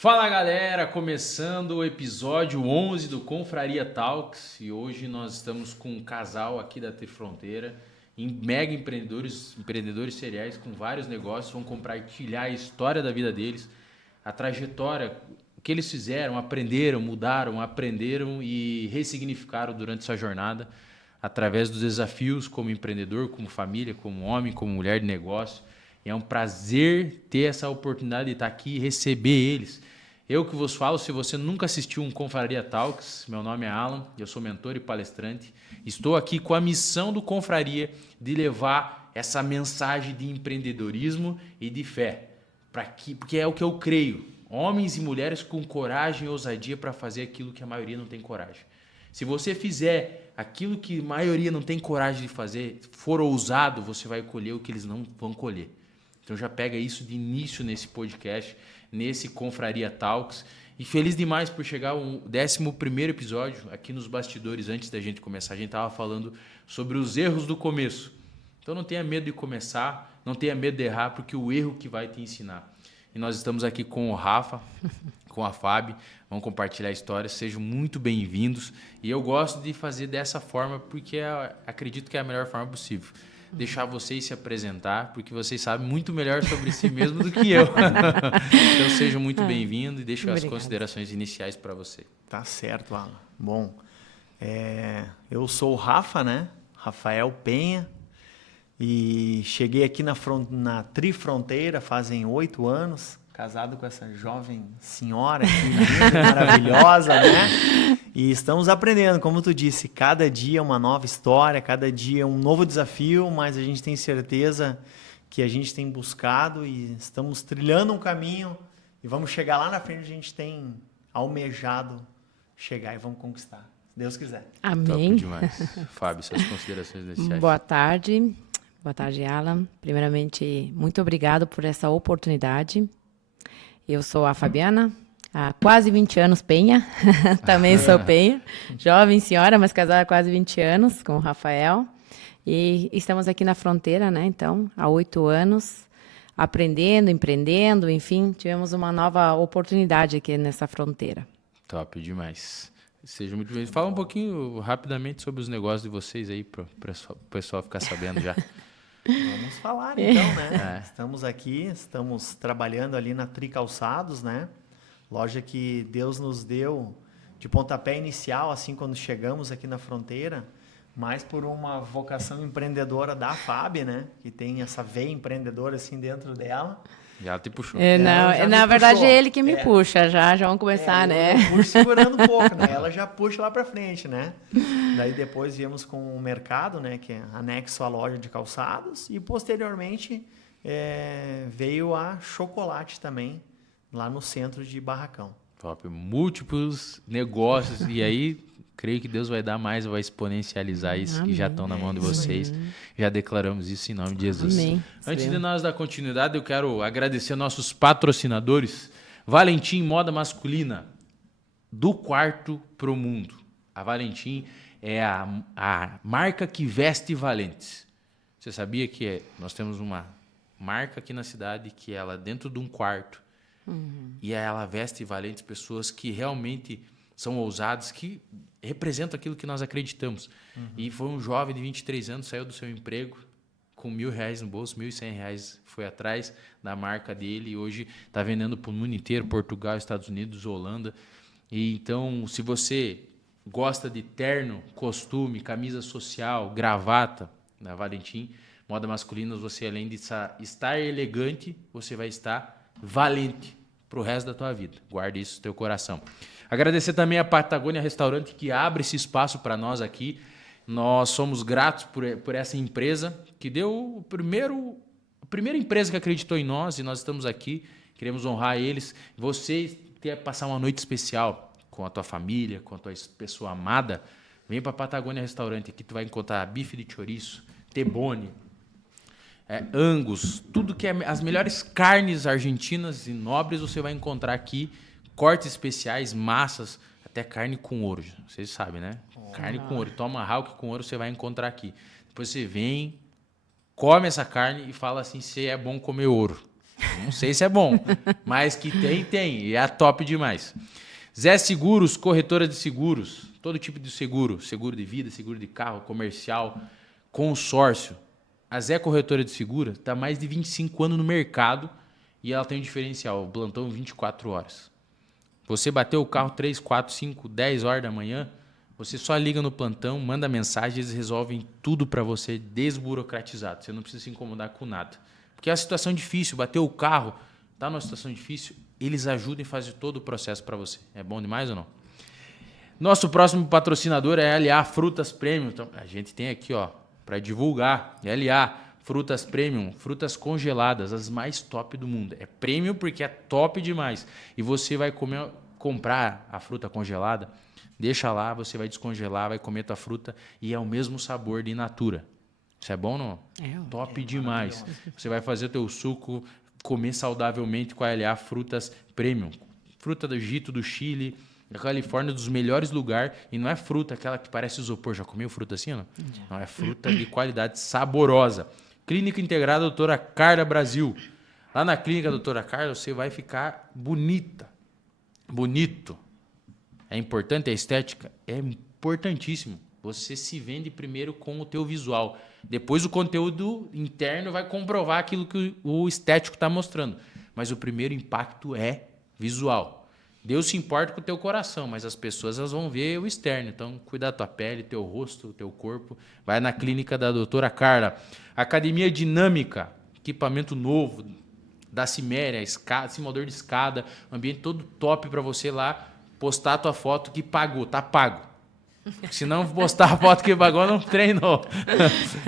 Fala galera, começando o episódio 11 do Confraria Talks e hoje nós estamos com um casal aqui da Trifronteira, mega empreendedores seriais com vários negócios, vão compartilhar a história da vida deles, a trajetória, o que eles fizeram, aprenderam, mudaram, aprenderam e ressignificaram durante essa jornada através dos desafios como empreendedor, como família, como homem, como mulher de negócio. E é um prazer ter essa oportunidade de estar aqui e receber eles. Eu que vos falo, se você nunca assistiu um Confraria Talks, meu nome é Alan, eu sou mentor e palestrante. Estou aqui com a missão do Confraria de levar essa mensagem de empreendedorismo e de fé. Porque é o que eu creio. Homens e mulheres com coragem e ousadia para fazer aquilo que a maioria não tem coragem. Se você fizer aquilo que a maioria não tem coragem de fazer, for ousado, você vai colher o que eles não vão colher. Então já pega isso de início nesse podcast, nesse Confraria Talks. E feliz demais por chegar ao 11º episódio, aqui nos bastidores, antes da gente começar. A gente estava falando sobre os erros do começo. Então não tenha medo de começar, não tenha medo de errar, porque o erro que vai te ensinar. E nós estamos aqui com o Rafa, com a Fábio, vamos compartilhar histórias, sejam muito bem-vindos. E eu gosto de fazer dessa forma, porque acredito que é a melhor forma possível. Deixar vocês se apresentar, porque vocês sabem muito melhor sobre si mesmo do que eu. Então sejam muito bem-vindos e deixo as considerações iniciais para você. Tá certo, Alan. Bom, eu sou o Rafa, né? Rafael Penha, e cheguei aqui na Trifronteira fazem 8 anos, casado com essa jovem senhora aqui, linda, maravilhosa, né? E estamos aprendendo, como tu disse, cada dia uma nova história, cada dia um novo desafio, mas a gente tem certeza que a gente tem buscado e estamos trilhando um caminho e vamos chegar lá na frente, a gente tem almejado chegar e vamos conquistar, se Deus quiser. Amém. Top demais. Fábio, suas considerações iniciais. Boa tarde, Alan. Primeiramente, muito obrigado por essa oportunidade. Eu sou a Fabiana, há quase 20 anos Penha, também sou Penha, jovem senhora, mas casada há quase 20 anos com o Rafael. E estamos aqui na fronteira, né? Então, há 8 anos, aprendendo, empreendendo, enfim, tivemos uma nova oportunidade aqui nessa fronteira. Top demais. Seja muito bem. Fala um pouquinho rapidamente sobre os negócios de vocês aí, para o pessoal ficar sabendo já. Vamos falar então, né? Estamos aqui, estamos trabalhando ali na Tri Calçados, né? Loja que Deus nos deu de pontapé inicial, assim, quando chegamos aqui na fronteira, mas por uma vocação empreendedora da Fábio, né? Que tem essa veia empreendedora assim dentro dela. Já te puxou. Na verdade, é ele que me puxa, já vamos começar, né? Eu puxo segurando um pouco, né? Ela já puxa lá pra frente, né? Daí depois viemos com o mercado, né? Que é anexo à loja de calçados. E posteriormente veio a chocolate também, lá no centro de Barracão. Top. Múltiplos negócios. E aí, creio que Deus vai dar mais, vai exponencializar isso. Amém. Que já estão na mão de vocês. Já declaramos isso em nome de Jesus. Amém. Antes de nós dar continuidade, eu quero agradecer nossos patrocinadores. Valentim Moda Masculina, do quarto pro mundo. A Valentim é a marca que veste valentes. Você sabia que nós temos uma marca aqui na cidade que ela dentro de um quarto e ela veste valentes, pessoas que realmente são ousadas, que representam aquilo que nós acreditamos. E foi um jovem de 23 anos, saiu do seu emprego com R$1.000 no bolso, R$1.100 foi atrás da marca dele e hoje está vendendo para o mundo inteiro, Portugal, Estados Unidos, Holanda. E então, se você gosta de terno, costume, camisa social, gravata, na Valentim, moda masculina, você além de estar elegante, você vai estar valente para o resto da tua vida. Guarde isso no teu coração. Agradecer também a Patagônia Restaurante, que abre esse espaço para nós aqui. Nós somos gratos por essa empresa, que deu a primeira empresa que acreditou em nós, e nós estamos aqui, queremos honrar eles. Você passar uma noite especial com a tua família, com a tua pessoa amada, vem para a Patagônia Restaurante. Aqui tu vai encontrar bife de chouriço, T-bone, Angus, tudo que é as melhores carnes argentinas e nobres você vai encontrar aqui, cortes especiais, massas, até carne com ouro, vocês sabem, né? Carne com ouro, tomahawk com ouro você vai encontrar aqui. Depois você vem, come essa carne e fala assim, se é bom comer ouro. Não sei se é bom, mas que tem. E é top demais. Zé Seguros, corretora de seguros. Todo tipo de seguro. Seguro de vida, seguro de carro, comercial, consórcio. A Zé Corretora de Seguro está há mais de 25 anos no mercado e ela tem um diferencial, o plantão 24 horas. Você bateu o carro 3, 4, 5, 10 horas da manhã, você só liga no plantão, manda mensagem, eles resolvem tudo para você desburocratizado. Você não precisa se incomodar com nada. Porque é uma situação difícil, bateu o carro, está numa situação difícil, eles ajudam e fazem todo o processo para você. É bom demais ou não? Nosso próximo patrocinador é a LA Frutas Premium. Então, a gente tem aqui, ó, para divulgar, LA Frutas Premium, frutas congeladas, as mais top do mundo. É premium porque é top demais. E você vai comprar a fruta congelada, deixa lá, você vai descongelar, vai comer tua fruta e é o mesmo sabor de in natura. Isso é bom ou não? Top demais. Você vai fazer o teu suco, comer saudavelmente com a LA Frutas Premium. Fruta do Egito, do Chile, da Califórnia, dos melhores lugares. E não é fruta aquela que parece isopor. Já comeu fruta assim ou não? Não, é fruta de qualidade saborosa. Clínica Integrada Doutora Carla Brasil. Lá na Clínica Doutora Carla você vai ficar bonita. Bonito. É importante a estética? É importantíssimo. Você se vende primeiro com o teu visual. Depois o conteúdo interno vai comprovar aquilo que o estético está mostrando. Mas o primeiro impacto é visual. Deus se importa com o teu coração, mas as pessoas elas vão ver o externo. Então, cuida da tua pele, teu rosto, teu corpo. Vai na clínica da doutora Carla. Academia Dinâmica, equipamento novo, da Ciméria, escada, simulador de escada, ambiente todo top para você lá postar a tua foto que pagou, tá pago. Se não postar a foto que pagou, não treinou.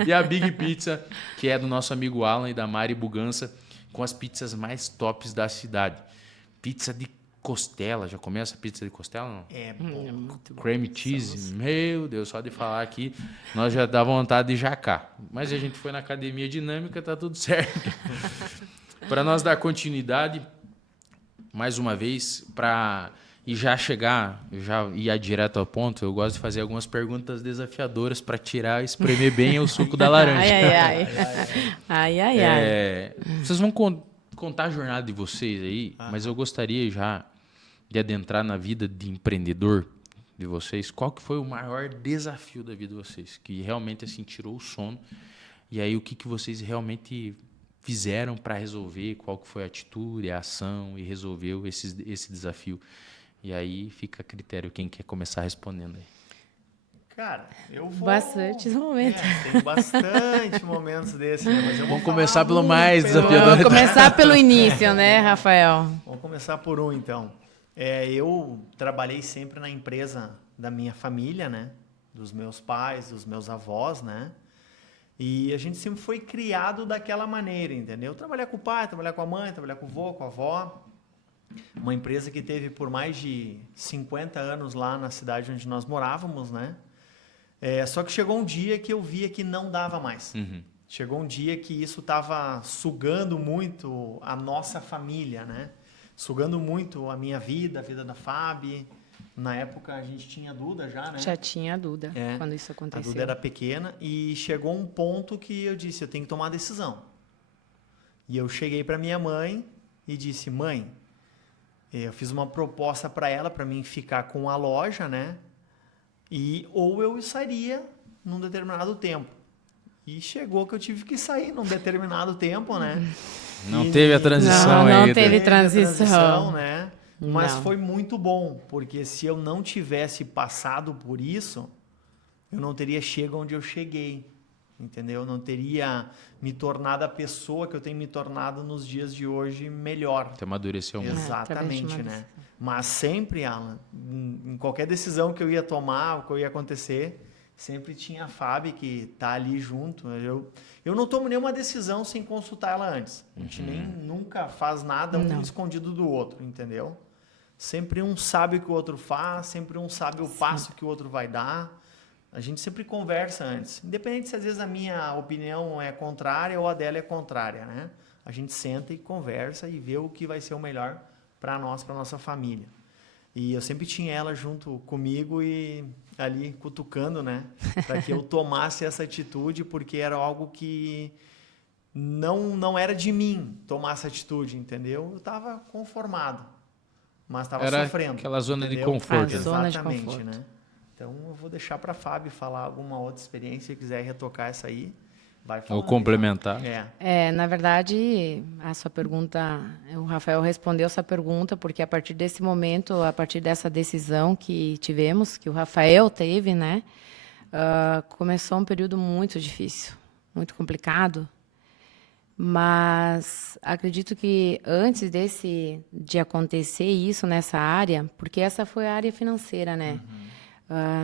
E a Big Pizza, que é do nosso amigo Alan e da Mari Bugança, com as pizzas mais tops da cidade. Pizza de costela, já começa a pizza de costela, não? É bom. Cream cheese, meu Deus, só de falar aqui, nós já dá vontade de jacar. Mas a gente foi na academia dinâmica, tá tudo certo. Para nós dar continuidade, mais uma vez, e já chegar, já ir direto ao ponto, eu gosto de fazer algumas perguntas desafiadoras para tirar, espremer bem o suco da laranja. Ai. Vocês vão contar a jornada de vocês aí, mas eu gostaria já de adentrar na vida de empreendedor de vocês. Qual que foi o maior desafio da vida de vocês? Que realmente assim, tirou o sono. E aí o que vocês realmente fizeram para resolver? Qual que foi a atitude, a ação e resolveu esse desafio? E aí fica a critério quem quer começar respondendo aí. Cara, eu vou... Bastante momentos. Tem bastante momentos desses, né? Mas eu Vamos começar pelo mais desafiador. Vamos começar pelo início, né, Rafael? Vamos começar por um, então. Eu trabalhei sempre na empresa da minha família, né? Dos meus pais, dos meus avós, né? E a gente sempre foi criado daquela maneira, entendeu? Trabalhar com o pai, trabalhar com a mãe, trabalhar com o vô, com a avó. Uma empresa que teve por mais de 50 anos lá na cidade onde nós morávamos, né? Só que chegou um dia que eu via que não dava mais. Uhum. Chegou um dia que isso estava sugando muito a nossa família, né? Sugando muito a minha vida, a vida da Fábio. Na época a gente tinha a Duda já, né? Já tinha a Duda quando isso aconteceu. A Duda era pequena e chegou um ponto que eu disse, eu tenho que tomar uma decisão. E eu cheguei para minha mãe e disse, mãe, eu fiz uma proposta para ela, para mim ficar com a loja, né? Ou eu sairia num determinado tempo. E chegou que eu tive que sair num determinado tempo, né? Não teve a transição ainda. Não teve transição, né? Mas foi muito bom, porque se eu não tivesse passado por isso, eu não teria chegado onde eu cheguei, entendeu? Eu não teria me tornado a pessoa que eu tenho me tornado nos dias de hoje melhor. Você amadureceu muito. Exatamente, né? Mas sempre, Alan, em qualquer decisão que eu ia tomar, o que ia acontecer, sempre tinha a Fábio que tá ali junto. Eu não tomo nenhuma decisão sem consultar ela antes. A gente nunca faz nada um escondido do outro, entendeu? Sempre um sabe o que o outro faz, sempre um sabe o passo que o outro vai dar. A gente sempre conversa antes. Independente se às vezes a minha opinião é contrária ou a dela é contrária, né? A gente senta e conversa e vê o que vai ser o melhor para nós, para nossa família. E eu sempre tinha ela junto comigo e ali cutucando, né? Para que eu tomasse essa atitude, porque era algo que não era de mim tomar essa atitude, entendeu? Eu estava conformado, mas estava Era sofrendo. aquela zona de entendeu? conforto. A zona de Exatamente, conforto. né? Então eu vou deixar para a Fábio falar alguma outra experiência, se quiser retocar essa aí, vai falar. Ou complementar. Na verdade, a sua pergunta, o Rafael respondeu essa pergunta, porque a partir desse momento, a partir dessa decisão que tivemos, que o Rafael teve, né, começou um período muito difícil, muito complicado, mas acredito que antes de acontecer isso nessa área, porque essa foi a área financeira, né,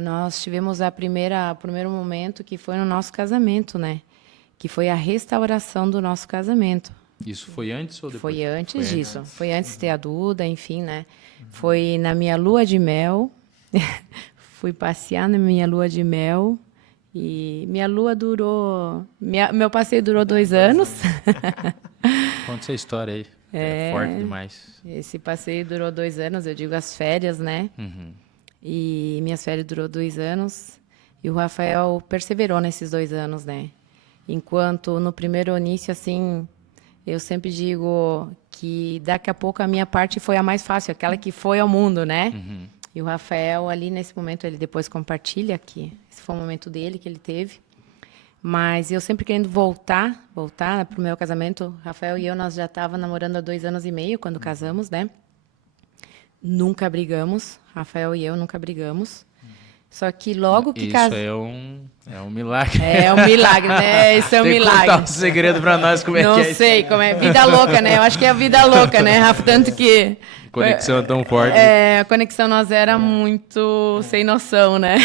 nós tivemos o primeiro momento que foi no nosso casamento, né, que foi a restauração do nosso casamento. Isso foi antes ou depois? Foi antes disso. Foi antes de ter a Duda, enfim, né? Foi na minha lua de mel. Fui passear na minha lua de mel. E minha lua durou... meu passeio durou 2 anos. Conta essa história aí. É forte demais. Esse passeio durou 2 anos, eu digo as férias, né? Uhum. E minhas férias durou 2 anos. E o Rafael perseverou nesses 2 anos, né? Enquanto no primeiro início, assim, eu sempre digo que daqui a pouco a minha parte foi a mais fácil, aquela que foi ao mundo, né? Uhum. E o Rafael ali nesse momento, ele depois compartilha que esse foi o momento dele que ele teve. Mas eu sempre querendo voltar para o meu casamento. Rafael e eu, nós já estávamos namorando há 2 anos e meio quando casamos, né? Nunca brigamos. Rafael e eu nunca brigamos. Só que logo que Isso casamos... é um milagre. É um milagre, né? Isso é um Tem que milagre. contar um segredo pra nós como é Não que é sei como é. Vida louca, né? Eu acho que é a vida louca, né, Rafa? Tanto que... Conexão tão forte. A conexão nós era muito sem noção, né?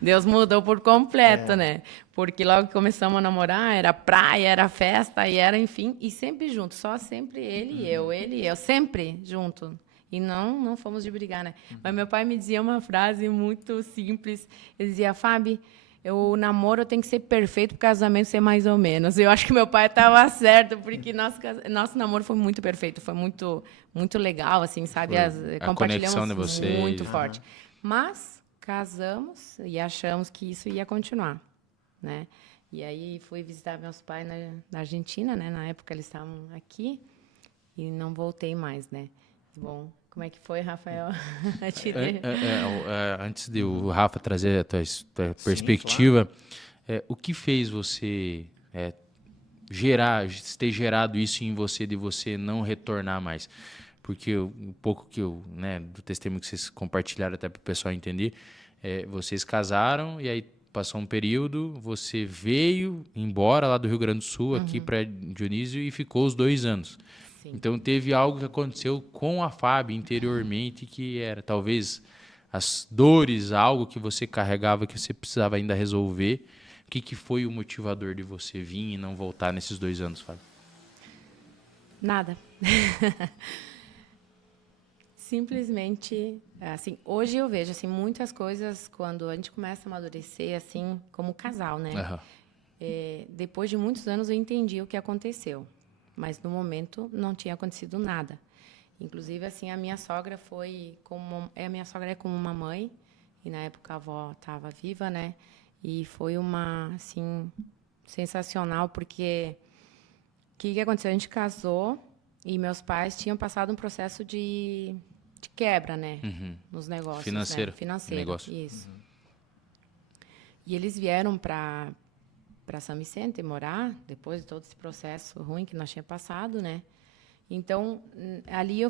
Deus mudou por completo, né? Porque logo que começamos a namorar, era praia, era festa, e era, enfim, e sempre junto. Só sempre ele e eu, sempre junto. E não fomos de brigar, né? Mas meu pai me dizia uma frase muito simples. Ele dizia, Fábio, o namoro tem que ser perfeito, o casamento ser mais ou menos. Eu acho que meu pai estava certo, porque nosso namoro foi muito perfeito, foi muito, muito legal, assim, sabe? A conexão de vocês. Muito forte. Mas casamos e achamos que isso ia continuar, né? E aí fui visitar meus pais na Argentina, né? Na época eles estavam aqui e não voltei mais, né? Bom, como é que foi, Rafael? Antes de o Rafa trazer a tua perspectiva, o que fez você ter gerado isso em você, de você não retornar mais? Porque um pouco que do testemunho que vocês compartilharam até para o pessoal entender, vocês casaram e aí passou um período, você veio embora lá do Rio Grande do Sul, aqui para Dionísio, e ficou os 2 anos. Sim. Então, teve algo que aconteceu com a Fábio interiormente, que era talvez as dores, algo que você carregava, que você precisava ainda resolver. O que foi o motivador de você vir e não voltar nesses 2 anos, Fábio? Nada. Simplesmente, assim, hoje eu vejo assim, muitas coisas quando a gente começa a amadurecer, assim, como casal, né? Uhum. Depois de muitos anos eu entendi o que aconteceu. Mas, no momento, não tinha acontecido nada. Inclusive, assim, a minha sogra foi como... A minha sogra é como uma mãe. E, na época, a avó estava viva, né? E foi uma, assim, sensacional, porque... O que aconteceu? A gente casou e meus pais tinham passado um processo de quebra, né? Uhum. Nos negócios. Financeiro. Né? Financeiro, negócio. Isso. Uhum. E eles vieram para São Vicente morar, depois de todo esse processo ruim que nós tínhamos passado, né? Então, ali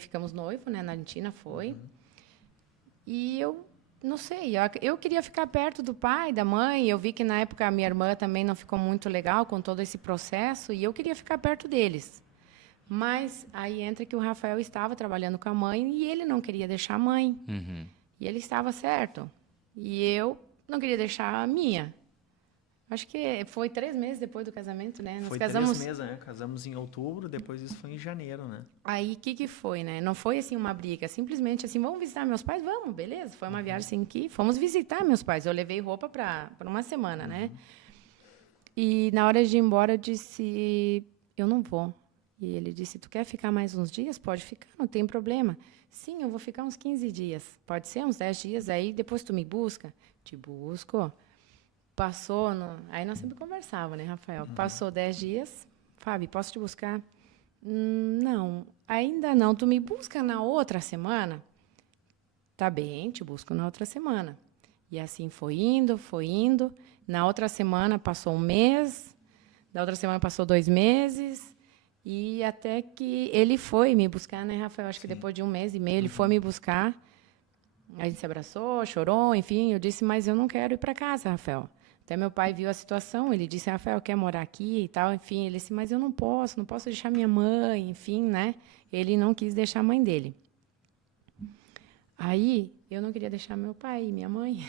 ficamos noivos, né? Na Argentina foi. E eu, não sei, eu queria ficar perto do pai, da mãe. Eu vi que, na época, a minha irmã também não ficou muito legal com todo esse processo, e eu queria ficar perto deles. Mas aí entra que o Rafael estava trabalhando com a mãe e ele não queria deixar a mãe. Uhum. E ele estava certo. E eu não queria deixar a minha. Acho que foi 3 meses depois do casamento, né? Nós casamos... 3 meses, né? Casamos em outubro, depois isso foi em janeiro, né? Aí, o que foi, né? Não foi, assim, uma briga. Simplesmente, assim, vamos visitar meus pais? Vamos, beleza. Foi uma viagem, assim, que fomos visitar meus pais. Eu levei roupa para uma semana, né? E, na hora de ir embora, eu disse, eu não vou. E ele disse, tu quer ficar mais uns dias? Pode ficar, não tem problema. Sim, eu vou ficar uns 15 dias. Pode ser, uns 10 dias. Aí, depois tu me busca? Te busco. Passou, aí nós sempre conversávamos, né, Rafael? Passou 10 dias. Fábio, posso te buscar? Não, ainda não. Tu me busca na outra semana? Tá bem, te busco na outra semana. E assim foi indo, foi indo. Na outra semana passou um mês, da outra semana passou 2 meses, e até que ele foi me buscar, né, Rafael? Acho que depois de 1 mês e meio ele foi me buscar. A gente se abraçou, chorou, enfim. Eu disse, mas eu não quero ir para casa, Rafael. Até meu pai viu a situação, ele disse, Rafael, quer morar aqui e tal, enfim. Ele disse, mas eu não posso deixar minha mãe, enfim, né? Ele não quis deixar a mãe dele. Aí, eu não queria deixar meu pai e minha mãe.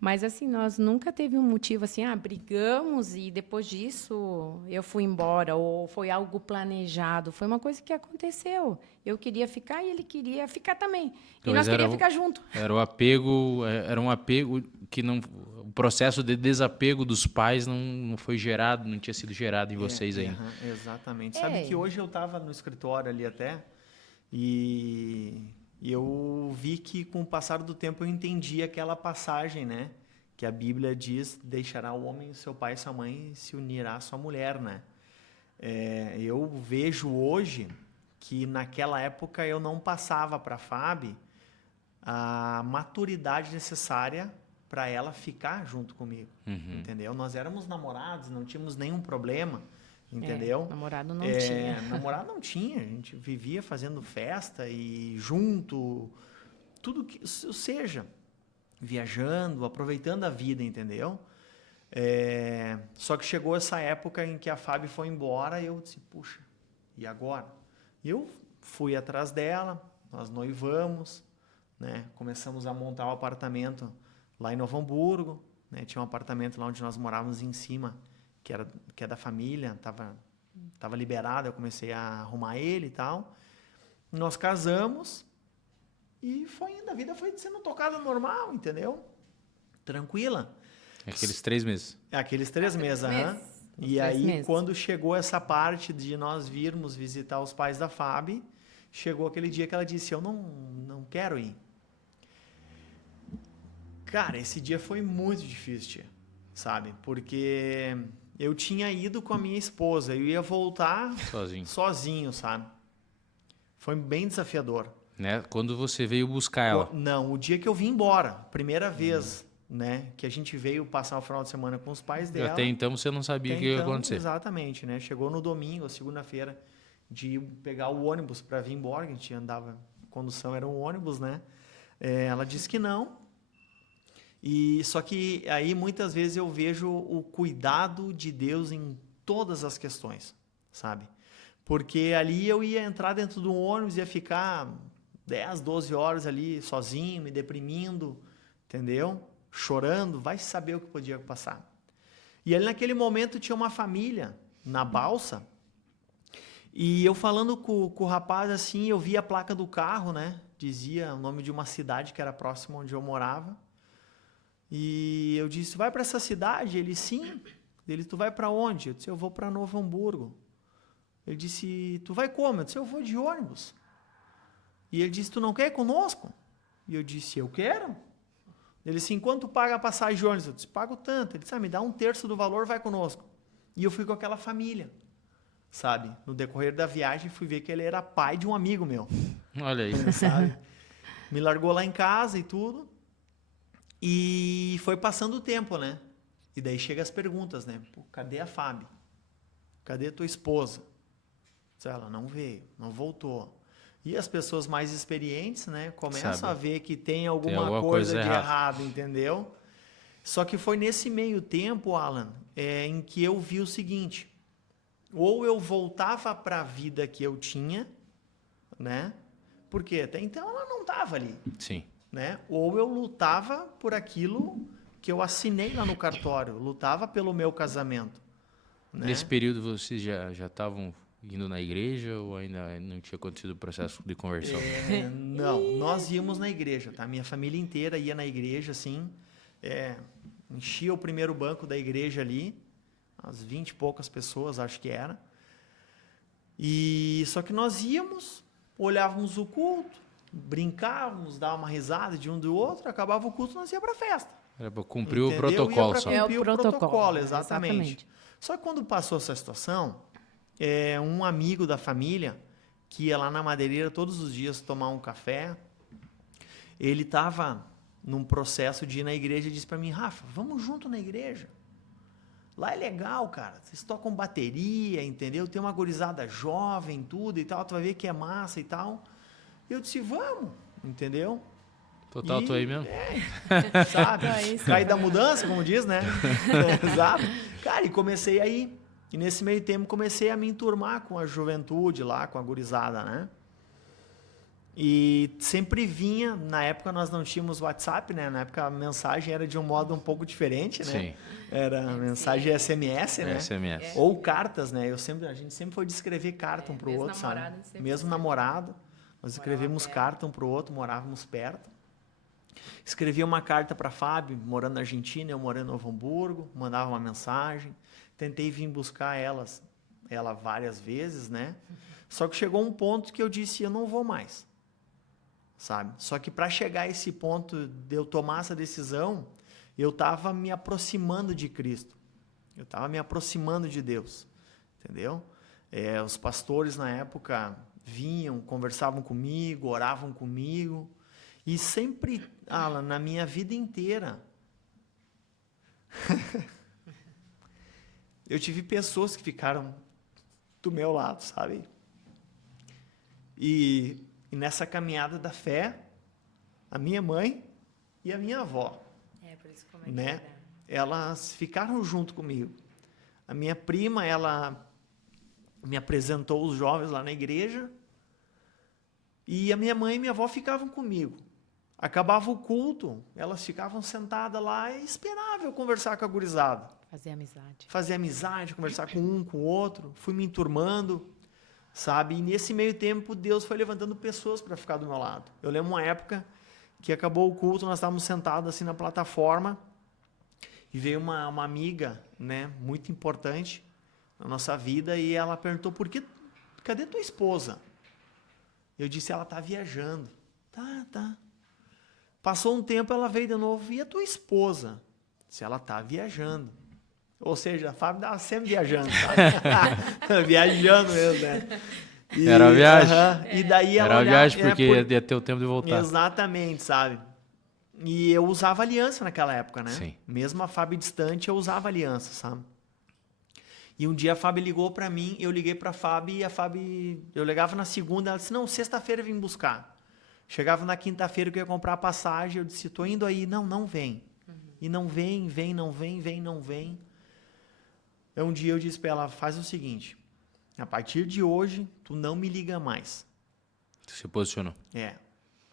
Mas, assim, nós nunca teve um motivo assim, brigamos e depois disso eu fui embora, ou foi algo planejado. Foi uma coisa que aconteceu. Eu queria ficar e ele queria ficar também. E nós queríamos ficar junto. Era um apego que não... O processo de desapego dos pais não foi gerado, não tinha sido gerado em vocês ainda. Exatamente. Sabe que hoje eu estava no escritório ali até, e eu vi que com o passar do tempo eu entendi aquela passagem, né? Que a Bíblia diz, deixará o homem, seu pai e sua mãe, e se unirá à sua mulher, né? Eu vejo hoje que naquela época eu não passava para a Fábio a maturidade necessária para ela ficar junto comigo, entendeu? Nós éramos namorados, não tínhamos nenhum problema, entendeu? Namorado não tinha. Namorado não tinha, a gente vivia fazendo festa e junto, tudo que seja, viajando, aproveitando a vida, entendeu? Só que chegou essa época em que a Fábio foi embora e eu disse, puxa, e agora? Eu fui atrás dela, nós noivamos, né? Começamos a montar o apartamento lá em Novo Hamburgo, né? Tinha um apartamento lá onde nós morávamos em cima, que é da família, tava liberado, eu comecei a arrumar ele e tal. Nós casamos e foi indo, a vida foi sendo tocada normal, entendeu? Tranquila. Aqueles 3 meses. Aqueles 3 meses, E aí, quando chegou essa parte de nós virmos visitar os pais da Fábio, chegou aquele dia que ela disse, eu não quero ir. Cara, esse dia foi muito difícil, tia, sabe? Porque eu tinha ido com a minha esposa, eu ia voltar sozinho, sabe? Foi bem desafiador. Né? Quando você veio buscar ela? Não, o dia que eu vim embora, primeira vez, né? Que a gente veio passar o final de semana com os pais dela. Até então você não sabia o que ia acontecer. Exatamente, né? Chegou no domingo, segunda-feira, de pegar o ônibus para vir embora, que a gente andava, condução era um ônibus, né? Ela disse que não. E só que aí muitas vezes eu vejo o cuidado de Deus em todas as questões, sabe? Porque ali eu ia entrar dentro do ônibus, ia ficar 10, 12 horas ali sozinho, me deprimindo, entendeu? Chorando, vai saber o que podia passar. E ali naquele momento tinha uma família na balsa, e eu falando com o rapaz assim, eu vi a placa do carro, né? Dizia o nome de uma cidade que era próxima onde eu morava. E eu disse, vai para essa cidade? Ele, sim. Ele, tu vai para onde? Eu disse, eu vou para Novo Hamburgo. Ele disse, tu vai como? Eu disse, eu vou de ônibus. E ele disse, tu não quer ir conosco? E eu disse, eu quero. Ele disse, quanto paga a passagem de ônibus? Eu disse, pago tanto. Ele disse, me dá 1/3 do valor, vai conosco. E eu fui com aquela família, sabe? No decorrer da viagem, fui ver que ele era pai de um amigo meu. Olha aí. Sabe? Me largou lá em casa e tudo. E foi passando o tempo, né? E daí chegam as perguntas, né? Pô, cadê a Fábio? Cadê a tua esposa? Ela não veio, não voltou. E as pessoas mais experientes, né? Começam a ver que tem alguma coisa de errado, entendeu? Só que foi nesse meio tempo, Alan, em que eu vi o seguinte. Ou eu voltava para a vida que eu tinha, né? Porque até então ela não estava ali. Sim. Né? Ou eu lutava por aquilo que eu assinei lá no cartório, lutava pelo meu casamento. Né? Nesse período vocês já estavam indo na igreja ou ainda não tinha acontecido o processo de conversão? Não, nós íamos na igreja, tá? Minha família inteira ia na igreja, assim, enchia o primeiro banco da igreja ali, umas 20 e poucas pessoas, acho que era. E só que nós íamos, olhávamos o culto, brincávamos, dava uma risada de um do outro, acabava o culto, nós ia para festa. Era pra cumprir o Entendeu? protocolo Ia pra só. cumprir o protocolo, exatamente. Exatamente. Só que quando passou essa situação, um amigo da família, que ia lá na madeireira todos os dias tomar um café, ele estava num processo de ir na igreja e disse para mim, Rafa, vamos junto na igreja. Lá é legal, cara. Vocês tocam bateria, entendeu? Tem uma gurizada jovem, tudo e tal. Tu vai ver que é massa e tal. E eu disse, vamos, entendeu? Total, tô aí mesmo. Sabe? Cair da mudança, como diz, né? Exato. Cara, e comecei aí. E nesse meio tempo comecei a me enturmar com a juventude lá, com a gurizada, né? E sempre vinha, na época nós não tínhamos WhatsApp, né? Na época a mensagem era de um modo um pouco diferente, né? Sim. Era mensagem SMS, né? SMS. Ou cartas, né? A gente sempre foi de escrever carta um pro mesmo outro, namorado, sabe? sempre Mesmo escreveu. namorado, nós escrevemos carta um pro outro, morávamos perto. Escrevia uma carta para Fábio, morando na Argentina, eu morando em Novo Hamburgo, mandava uma mensagem. Tentei vir buscar ela várias vezes, né? Só que chegou um ponto que eu disse, eu não vou mais. Sabe? Só que para chegar a esse ponto de eu tomar essa decisão, eu estava me aproximando de Cristo. Eu estava me aproximando de Deus. Entendeu? Os pastores na época vinham, conversavam comigo, oravam comigo. E sempre, Alan, na minha vida inteira, eu tive pessoas que ficaram do meu lado, sabe? E nessa caminhada da fé, a minha mãe e a minha avó, Por isso como é que né? era. Elas ficaram junto comigo. A minha prima, ela me apresentou os jovens lá na igreja e a minha mãe e minha avó ficavam comigo. Acabava o culto, elas ficavam sentadas lá e esperavam eu conversar com a gurizada. Fazer amizade. Conversar com um, com o outro. Fui me enturmando, sabe? E nesse meio tempo, Deus foi levantando pessoas para ficar do meu lado. Eu lembro uma época que acabou o culto, nós estávamos sentados assim na plataforma e veio uma amiga, né, muito importante na nossa vida e ela perguntou, cadê tua esposa? Eu disse, ela está viajando. Tá. Passou um tempo, ela veio de novo, e a tua esposa? Se ela está viajando. Ou seja, a Fábio estava sempre viajando, sabe? Viajando mesmo, né? Era uma viagem. E daí ela Era uma viagem olhava- porque ia ter o tempo de voltar. Exatamente, sabe? E eu usava aliança naquela época, né? Sim. Mesmo a Fábio distante, eu usava aliança, sabe? E um dia a Fábio ligou pra mim, eu liguei pra Fábio e a Fábio... Eu ligava na segunda, ela disse, não, sexta-feira eu vim buscar. Chegava na quinta-feira que eu ia comprar a passagem, eu disse, tô indo aí. Não vem. E não vem. Aí um dia eu disse pra ela, faz o seguinte, a partir de hoje, tu não me liga mais. Se posicionou.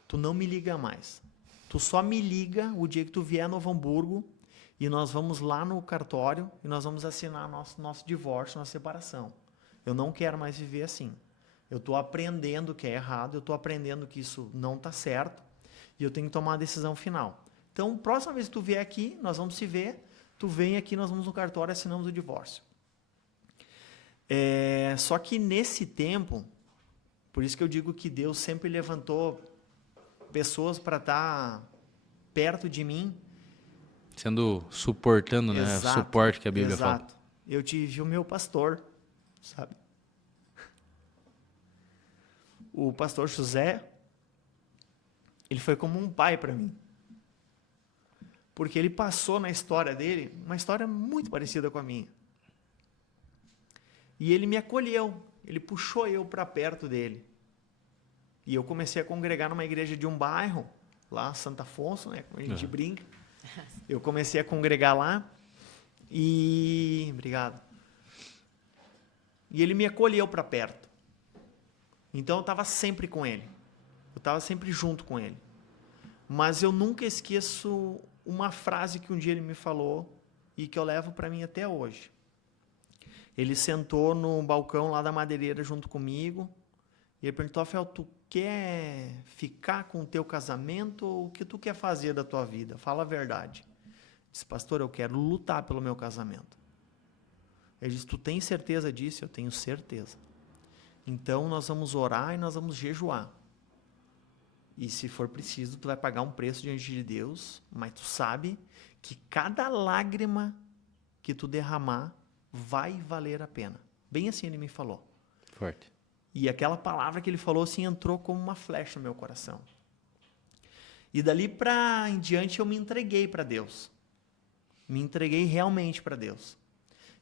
Tu não me liga mais. Tu só me liga o dia que tu vier a Novo Hamburgo e nós vamos lá no cartório e nós vamos assinar nosso divórcio, nossa separação. Eu não quero mais viver assim. Eu estou aprendendo que é errado, eu estou aprendendo que isso não está certo e eu tenho que tomar a decisão final. Então, próxima vez que tu vier aqui, nós vamos se ver, tu vem aqui, nós vamos no cartório e assinamos o divórcio. Só que nesse tempo, por isso que eu digo que Deus sempre levantou pessoas para estar perto de mim. Suportando, né? Exato, Suporte que a Bíblia fala. exato. Eu tive o meu pastor, sabe? O pastor José, ele foi como um pai para mim. Porque ele passou na história dele uma história muito parecida com a minha. E ele me acolheu, ele puxou eu para perto dele. E eu comecei a congregar numa igreja de um bairro, lá Santo Afonso, né, como a gente brinca. Eu comecei a congregar lá e... Obrigado. E ele me acolheu para perto. Então eu estava sempre com ele. Eu estava sempre junto com ele. Mas eu nunca esqueço uma frase que um dia ele me falou e que eu levo para mim até hoje. Ele sentou no balcão lá da madeireira junto comigo e ele perguntou, Rafael, tu quer ficar com o teu casamento ou o que tu quer fazer da tua vida? Fala a verdade. Eu disse, pastor, eu quero lutar pelo meu casamento. Ele disse, tu tem certeza disso? Eu tenho certeza. Então, nós vamos orar e nós vamos jejuar. E se for preciso, tu vai pagar um preço diante de Deus, mas tu sabe que cada lágrima que tu derramar vai valer a pena. Bem assim ele me falou. Forte. E aquela palavra que ele falou assim entrou como uma flecha no meu coração. E dali para em diante eu me entreguei para Deus. Me entreguei realmente para Deus.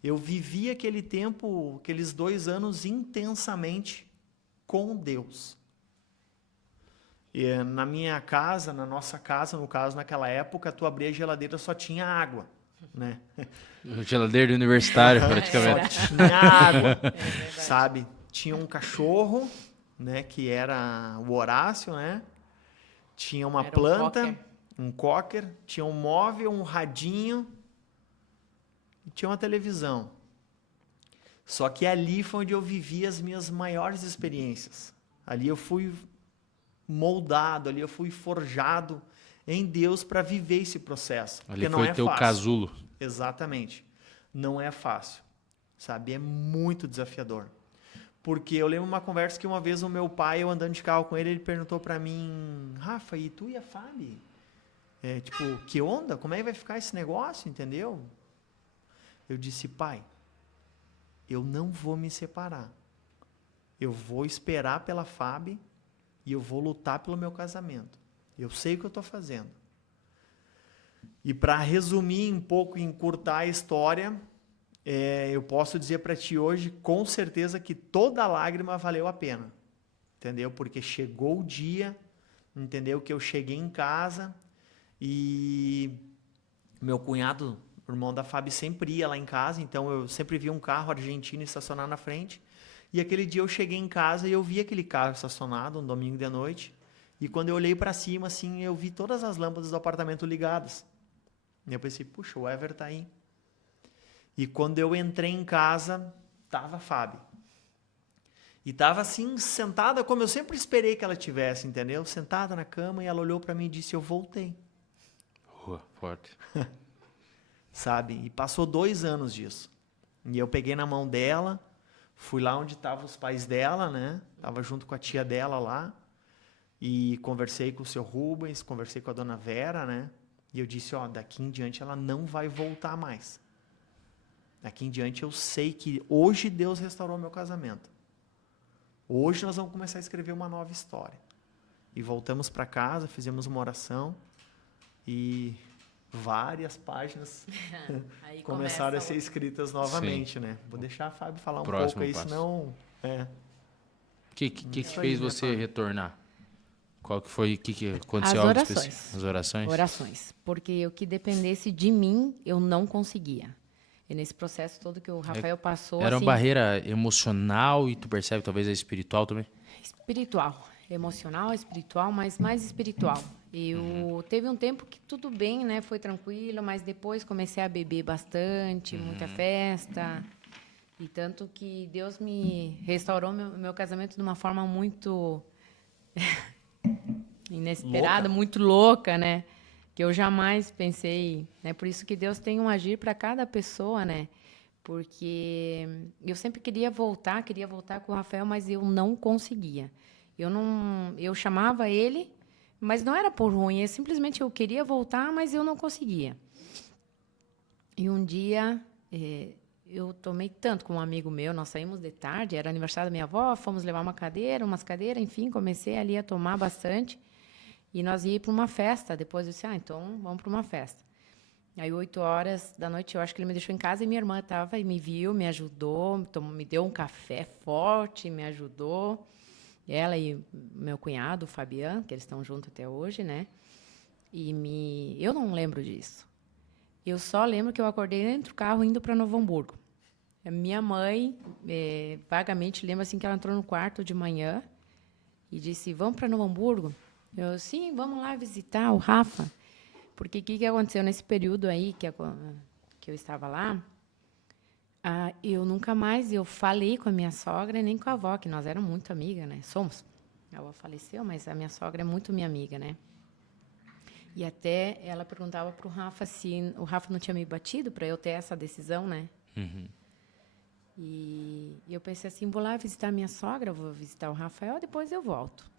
Eu vivi aquele tempo, aqueles 2 anos intensamente com Deus. E na minha casa, na nossa casa, no caso, naquela época, tu abria a geladeira, só tinha água, né? Geladeira de universitário, praticamente. Só tinha água, sabe? Tinha um cachorro, né, que era o Horácio, né? Tinha uma Era planta, um cocker, tinha um móvel, um radinho e tinha uma televisão. Só que ali foi onde eu vivi as minhas maiores experiências. Ali eu fui moldado, ali eu fui forjado em Deus para viver esse processo. Ali porque foi não é teu fácil. casulo. Exatamente. Não é fácil, sabe? É muito desafiador. Porque eu lembro uma conversa que uma vez o meu pai, eu andando de carro com ele, ele perguntou para mim, Rafa, e tu e a Fábio? Tipo, que onda? Como é que vai ficar esse negócio, entendeu? Eu disse, pai, eu não vou me separar. Eu vou esperar pela Fábio e eu vou lutar pelo meu casamento. Eu sei o que eu estou fazendo. E para resumir um pouco e encurtar a história, eu posso dizer para ti hoje, com certeza, que toda lágrima valeu a pena. Entendeu? Porque chegou o dia, entendeu? Que eu cheguei em casa e meu cunhado, o irmão da Fábio, sempre ia lá em casa, então eu sempre via um carro argentino estacionar na frente. E aquele dia eu cheguei em casa e eu vi aquele carro estacionado, um domingo de noite. E quando eu olhei para cima, assim, eu vi todas as lâmpadas do apartamento ligadas. E eu pensei, puxa, o Ever tá aí. E quando eu entrei em casa, tava a Fábio. E tava assim, sentada como eu sempre esperei que ela tivesse, entendeu? Sentada na cama e ela olhou para mim e disse, eu voltei. Forte. Sabe? E passou 2 anos disso. E eu peguei na mão dela, fui lá onde estavam os pais dela, né? Tava junto com a tia dela lá. E conversei com o seu Rubens, conversei com a dona Vera, né? E eu disse, ó, daqui em diante ela não vai voltar mais. Daqui em diante eu sei que hoje Deus restaurou meu casamento. Hoje nós vamos começar a escrever uma nova história. E voltamos para casa, fizemos uma oração e várias páginas começaram a ser escritas novamente, Sim. né? Vou deixar a Fábio falar um Próximo pouco aí, passo. senão... O que Isso fez aí, né, você Fábio? retornar? Qual que foi? O que aconteceu? As Algo orações. específico? As orações? Orações. Porque o que dependesse de mim, eu não conseguia. E nesse processo todo que o Rafael passou, Era uma assim, barreira emocional e tu percebe talvez a espiritual também? espiritual, emocional, espiritual, mas mais espiritual. Eu teve um tempo que tudo bem, né? Foi tranquilo, mas depois comecei a beber bastante, muita festa. E tanto que Deus me restaurou meu casamento de uma forma muito inesperada, muito louca, né? Que eu jamais pensei, né? Por isso que Deus tem um agir para cada pessoa, né? Porque eu sempre queria voltar com o Rafael, mas eu não conseguia. Eu chamava ele, mas não era por ruim, simplesmente eu queria voltar, mas eu não conseguia. E um dia eu tomei tanto com um amigo meu, nós saímos de tarde, era aniversário da minha avó, fomos levar umas cadeiras, enfim, comecei ali a tomar bastante. E nós íamos para uma festa. Depois eu disse, então vamos para uma festa. Aí, 8 horas da noite, eu acho que ele me deixou em casa e minha irmã estava e me viu, me ajudou, me deu um café forte, me ajudou. Ela e meu cunhado, o Fabiano, que eles estão juntos até hoje, né? Eu não lembro disso. Eu só lembro que eu acordei dentro do carro indo para Novo Hamburgo. A minha mãe, vagamente, lembra assim que ela entrou no quarto de manhã e disse, vamos para Novo Hamburgo? Eu, sim, vamos lá visitar o Rafa. Porque o que aconteceu nesse período aí que eu estava lá? Eu nunca mais falei com a minha sogra nem com a avó, que nós éramos muito amigas, né? Somos. A avó faleceu, mas a minha sogra é muito minha amiga, né? E até ela perguntava para o Rafa se o Rafa não tinha me batido para eu ter essa decisão, né? E eu pensei assim, vou lá visitar a minha sogra, vou visitar o Rafael, depois eu volto.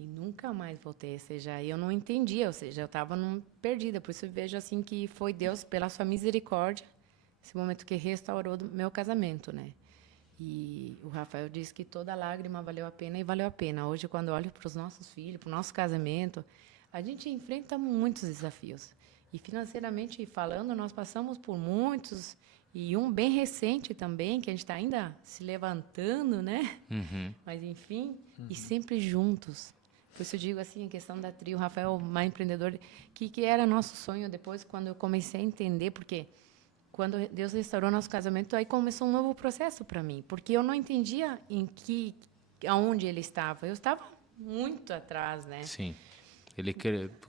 E nunca mais voltei, ou seja, eu não entendia, ou seja, eu estava perdida. Por isso eu vejo assim que foi Deus, pela sua misericórdia, esse momento que restaurou do meu casamento, né? E o Rafael disse que toda lágrima valeu a pena e valeu a pena. Hoje, quando eu olho para os nossos filhos, para o nosso casamento, a gente enfrenta muitos desafios. E financeiramente falando, nós passamos por muitos, e um bem recente também, que a gente está ainda se levantando, né? Mas, enfim, e sempre juntos. Por isso eu digo assim, a questão da Tri, o Rafael, mais empreendedor, que era nosso sonho depois, quando eu comecei a entender, porque quando Deus restaurou nosso casamento, aí começou um novo processo para mim, porque eu não entendia aonde ele estava. Eu estava muito atrás, né? Sim. Ele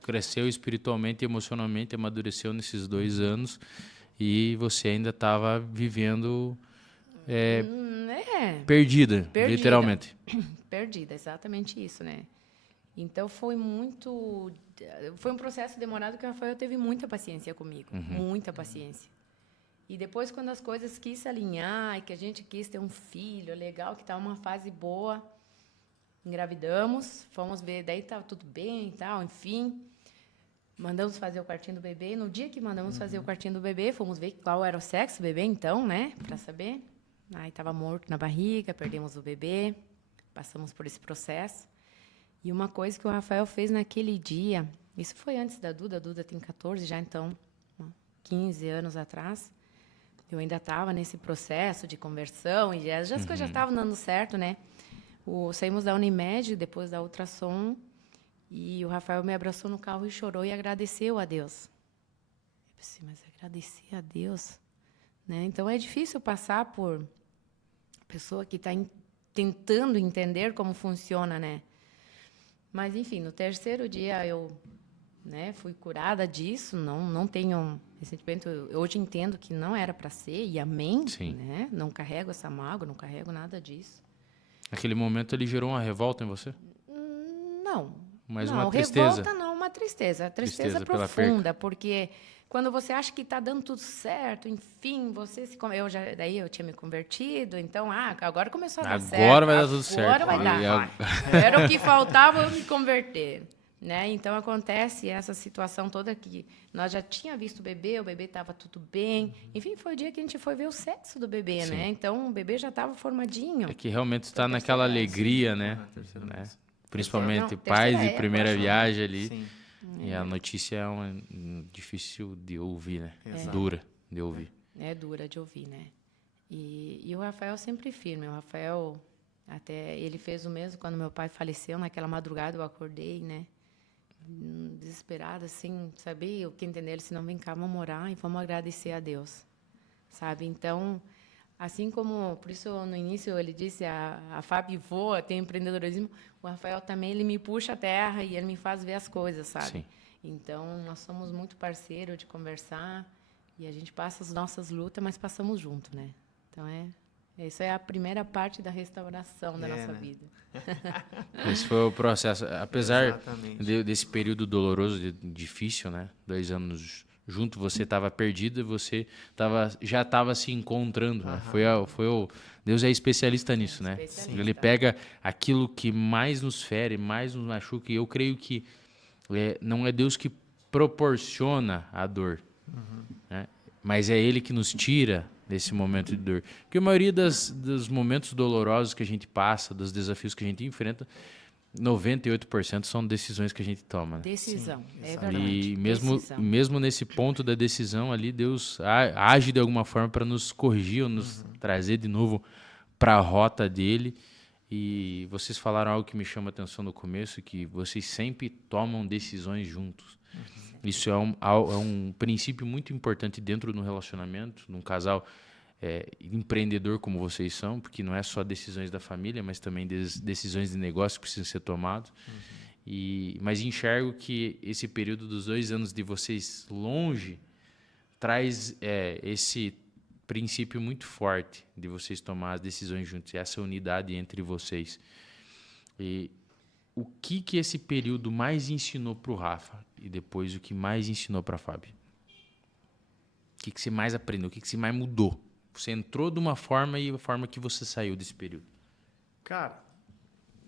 cresceu espiritualmente e emocionalmente, amadureceu nesses 2 anos e você ainda estava vivendo perdida, literalmente. Perdida, exatamente isso, né? Então foi um processo demorado que o Rafael teve muita paciência comigo, muita paciência. E depois, quando as coisas quis se alinhar e que a gente quis ter um filho legal, que estava uma fase boa, engravidamos, fomos ver, daí estava tudo bem e tal, enfim. Mandamos fazer o quartinho do bebê. No dia que mandamos fazer o quartinho do bebê, fomos ver qual era o sexo do bebê, então, né, para saber. Aí estava morto na barriga, perdemos o bebê, passamos por esse processo. E uma coisa que o Rafael fez naquele dia, isso foi antes da Duda, a Duda tem 14 já, então, 15 anos atrás. Eu ainda estava nesse processo de conversão e as coisas já estavam dando certo, né? Saímos da Unimed, depois da ultrassom, e o Rafael me abraçou no carro e chorou e agradeceu a Deus. Eu pensei, mas agradecer a Deus? Né? Então, é difícil passar por pessoa que está tentando entender como funciona, né? Mas, enfim, no terceiro dia eu fui curada disso, não tenho ressentimento. Eu hoje entendo que não era para ser, e amém. Sim. Né? Não carrego essa mágoa, não carrego nada disso. Naquele momento ele gerou uma revolta em você? Não. Mas não, uma tristeza? Revolta não, uma tristeza. Tristeza Tristeza profunda, porque quando você acha que está dando tudo certo, enfim, você se... Daí eu tinha me convertido, então, agora começou a dar certo. Agora vai dar tudo certo. Agora vai dar. Era o que faltava eu me converter. Né? Então, acontece essa situação toda que nós já tínhamos visto o bebê estava tudo bem. Enfim, foi o dia que a gente foi ver o sexo do bebê, né? Então, o bebê já estava formadinho. É que realmente está naquela alegria, né? Principalmente pais de primeira viagem ali. Sim. E a notícia é difícil de ouvir, né? Exato. Dura de ouvir. É dura de ouvir, né? E o Rafael sempre firme. O Rafael, até ele fez o mesmo quando meu pai faleceu. Naquela madrugada eu acordei, né? Desesperada, assim, sabe? Eu que entender ele, se não, vem cá, vamos orar e vamos agradecer a Deus, sabe? Então, assim como, por isso no início ele disse, a Fábio voa, tem empreendedorismo, o Rafael também, ele me puxa a terra e ele me faz ver as coisas, sabe? Sim. Então, nós somos muito parceiros de conversar e a gente passa as nossas lutas, mas passamos junto, né? Então, essa é a primeira parte da restauração da nossa vida. Esse foi o processo. Apesar desse período doloroso, difícil, né? 2 anos junto, você estava perdido e você já estava se encontrando. Né? Deus é especialista nisso, né? Ele pega aquilo que mais nos fere, mais nos machuca. E eu creio que não é Deus que proporciona a dor, né? Mas é Ele que nos tira desse momento de dor. Porque a maioria dos momentos dolorosos que a gente passa, dos desafios que a gente enfrenta, 98% são decisões que a gente toma. Né? Decisão, Sim, é verdade. E mesmo nesse ponto da decisão ali, Deus age de alguma forma para nos corrigir ou nos trazer de novo para a rota dele. E vocês falaram algo que me chama a atenção no começo, que vocês sempre tomam decisões juntos. Isso é um princípio muito importante dentro do relacionamento, num casal empreendedor como vocês são, porque não é só decisões da família, mas também decisões de negócio que precisam ser tomadas. Mas enxergo que esse período dos 2 anos de vocês longe traz esse princípio muito forte de vocês tomar as decisões juntos, essa unidade entre vocês. E o que esse período mais ensinou para o Rafa e depois o que mais ensinou para a Fábio? O que você mais aprendeu? O que você mais mudou? Você entrou de uma forma e a forma que você saiu desse período? Cara,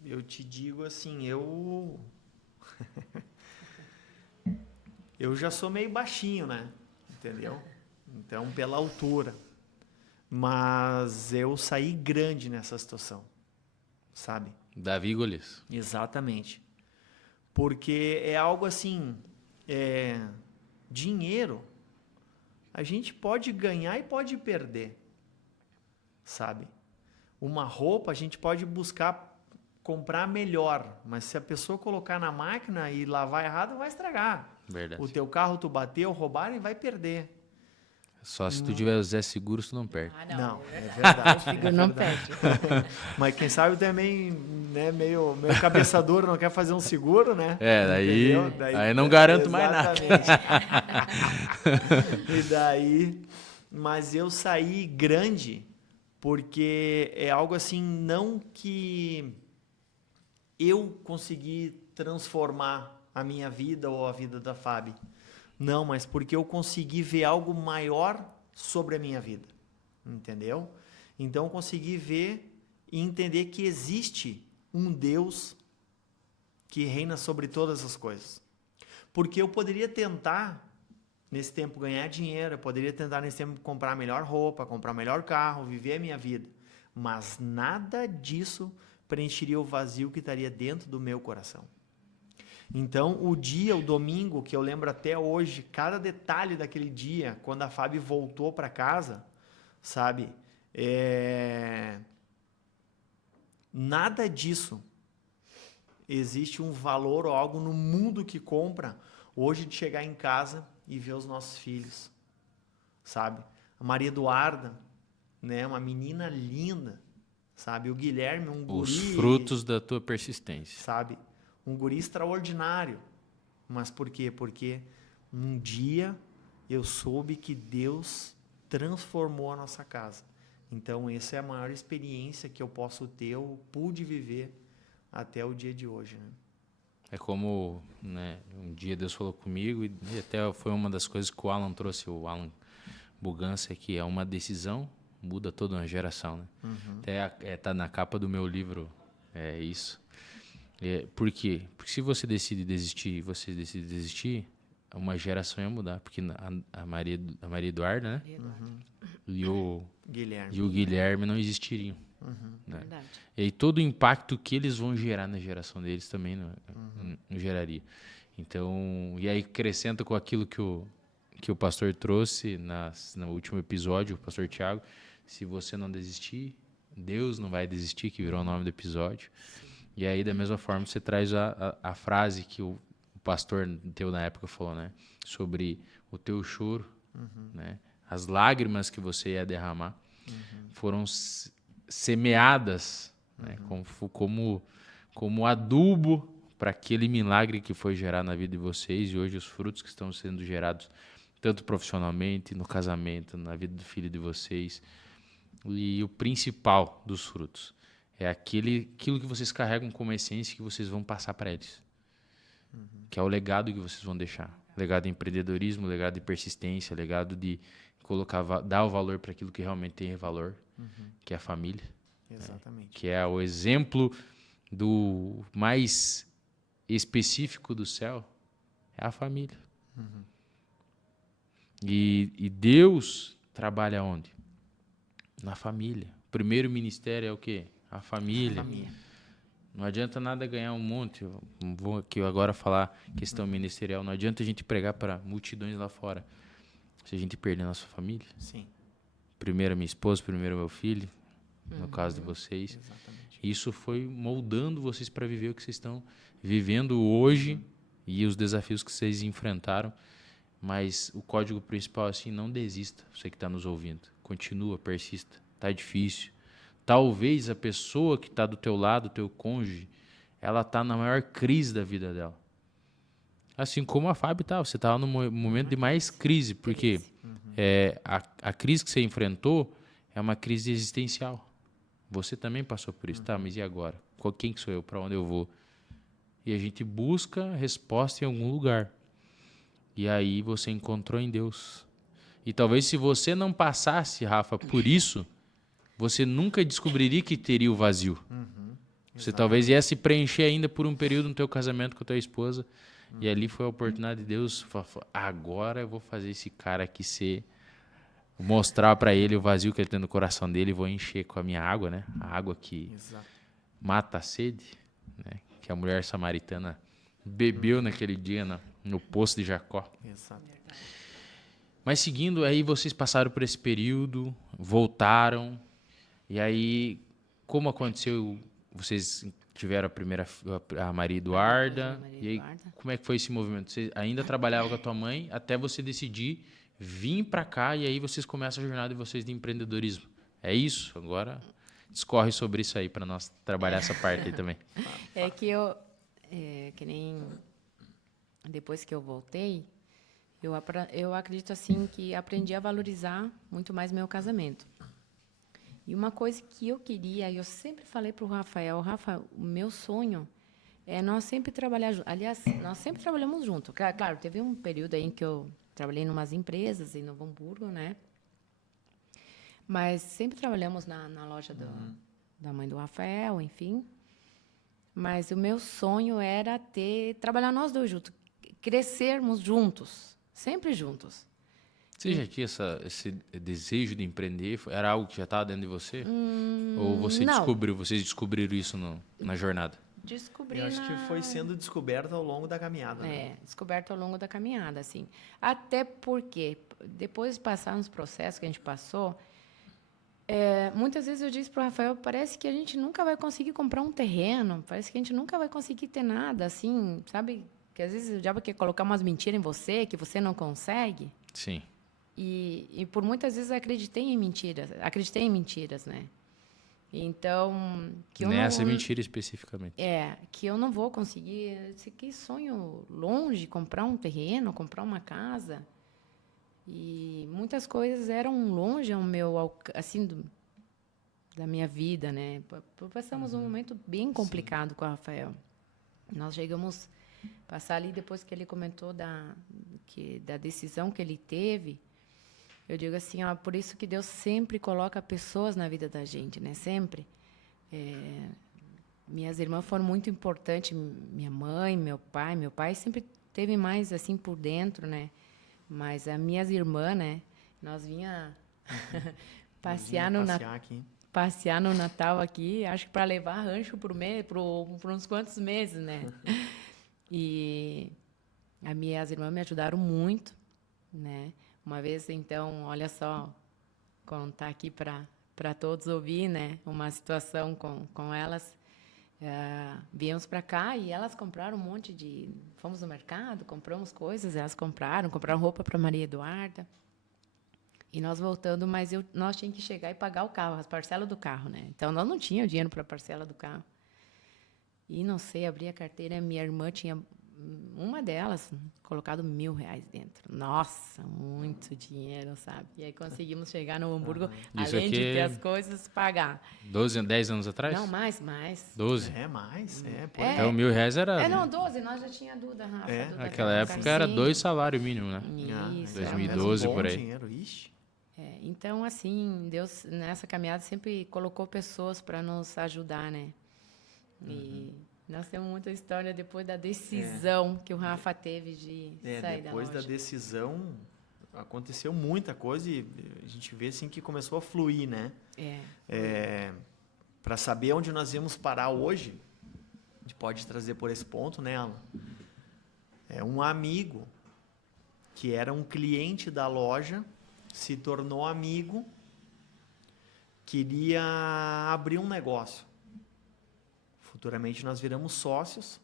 eu te digo assim, eu já sou meio baixinho, né? Entendeu? Então, pela altura. Mas eu saí grande nessa situação, sabe? Davi e Golias. Exatamente. Porque é algo assim, dinheiro, a gente pode ganhar e pode perder, sabe? Uma roupa a gente pode buscar comprar melhor, mas se a pessoa colocar na máquina e lavar errado, vai estragar. Verdade. O teu carro tu bateu, roubaram e vai perder. Só se tu tiver o Zé Seguro, tu não perde. Ah, Não, é verdade. Seguro não perde. Mas quem sabe também, né, meio cabeça dura, não quer fazer um seguro, né? Daí, Entendeu? aí não garanto mais nada. E daí, mas eu saí grande porque é algo assim, não que eu consegui transformar a minha vida ou a vida da Fábio. Não, mas porque eu consegui ver algo maior sobre a minha vida, entendeu? Então eu consegui ver e entender que existe um Deus que reina sobre todas as coisas. Porque eu poderia tentar, nesse tempo, ganhar dinheiro, eu poderia tentar, nesse tempo, comprar melhor roupa, comprar melhor carro, viver a minha vida. Mas nada disso preencheria o vazio que estaria dentro do meu coração. Então, o domingo, que eu lembro até hoje, cada detalhe daquele dia, quando a Fábio voltou para casa, sabe? Nada disso existe um valor ou algo no mundo que compra hoje de chegar em casa e ver os nossos filhos, sabe? A Maria Eduarda, né? Uma menina linda, sabe? O Guilherme, um guri... Os frutos da tua persistência. Sabe? Um guri extraordinário. Mas por quê? Porque um dia eu soube que Deus transformou a nossa casa. Então, essa é a maior experiência que eu posso ter, eu pude viver até o dia de hoje. Né? É como, né, um dia Deus falou comigo, e até foi uma das coisas que o Alan trouxe, o Alan Bugança, que é uma decisão, muda toda uma geração. Né? Uhum. Até tá na capa do meu livro, é isso. Por quê? Porque se você decide desistir, uma geração ia mudar. Porque a Maria Eduarda, né? Uhum. E o Guilherme. Guilherme não existiriam. Uhum. Né? Verdade. E aí todo o impacto que eles vão gerar na geração deles também não geraria. Então, e aí acrescenta com aquilo que o pastor trouxe no último episódio, o pastor Tiago, se você não desistir, Deus não vai desistir, que virou o nome do episódio. E aí, da mesma forma, você traz a frase que o pastor teu na época falou, né? Sobre o teu choro, né? As lágrimas que você ia derramar foram semeadas, né? Como adubo para aquele milagre que foi gerado na vida de vocês e hoje os frutos que estão sendo gerados, tanto profissionalmente, no casamento, na vida do filho de vocês. E o principal dos frutos é aquilo que vocês carregam como essência que vocês vão passar para eles. Que é o legado que vocês vão deixar. Legado de empreendedorismo, legado de persistência, legado de dar o valor para aquilo que realmente tem valor, que é a família. Exatamente. Que é o exemplo do mais específico do céu, é a família. E Deus trabalha onde? Na família. O primeiro ministério é o quê? A família. Não adianta nada ganhar um monte. Eu vou aqui agora falar questão ministerial. Não adianta a gente pregar para multidões lá fora se a gente perder a nossa família. Sim. Primeiro minha esposa, primeiro meu filho, no caso de vocês. Exatamente. Isso foi moldando vocês para viver o que vocês estão vivendo hoje e os desafios que vocês enfrentaram. Mas o código principal é assim, não desista, você que está nos ouvindo. Continua, persista. Tá difícil. Talvez a pessoa que está do teu lado, teu cônjuge, ela está na maior crise da vida dela. Assim como a Fábio tá, você estava no momento de mais crise, porque a crise que você enfrentou é uma crise existencial. Você também passou por isso, tá? Mas e agora? Quem que sou eu? Para onde eu vou? E a gente busca resposta em algum lugar. E aí você encontrou em Deus. E talvez se você não passasse, Rafa, por isso, você nunca descobriria que teria o vazio. Você talvez ia se preencher ainda por um período no teu casamento com a tua esposa. E ali foi a oportunidade de Deus. Agora eu vou fazer esse cara aqui mostrar para ele o vazio que ele tem no coração dele e vou encher com a minha água, né? A água que mata a sede, né? Que a mulher samaritana bebeu naquele dia no poço de Jacó. Exato. Mas seguindo, aí vocês passaram por esse período, voltaram, e aí como aconteceu? Vocês tiveram a Maria Eduarda, e aí como é que foi esse movimento? Você ainda trabalhava com a tua mãe até você decidir vir para cá, e aí vocês começam a jornada de vocês de empreendedorismo. É isso? Agora discorre sobre isso aí para nós trabalhar essa parte aí também. É que que nem depois que eu voltei, eu acredito assim que aprendi a valorizar muito mais meu casamento. E uma coisa que eu queria, eu sempre falei para o Rafael, Rafa, o meu sonho é nós sempre trabalhar juntos. Aliás, nós sempre trabalhamos juntos. Claro, teve um período aí em que eu trabalhei em umas empresas em Novo Hamburgo, né? Mas sempre trabalhamos na loja da mãe do Rafael, enfim. Mas o meu sonho era trabalhar nós dois juntos, crescermos juntos, sempre juntos. Você já tinha esse desejo de empreender? Era algo que já estava dentro de você? Ou vocês descobriram isso na jornada? Eu acho que foi sendo descoberto ao longo da caminhada. Né? Descoberto ao longo da caminhada, assim. Até porque, depois de passar nos processos que a gente passou, muitas vezes eu disse para o Rafael, parece que a gente nunca vai conseguir comprar um terreno, parece que a gente nunca vai conseguir ter nada, assim, sabe? Que às vezes o diabo quer colocar umas mentiras em você, que você não consegue. Sim. E por muitas vezes acreditei em mentiras, né? Então, nessa mentira especificamente. Que eu não vou conseguir. Que sonho longe, comprar um terreno, comprar uma casa. E muitas coisas eram longe ao meu, assim, da minha vida, né? Passamos um momento bem complicado com o Rafael. Nós chegamos a passar ali, depois que ele comentou da decisão que ele teve. Eu digo assim, por isso que Deus sempre coloca pessoas na vida da gente, né? Sempre. Minhas irmãs foram muito importantes, minha mãe, meu pai sempre teve mais assim por dentro, né? Mas as minhas irmãs, né? Nós vinha passear no Natal aqui, acho que para levar rancho por uns quantos meses, né? E as minhas irmãs me ajudaram muito, né? Uma vez, então, olha só, contar aqui para todos ouvir, né? Uma situação com elas. Viemos para cá e elas compraram um monte de... Fomos no mercado, compramos coisas, elas compraram roupa para Maria Eduarda. E nós voltando, mas nós tínhamos que chegar e pagar o carro, as parcelas do carro, né? Então, nós não tínhamos dinheiro para a parcela do carro. E, não sei, abri a carteira, minha irmã tinha... Uma delas, colocado R$1.000 dentro. Nossa, muito dinheiro, sabe? E aí conseguimos chegar no Hamburgo, além de ter as coisas, pagar. 10 anos atrás? Não, mais. 12? Mais. Então, R$1.000 era... não, 12, nós já tinha Duda, Rafa. Duda naquela época era 2 salários mínimos, né? Isso. 2012, por aí. Dinheiro, ixi. Então, assim, Deus, nessa caminhada, sempre colocou pessoas para nos ajudar, né? E... Nós temos muita história depois da decisão que o Rafa teve de sair da loja. Depois da decisão, aconteceu muita coisa e a gente vê assim, que começou a fluir, né? Para saber onde nós íamos parar hoje, a gente pode trazer por esse ponto, né, Alan? Um amigo que era um cliente da loja, se tornou amigo, queria abrir um negócio. Futuramente nós viramos sócios,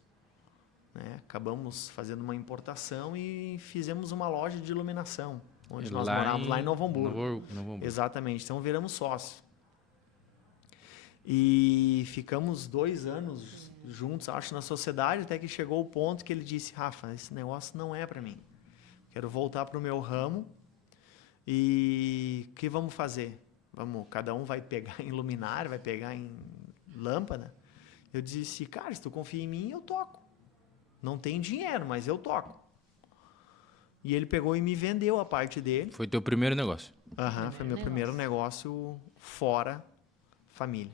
né? Acabamos fazendo uma importação e fizemos uma loja de iluminação, onde nós morávamos lá em Novo Hamburgo. Exatamente, então viramos sócios. E ficamos 2 anos juntos, acho, na sociedade, até que chegou o ponto que ele disse, Rafa, esse negócio não é para mim. Quero voltar para o meu ramo e o que vamos fazer? Cada um vai pegar em luminária, vai pegar em lâmpada. Eu disse, cara, se tu confia em mim, eu toco. Não tem dinheiro, mas eu toco. E ele pegou e me vendeu a parte dele. Foi teu primeiro negócio? Foi meu primeiro negócio fora família.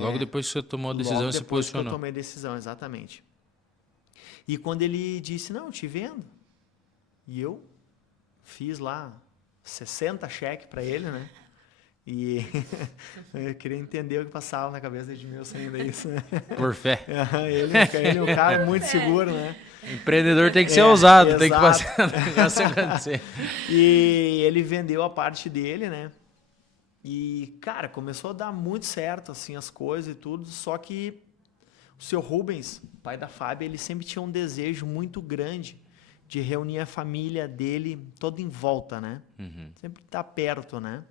Logo depois que você tomou a decisão, Logo se depois que eu posicionou. tomei a decisão, exatamente. E quando ele disse, não, te vendo. E eu fiz lá 60 cheques para ele, né? E eu queria entender o que passava na cabeça de Edmilson ainda isso, né? Por fé. Ele é um cara muito seguro, né? Empreendedor tem que ser ousado, tem que exato. fazer o negócio acontecer. E ele vendeu a parte dele, né? E, cara, começou a dar muito certo, assim, as coisas e tudo, só que o seu Rubens, pai da Fábia, ele sempre tinha um desejo muito grande de reunir a família dele toda em volta, né? Sempre estar perto, né?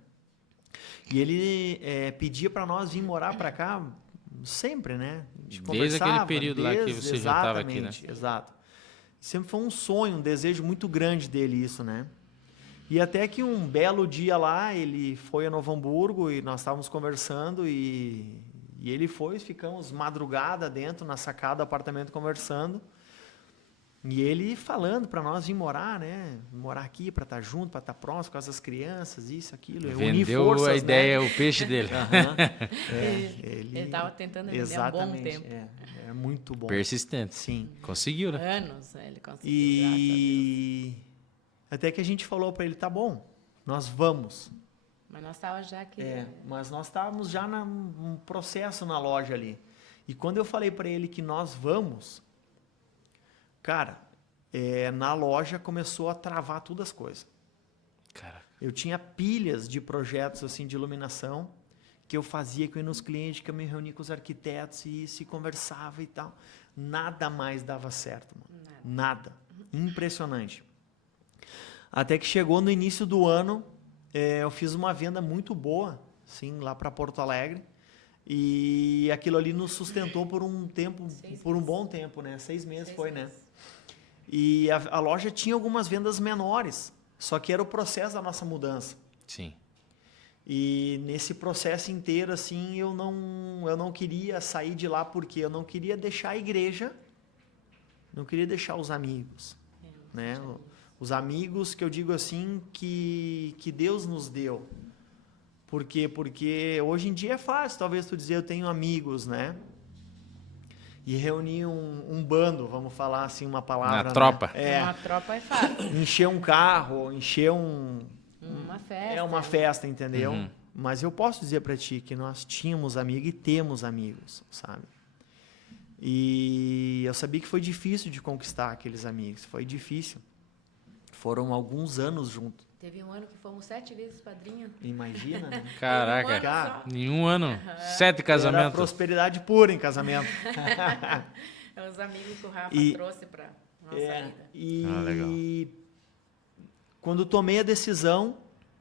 E ele pedia para nós vir morar para cá sempre, né? A gente Desde aquele conversava, período lá que você já estava aqui, né? Exato. Sempre foi um sonho, um desejo muito grande dele isso, né? E até que um belo dia lá, ele foi a Novo Hamburgo e nós estávamos conversando e ele foi, ficamos madrugada dentro, na sacada do apartamento conversando. E ele falando para nós vir morar, né? Morar aqui para estar junto, para estar próximo com as crianças, isso, aquilo. Unir Vendeu forças, a ideia, né? o peixe dele. Ele estava tentando vender há um bom tempo. É muito bom. Persistente. Sim. Conseguiu, né? Anos, ele conseguiu, E até que a gente falou para ele, tá bom, nós vamos. mas nós estávamos já aqui. Mas nós estávamos já num processo na loja ali. E quando eu falei para ele que nós vamos, cara, na loja começou a travar todas as coisas. Caraca. Eu tinha pilhas de projetos assim de iluminação que eu fazia, que eu ia nos clientes, que eu me reunia com os arquitetos e se conversava e tal. Nada mais dava certo, mano. Nada. Impressionante. Até que chegou no início do ano, eu fiz uma venda muito boa, sim, lá para Porto Alegre. E aquilo ali nos sustentou por um tempo, por um bom tempo, né? 6 meses foi, né? E a loja tinha algumas vendas menores, só que era o processo da nossa mudança. Sim. E nesse processo inteiro, assim, eu não queria sair de lá porque eu não queria deixar a igreja, não queria deixar os amigos, né? Os amigos que eu digo assim, que Deus nos deu. Por quê? Porque hoje em dia é fácil, talvez tu dizer, eu tenho amigos, né? E reunir um bando, vamos falar assim, uma palavra. Na tropa. Né? Uma tropa é fácil. Encher um carro, encher Uma festa. É uma festa, entendeu? Uhum. Mas eu posso dizer para ti que nós tínhamos amigos e temos amigos, sabe? E eu sabia que foi difícil de conquistar aqueles amigos, foi difícil. Foram alguns anos juntos. Teve um ano que fomos 7 vezes padrinho. Imagina, né? Caraca. Cara, Em um ano, 7 era casamentos. prosperidade pura em casamento. É os amigos que o Rafa E- trouxe para nossa vida. E legal. quando tomei a decisão,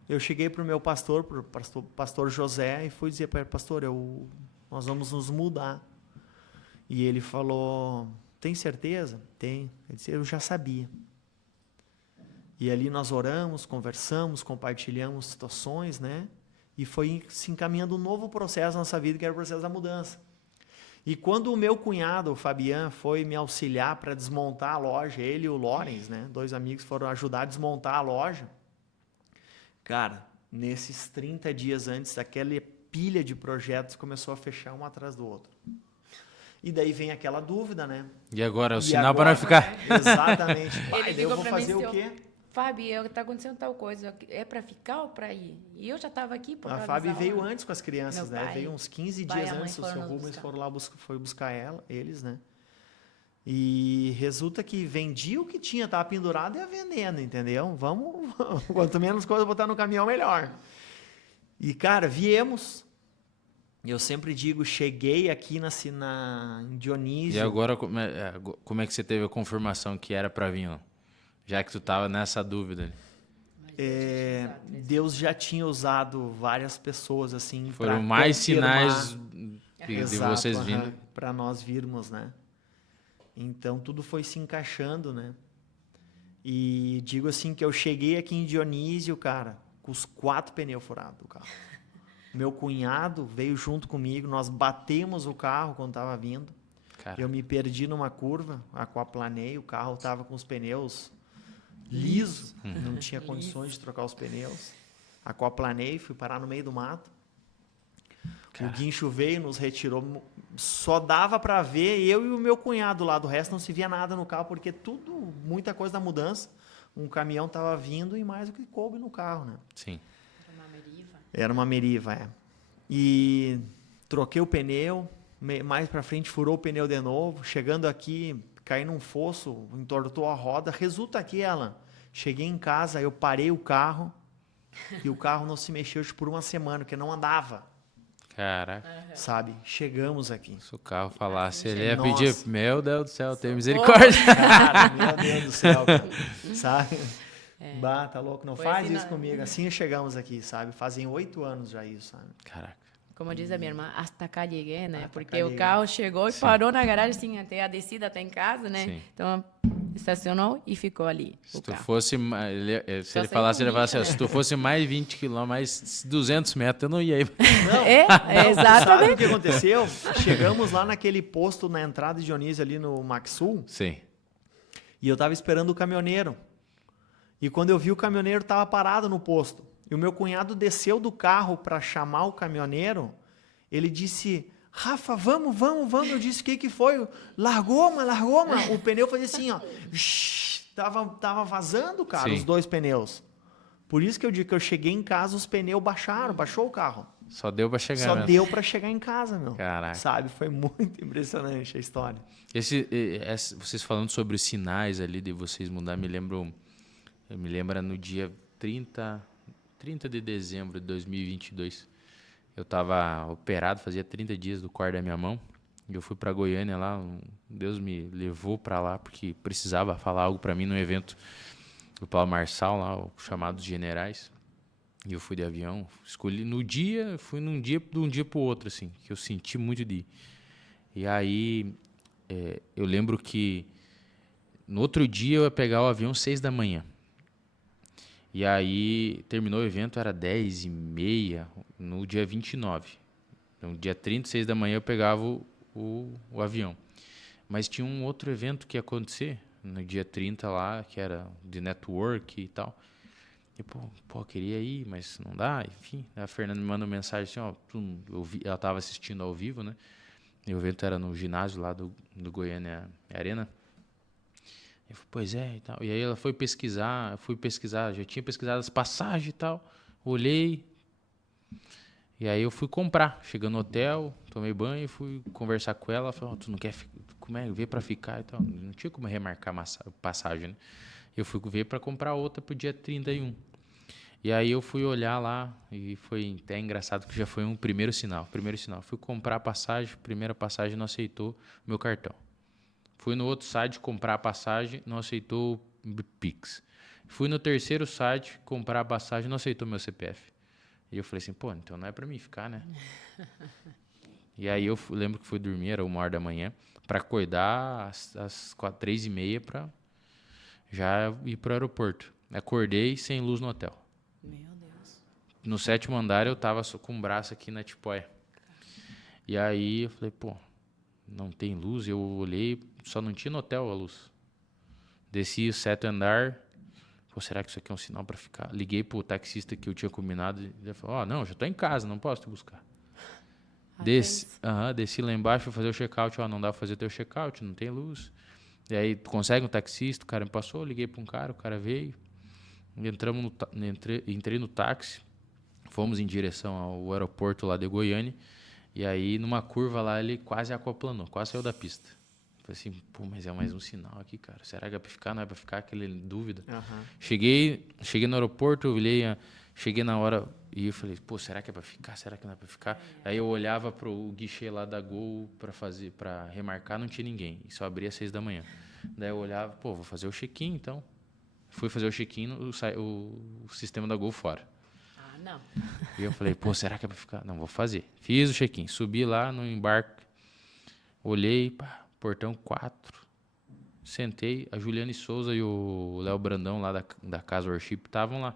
eu cheguei para o meu pastor, para o pastor José, e fui dizer para ele, pastor, nós vamos nos mudar. E ele falou, tem certeza? Tem. Ele disse, eu já sabia. E ali nós oramos, conversamos, compartilhamos situações, né? E foi se encaminhando um novo processo na nossa vida, que era o processo da mudança. E quando o meu cunhado, o Fabian, foi me auxiliar para desmontar a loja, ele e o Lorenz, né? 2 amigos foram ajudar a desmontar a loja. Cara, nesses 30 dias antes, aquela pilha de projetos começou a fechar um atrás do outro. E daí vem aquela dúvida, né? E agora, o E sinal para agora? não ficar. Exatamente. Pai, daí eu ligou vou pra mim, fazer o seu- quê? Fábio, está acontecendo tal coisa. É para ficar ou para ir? E eu já estava aqui por A causa Fábio das veio aulas. antes com as crianças, Meu né? pai- Veio uns 15 pai e dias a mãe antes, o foram seu nos Rubens buscar. foram lá foi buscar eles, né? E resulta que vendia o que tinha, tava pendurado e ia vendendo, entendeu? Vamos, quanto menos coisa botar no caminhão, melhor. E, cara, viemos. Eu sempre digo, cheguei aqui em Dionísio. E agora, como é que você teve a confirmação que era para vir, ó? Já que tu tava nessa dúvida. Deus já tinha usado várias pessoas, assim, Foram pra mais confirmar. sinais de vocês vindo. Para nós virmos, né? Então tudo foi se encaixando, né? E digo assim que eu cheguei aqui em Dionísio, cara, com os 4 pneus furados do carro. Meu cunhado veio junto comigo, nós batemos o carro quando estava vindo. Cara, Eu me perdi numa curva, aquaplanei, o carro estava com os pneus lisos, não tinha condições de trocar os pneus. Aquaplanei, fui parar no meio do mato. E o guincho veio, nos retirou. Só dava para ver eu e o meu cunhado lá. Do resto não se via nada no carro, porque muita coisa da mudança. Um caminhão tava vindo e mais o que coube no carro, né? Sim. Era uma Meriva, é. E troquei o pneu, mais pra frente furou o pneu de novo. Chegando aqui, caí num fosso, entortou a roda. Resulta aqui, Alan, cheguei em casa, eu parei o carro e o carro não se mexeu por uma semana, porque não andava. Caraca. Sabe? Chegamos aqui. Se o carro falasse, ele ia Nossa. pedir, meu Deus do céu, tem misericórdia. Cara, meu Deus do céu, cara. Sabe? Bah, tá louco, não Foi faz assim, isso comigo. Assim chegamos aqui, sabe? Fazem 8 anos já isso, sabe? Caraca. Como diz a minha irmã, hasta cá cheguei, né? Hasta Porque cá o cheguei. carro chegou e parou na garagem, assim, até a descida até em casa, né? Sim. Então, estacionou e ficou ali Se o tu carro. fosse, se ele saiu falasse, ele com falasse, guincho, se tu fosse mais 20 quilômetros, mais 200 metros, eu não ia ir. Não, É, sabe o exatamente. que aconteceu? Chegamos lá naquele posto na entrada de Dionísio ali no Maxul Sim. e eu tava esperando o caminhoneiro. E quando eu vi o caminhoneiro tava parado no posto. E o meu cunhado desceu do carro para chamar o caminhoneiro. Ele disse: Rafa, vamos. Eu disse: o que foi? Largou, mano. O pneu fazia assim, ó. Tava vazando, cara, Sim. os 2 pneus. Por isso que eu digo que eu cheguei em casa, os pneus baixou o carro. Só deu pra chegar, Só né? deu para chegar em casa, meu. Caraca. Sabe? Foi muito impressionante a história. Vocês falando sobre os sinais ali de vocês mudar, me lembra no dia 30 de dezembro de 2022. Eu tava operado, fazia 30 dias do corte da minha mão. E eu fui pra Goiânia lá, Deus me levou pra lá porque precisava falar algo pra mim no evento do Paulo Marçal lá, o chamado Generais. E eu fui de avião, escolhi no dia, fui de um dia pro outro, assim, que eu senti muito de ir. E aí, eu lembro que no outro dia eu ia pegar o avião 6 da manhã. E aí, terminou o evento, era 10h30, no dia 29. Então, dia 30, 6 da manhã, eu pegava o avião. Mas tinha um outro evento que ia acontecer, no dia 30 lá, que era de network e tal. E, pô, queria ir, mas não dá, enfim. A Fernanda me mandou mensagem assim, ó, ela estava assistindo ao vivo, né? E o evento era no ginásio lá do Goiânia Arena. Eu falei, pois é, e tal. E aí ela foi pesquisar, já tinha pesquisado as passagens e tal. Olhei. E aí eu fui comprar. Chegando no hotel, tomei banho, fui conversar com ela. Ela falou, tu não quer ver pra ficar e tal. Não tinha como remarcar passagem, né? Eu fui ver pra comprar outra pro dia 31. E aí eu fui olhar lá e foi até engraçado que já foi um primeiro sinal. Fui comprar a passagem, primeira passagem não aceitou meu cartão. Fui no outro site comprar a passagem, não aceitou o Pix. Fui no terceiro site comprar a passagem, não aceitou meu CPF. E eu falei assim, pô, então não é pra mim ficar, né? E aí eu lembro que fui dormir, era 1h da manhã, pra acordar às 3h30 pra já ir pro aeroporto. Acordei sem luz no hotel. Meu Deus. No 7º andar eu tava com o braço aqui na tipóia. E aí eu falei, pô, não tem luz. Eu olhei, só não tinha no hotel a luz. Desci o 7º andar. Pô, será que isso aqui é um sinal pra ficar? Liguei pro taxista que eu tinha combinado. Ele falou, não, já tô em casa, não posso te buscar. Desci lá embaixo, fui fazer o check-out. Não dá pra fazer teu check-out, não tem luz. E aí, tu consegue um taxista? O cara me passou, liguei pra um cara, o cara veio. Entrei no táxi, fomos em direção ao aeroporto lá de Goiânia. E aí, numa curva lá, ele quase aquaplanou, quase saiu da pista. Falei assim, pô, mas é mais um sinal aqui, cara. Será que é pra ficar? Não é pra ficar? Aquela dúvida. Uhum. Cheguei no aeroporto, eu olhei, cheguei na hora e eu falei, pô, será que é pra ficar? Será que não é pra ficar? Aí eu olhava pro guichê lá da Gol pra remarcar, não tinha ninguém. E só abria às 6 da manhã. Daí eu olhava, pô, vou fazer o check-in, então. Fui fazer o check-in, o sistema da Gol fora. Ah, não. E eu falei, pô, será que é pra ficar? Não, vou fazer. Fiz o check-in, subi lá no embarque, olhei, pá, portão 4, sentei, a Juliane Souza e o Léo Brandão lá da Casa Worship estavam lá.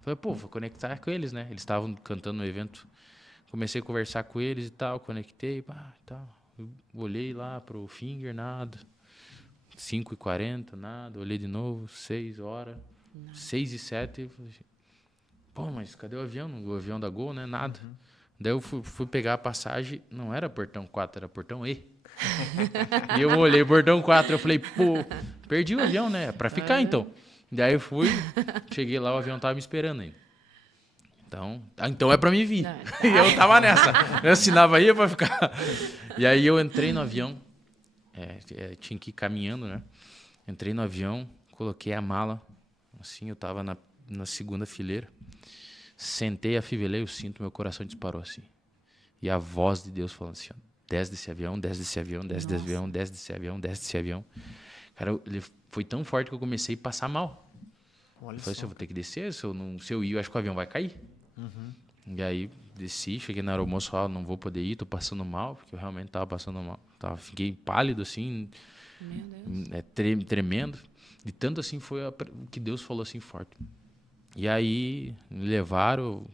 Falei, pô, vou conectar com eles, né? Eles estavam cantando no evento. Comecei a conversar com eles e tal, conectei, pá, tal. Eu olhei lá pro Finger, nada. 5h40, nada. Olhei de novo, 6 horas. 6h07. Falei, pô, mas cadê o avião? O avião da Gol, né? Nada. Daí eu fui pegar a passagem, não era portão 4, era portão E. E eu olhei portão 4, eu falei, pô, perdi o avião, né? É pra ficar então. Daí eu fui, cheguei lá, o avião tava me esperando ainda. Então é pra mim vir. E eu tava nessa. Eu assinava aí pra ficar. E aí eu entrei no avião, tinha que ir caminhando, né? Entrei no avião, coloquei a mala, assim, eu tava na segunda fileira. Sentei, afivelei o cinto, meu coração disparou assim. E a voz de Deus falando assim, ó, desce desse avião, desce desse avião, desce desse avião, desce desse avião, desce desse avião. Cara, ele foi tão forte que eu comecei a passar mal. Eu falei, eu vou ter que descer, se eu ir, eu acho que o avião vai cair. E aí, desci, cheguei na aeromoça, falei, não vou poder ir, tô passando mal, porque eu realmente tava passando mal. Fiquei pálido, assim, tremendo. De tanto assim, foi o que Deus falou assim forte. E aí, me levaram,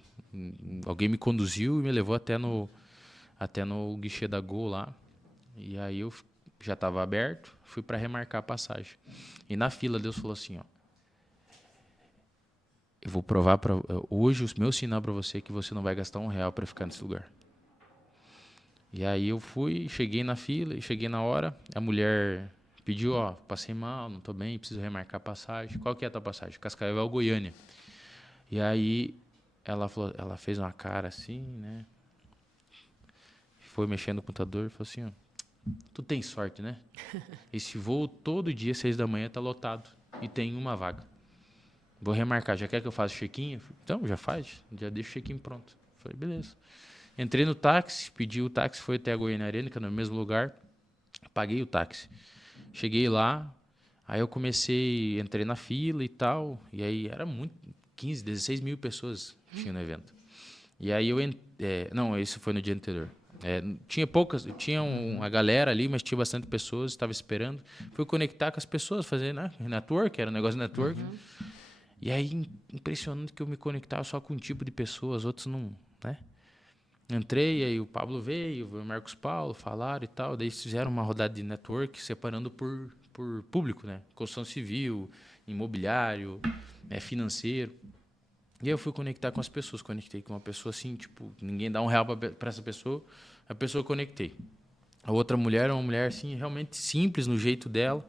alguém me conduziu e me levou até no guichê da Gol lá. E aí eu já estava aberto, fui para remarcar a passagem. E na fila Deus falou assim, ó, eu vou provar hoje o meu sinal para você que você não vai gastar R$1 para ficar nesse lugar. E aí eu fui, cheguei na fila, cheguei na hora, a mulher pediu, ó, passei mal, não tô bem, preciso remarcar a passagem. Qual que é a tua passagem? Cascavel, Goiânia. E aí ela fez uma cara assim, né? Foi mexendo no computador e falou assim, ó, tu tem sorte, né? Esse voo todo dia, 6 da manhã, tá lotado. E tem uma vaga. Vou remarcar. Já quer que eu faça o check-in? Então, já faz. Já deixa o check-in pronto. Falei, beleza. Entrei no táxi, pedi o táxi, foi até a Goiânia Arena, que é no mesmo lugar. Paguei o táxi. Cheguei lá, aí eu entrei na fila e tal. E aí era 15, 16 mil pessoas que tinha no evento. E aí não, isso foi no dia anterior. Tinha uma galera ali, mas tinha bastante pessoas, estava esperando. Fui conectar com as pessoas, fazer network, era um negócio de network. E aí, impressionante que eu me conectava só com um tipo de pessoa, os outros não, né? Entrei, aí o Pablo veio, o Marcos Paulo, falaram e tal. Daí fizeram uma rodada de network separando por público, né? Construção civil, imobiliário, financeiro. E aí eu fui conectar com as pessoas. Conectei com uma pessoa assim, tipo, ninguém dá R$1 para essa pessoa. A pessoa eu conectei. A outra mulher é uma mulher assim, realmente simples no jeito dela.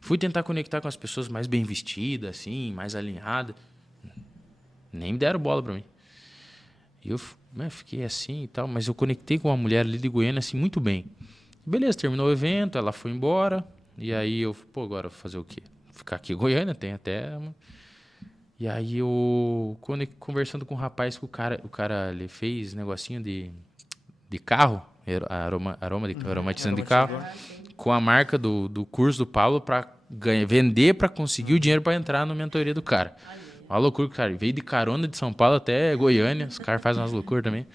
Fui tentar conectar com as pessoas mais bem vestidas, assim, mais alinhadas. Nem me deram bola para mim. E eu fiquei assim e tal, mas eu conectei com uma mulher ali de Goiânia assim muito bem. Beleza, terminou o evento, ela foi embora. E aí eu, agora eu vou fazer o quê? Ficar aqui em Goiânia, tem até... E aí eu, conversando com o rapaz, que o cara ele fez negocinho de carro, aromatizando de carro, com a marca do curso do Paulo para vender, para conseguir o dinheiro para entrar na mentoria do cara. Uma loucura, cara. Veio de carona de São Paulo até Goiânia. Os caras fazem umas loucuras também.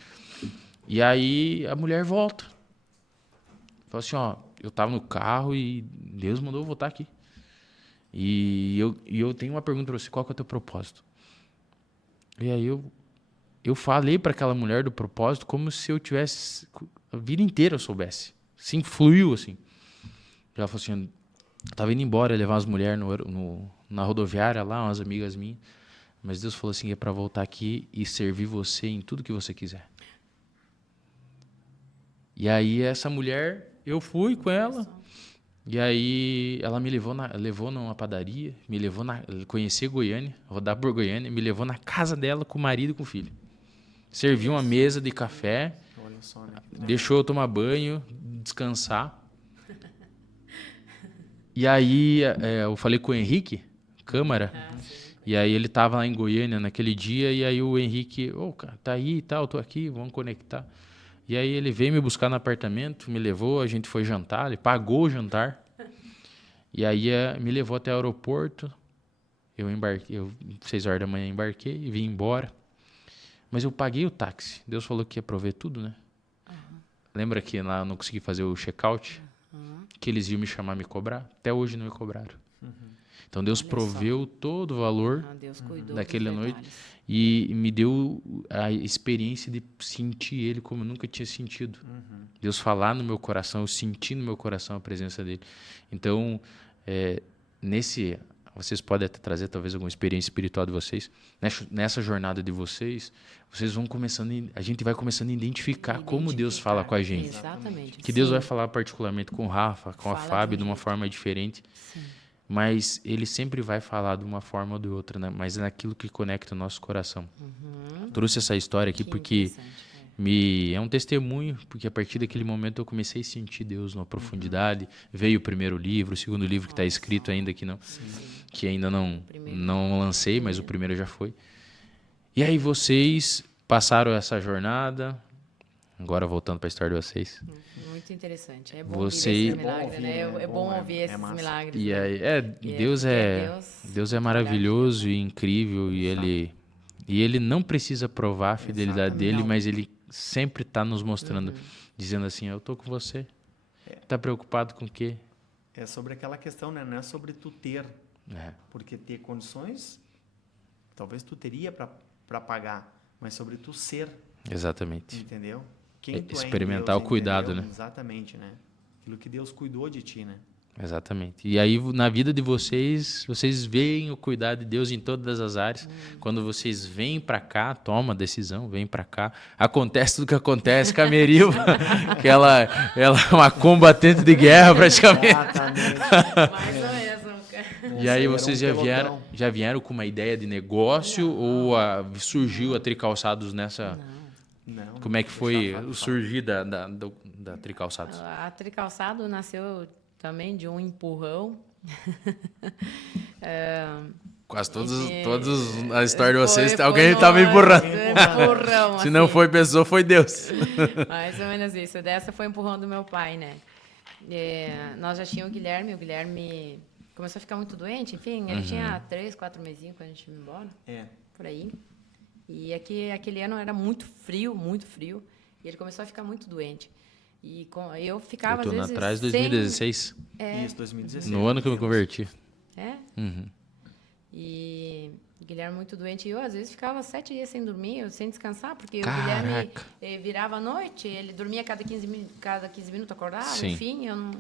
E aí a mulher volta. Falou assim, ó, eu tava no carro e Deus mandou eu voltar aqui. E eu tenho uma pergunta para você, qual que é o teu propósito? E aí eu falei para aquela mulher do propósito como se eu tivesse a vida inteira eu soubesse. Assim, fluiu assim. Ela falou assim, eu tava indo embora levar umas mulheres na rodoviária lá, umas amigas minhas. Mas Deus falou assim, é para voltar aqui e servir você em tudo que você quiser. E aí essa mulher, eu fui com ela. E aí ela me levou numa padaria, me levou conhecer Goiânia, rodar por Goiânia, me levou na casa dela com o marido e com o filho. Serviu uma mesa de café, deixou eu tomar banho, descansar. E aí eu falei com o Henrique Câmara, e aí ele estava lá em Goiânia naquele dia, e aí o Henrique, cara, tá aí e tal, tô aqui, vamos conectar. E aí ele veio me buscar no apartamento, me levou, a gente foi jantar, ele pagou o jantar. E aí me levou até o aeroporto. Eu embarquei, 6 horas da manhã embarquei e vim embora. Mas eu paguei o táxi. Deus falou que ia prover tudo, né? Lembra que lá eu não consegui fazer o check-out? Que eles iam me chamar, me cobrar? Até hoje não me cobraram. Então Deus proveu todo o valor daquela noite e me deu a experiência de sentir Ele como eu nunca tinha sentido. Deus falar no meu coração, eu senti no meu coração a presença dele. Então, vocês podem até trazer talvez alguma experiência espiritual de vocês. Nessa jornada de vocês, vocês vão a gente vai começando a identificar como Deus fala com a gente. Exatamente. Que Deus vai falar particularmente com o Rafa, com a Fábio, de uma forma diferente. Sim. Mas ele sempre vai falar de uma forma ou de outra, né? Mas é naquilo que conecta o nosso coração. Trouxe essa história aqui porque é um testemunho, porque a partir daquele momento eu comecei a sentir Deus numa profundidade. Veio o primeiro livro, o segundo livro que está escrito ainda que ainda não lancei, mas o primeiro já foi. E aí vocês passaram essa jornada, agora voltando para a história de vocês. Muito interessante. É bom ouvir esses milagres, né? É bom ouvir esses milagres. E aí, Deus é maravilhoso e incrível, e ele não precisa provar a fidelidade dele, mas ele sempre está nos mostrando, dizendo assim, eu estou com você. Está preocupado com o quê? É sobre aquela questão, né? Não é sobre tu ter, porque ter condições, talvez tu teria para pagar, mas sobre tu ser. Exatamente. Entendeu? Quem tu experimentar é em Deus, o cuidado, entendeu? né? Exatamente, né? Aquilo que Deus cuidou de ti, né? Exatamente. E aí, na vida de vocês veem o cuidado de Deus em todas as áreas. Quando vocês vêm para cá, toma a decisão, vêm para cá, acontece tudo que acontece com a Meril, que ela é uma combatente de guerra praticamente. Mais ou menos. E aí vocês já vieram com uma ideia de negócio ou surgiu a Tricalçados nessa... Não. Como é que foi o surgir da Tricalçados? A Tricalçado nasceu também de um empurrão. Quase todos a história de vocês, alguém foi estava empurrando. Empurrão, Se não foi pessoa, foi Deus. Mais ou menos isso. Dessa foi empurrão do meu pai, né? Nós já tínhamos o Guilherme começou a ficar muito doente, enfim, ele tinha 3, 4 mesinhos quando a gente ia embora, por aí. E aquele ano era muito frio, e ele começou a ficar muito doente. E eu ficava, às vezes, atrás, 2016. Isso, 2016. No ano que eu me converti. E o Guilherme muito doente. E eu, às vezes, ficava 7 dias sem dormir, sem descansar, porque Caraca. o Guilherme virava à noite, ele dormia cada 15 minutos acordava, Sim. enfim, eu não...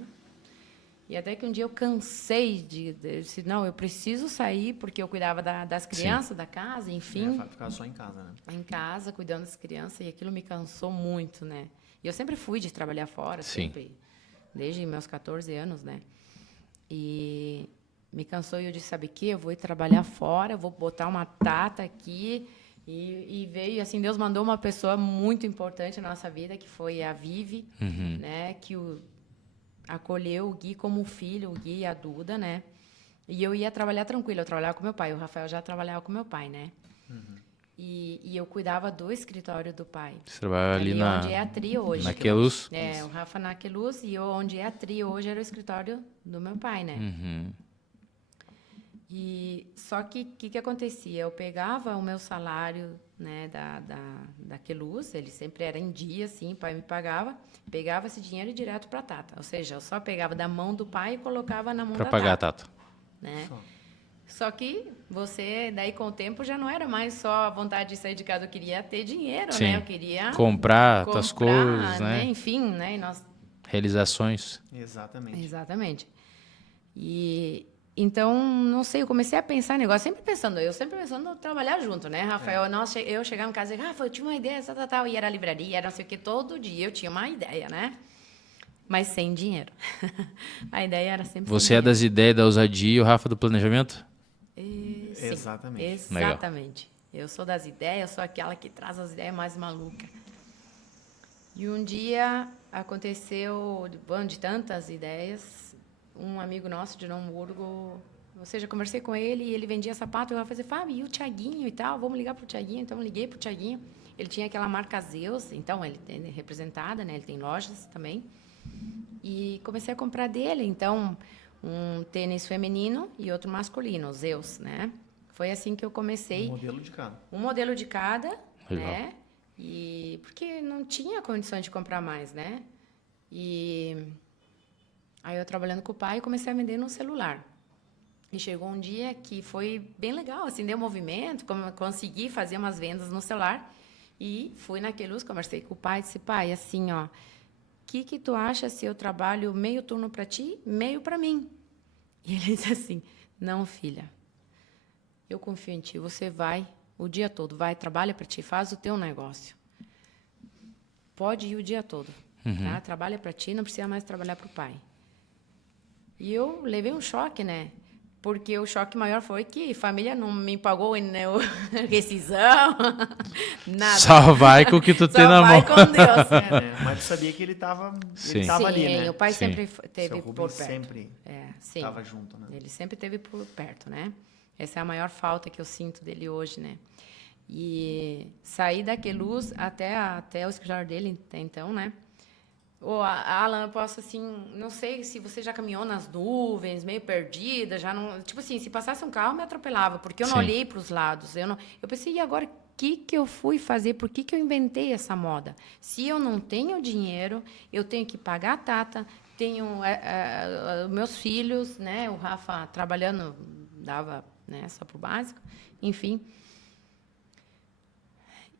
E até que um dia eu cansei eu disse, não, eu preciso sair, porque eu cuidava das crianças, da casa, enfim. Ficava só em casa, né? Em casa, cuidando das crianças, e aquilo me cansou muito, né? E eu sempre fui de trabalhar fora, Sim. sempre, desde meus 14 anos, né? E me cansou e eu disse, sabe o quê? Eu vou ir trabalhar fora, eu vou botar uma data aqui. E veio, assim, Deus mandou uma pessoa muito importante na nossa vida, que foi a Vivi, né? Que acolheu o Gui como filho, o Gui e a Duda, né? E eu ia trabalhar tranquilo, eu trabalhava com meu pai, o Rafael já trabalhava com meu pai, né? E eu cuidava do escritório do pai. Você trabalhava ali onde é a Tri hoje. Na Aqueluz? O Rafa na Aqueluz e onde é a Tri hoje era o escritório do meu pai, né? E só que o que acontecia? Eu pegava o meu salário, né, da Aqueluz, ele sempre era em dia, assim, o pai me pagava, pegava esse dinheiro e direto para a Tata. Ou seja, eu só pegava da mão do pai e colocava na mão da Tata. Para pagar a Tata. Né? Só que você, daí com o tempo, já não era mais só a vontade de sair de casa, eu queria ter dinheiro, Sim. né? Eu queria comprar as coisas, né? Enfim, né? E nós... Realizações. Exatamente. E então, não sei, eu comecei a pensar negócio, sempre pensando em trabalhar junto, né, Rafael? Eu chegava em casa e dizia, Rafa, eu tinha uma ideia, tal, e era livraria, era não sei o que, todo dia eu tinha uma ideia, né? Mas sem dinheiro. A ideia era sempre Você é das ideias da ousadia e o Rafa do planejamento? Sim, Exatamente. Exatamente. Eu sou das ideias, eu sou aquela que traz as ideias mais malucas. E um dia aconteceu, de tantas ideias, um amigo nosso de Novo Hamburgo, ou seja, conversei com ele e ele vendia sapato, eu ia fazer, Fábio, e o Thiaguinho e tal, vamos ligar pro Thiaguinho, então eu liguei pro Thiaguinho, ele tinha aquela marca Zeus, então ele tem representada, né, ele tem lojas também, e comecei a comprar dele, então, um tênis feminino e outro masculino, Zeus, né, foi assim que eu comecei. Um modelo de cada, Legal. né, e porque não tinha condições de comprar mais, né, e aí eu trabalhando com o pai comecei a vender no celular. E chegou um dia que foi bem legal, assim, deu movimento, consegui fazer umas vendas no celular e fui na Aqueluz, conversei com o pai, disse, pai, assim, ó, que tu acha se eu trabalho meio turno para ti, meio para mim? E ele disse assim, Não, filha. Eu confio em ti. Você vai o dia todo. Vai, trabalha para ti. Faz o teu negócio. Pode ir o dia todo. Tá? Trabalha para ti, não precisa mais trabalhar para o pai. E eu levei um choque, né? Porque o choque maior foi que a família não me pagou rescisão, nada. Só vai com o que tu tem na mão. Só vai com Deus. Né? Mas tu sabia que ele tava ali, né? O pai Sim. sempre Seu teve Rubens por perto. sempre Sim. tava junto, né? Ele sempre teve por perto, né? Essa é a maior falta que eu sinto dele hoje, né? E sair da Queluz até o escritório dele, até então, né? Ô, Alan, eu posso, assim, não sei se você já caminhou nas nuvens, meio perdida, já não... Tipo assim, se passasse um carro, me atropelava, porque eu não Sim. olhei para os lados. Eu pensei, e agora, o que eu fui fazer? Por que eu inventei essa moda? Se eu não tenho dinheiro, eu tenho que pagar a Tata, tenho meus filhos, né? O Rafa trabalhando, dava, né, só pro básico, enfim.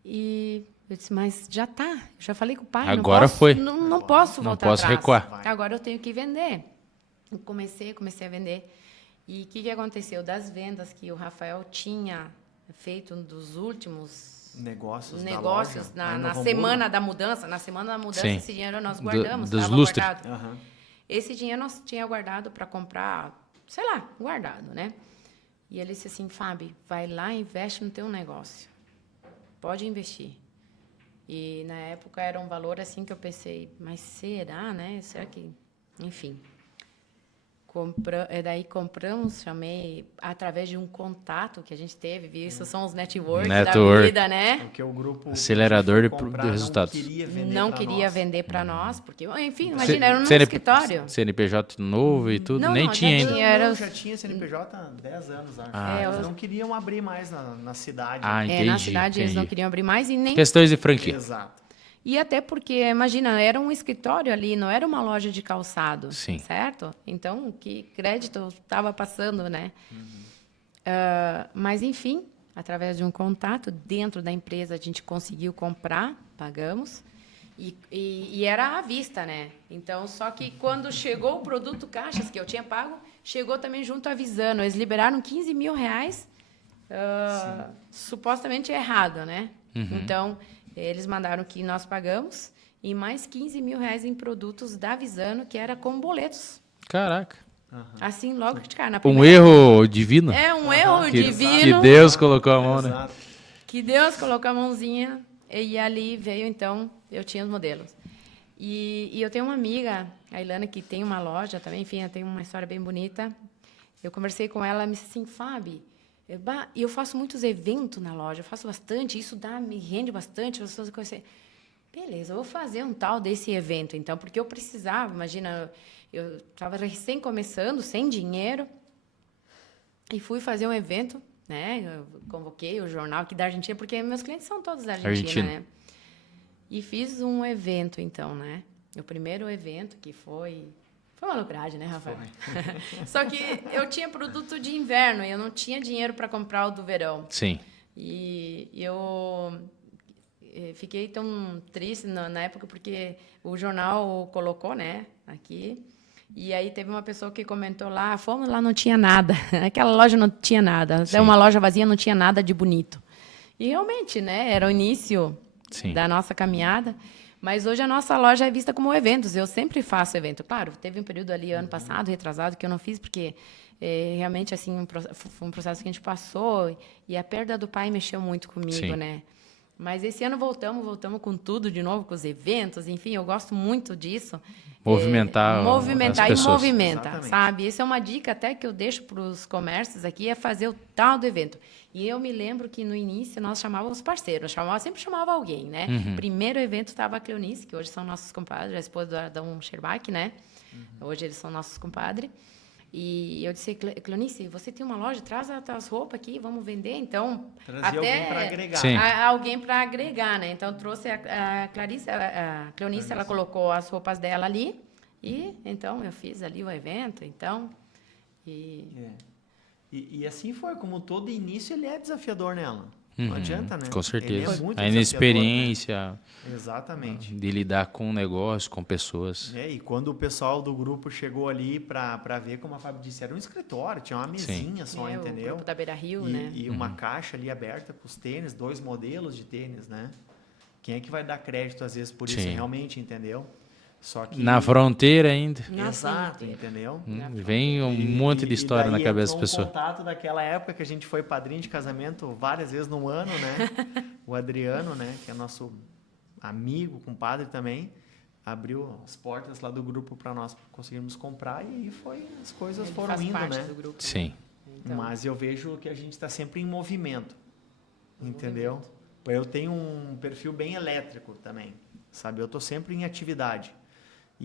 E... eu disse, mas já tá. Eu já falei com o pai. Agora não posso, foi. Não posso Não voltar posso atrás. recuar. Agora eu tenho que vender. Eu comecei a vender. E o que aconteceu? Das vendas que o Rafael tinha feito dos últimos Negócios na semana da mudança. Na semana da mudança, Sim. esse dinheiro nós guardamos. Dos estava lustres. guardado. Aham. Esse dinheiro nós tinha guardado para comprar, sei lá, guardado, né? E ele disse assim, Fábio, vai lá e investe no teu negócio. Pode investir. E, na época, era um valor assim que eu pensei, mas será, né? Será que... Enfim. Daí compramos, chamei através de um contato que a gente teve, viu? Isso são os networks da vida, né? Porque o grupo Acelerador que foi de comprar resultados. Não pra queria nós. vender para nós, porque, enfim, imagina, era um escritório. CNPJ novo e tudo, Não, nem não, tinha já ainda. tinha. Era Não, os- já tinha CNPJ há 10 anos, acho. Ah, Eles não queriam abrir mais na cidade. Ah, entendi. na cidade eles não entendi. queriam abrir mais e nem... Questões de franquia. Exato. E até porque, imagina, era um escritório ali, não era uma loja de calçado, Sim. certo? Então, que crédito estava passando, né? Mas, enfim, através de um contato dentro da empresa, a gente conseguiu comprar, pagamos, e era à vista, né? Então, só que quando chegou o produto caixas que eu tinha pago, chegou também junto avisando. Eles liberaram 15 mil reais, supostamente errado, né? Então, eles mandaram que nós pagamos e mais 15 mil reais em produtos da Visano, que era com boletos. Caraca. Assim, logo de cara. Na Um primeira- erro divino. É um erro Que divino. Deus colocou a mão, né? Exato. Que Deus colocou a mãozinha e ali veio, então, eu tinha os modelos. E eu tenho uma amiga, a Ilana, que tem uma loja também, enfim, ela tem uma história bem bonita. Eu conversei com ela, ela me disse assim, Fábio, eu faço muitos eventos na loja, eu faço bastante, isso me rende bastante, as pessoas conhecem. Beleza, eu vou fazer um tal desse evento, então, porque eu precisava, imagina, eu estava recém começando, sem dinheiro, e fui fazer um evento, né? Eu convoquei o jornal aqui da Argentina, porque meus clientes são todos da Argentina, né? E fiz um evento, então, né? O primeiro evento que foi uma lucragem, né, Rafael? Só que eu tinha produto de inverno e eu não tinha dinheiro para comprar o do verão. Sim. E eu fiquei tão triste na época porque o jornal colocou, né, aqui. E aí teve uma pessoa que comentou lá, fomos lá, não tinha nada. Aquela loja não tinha nada. Até uma loja vazia, não tinha nada de bonito. E realmente, né, era o início da nossa caminhada. Mas hoje a nossa loja é vista como eventos. Eu sempre faço evento. Claro, teve um período ali, ano passado, retrasado, que eu não fiz, porque realmente, assim, foi um processo que a gente passou. E a perda do pai mexeu muito comigo, né? Mas esse ano voltamos com tudo de novo, com os eventos, enfim, eu gosto muito disso. Movimentar as pessoas. E movimenta, Exatamente. sabe? Essa é uma dica até que eu deixo para os comércios aqui, é fazer o tal do evento. E eu me lembro que no início nós chamávamos parceiros, sempre chamava alguém, né? Primeiro evento estava a Cleonice, que hoje são nossos compadres, a esposa do Adão Scherbach, né? Hoje eles são nossos compadres. E eu disse, Cleonice, você tem uma loja, traz as tuas roupas aqui, vamos vender. Então, Trazer até alguém para agregar. Sim. alguém para agregar, né? Então, trouxe a Cleonice, ela colocou as roupas dela ali. E, então, eu fiz ali o evento, então... E assim foi, como todo início, ele é desafiador nela. Não adianta, né? Com certeza. Ele é muito A desafiador, inexperiência né? Exatamente. de lidar com o negócio, com pessoas. E quando o pessoal do grupo chegou ali para ver, como a Fábio disse, era um escritório, tinha uma mesinha só, O entendeu? grupo da Beira Rio, né? E uma caixa ali aberta com os tênis, 2 modelos de tênis, né? Quem é que vai dar crédito às vezes por isso realmente, entendeu? Só que Na fronteira ainda. exato, entendeu? Vem um monte de história na cabeça das pessoas. Um contato daquela época que a gente foi padrinho de casamento várias vezes no ano, né? O Adriano, né, que é nosso amigo, compadre também, abriu as portas lá do grupo para nós conseguirmos comprar e aí as coisas Ele foram faz indo, parte né? do grupo, né? Sim. Então, Mas eu vejo que a gente está sempre em movimento, entendeu? Eu tenho um perfil bem elétrico também, sabe? Eu estou sempre em atividade.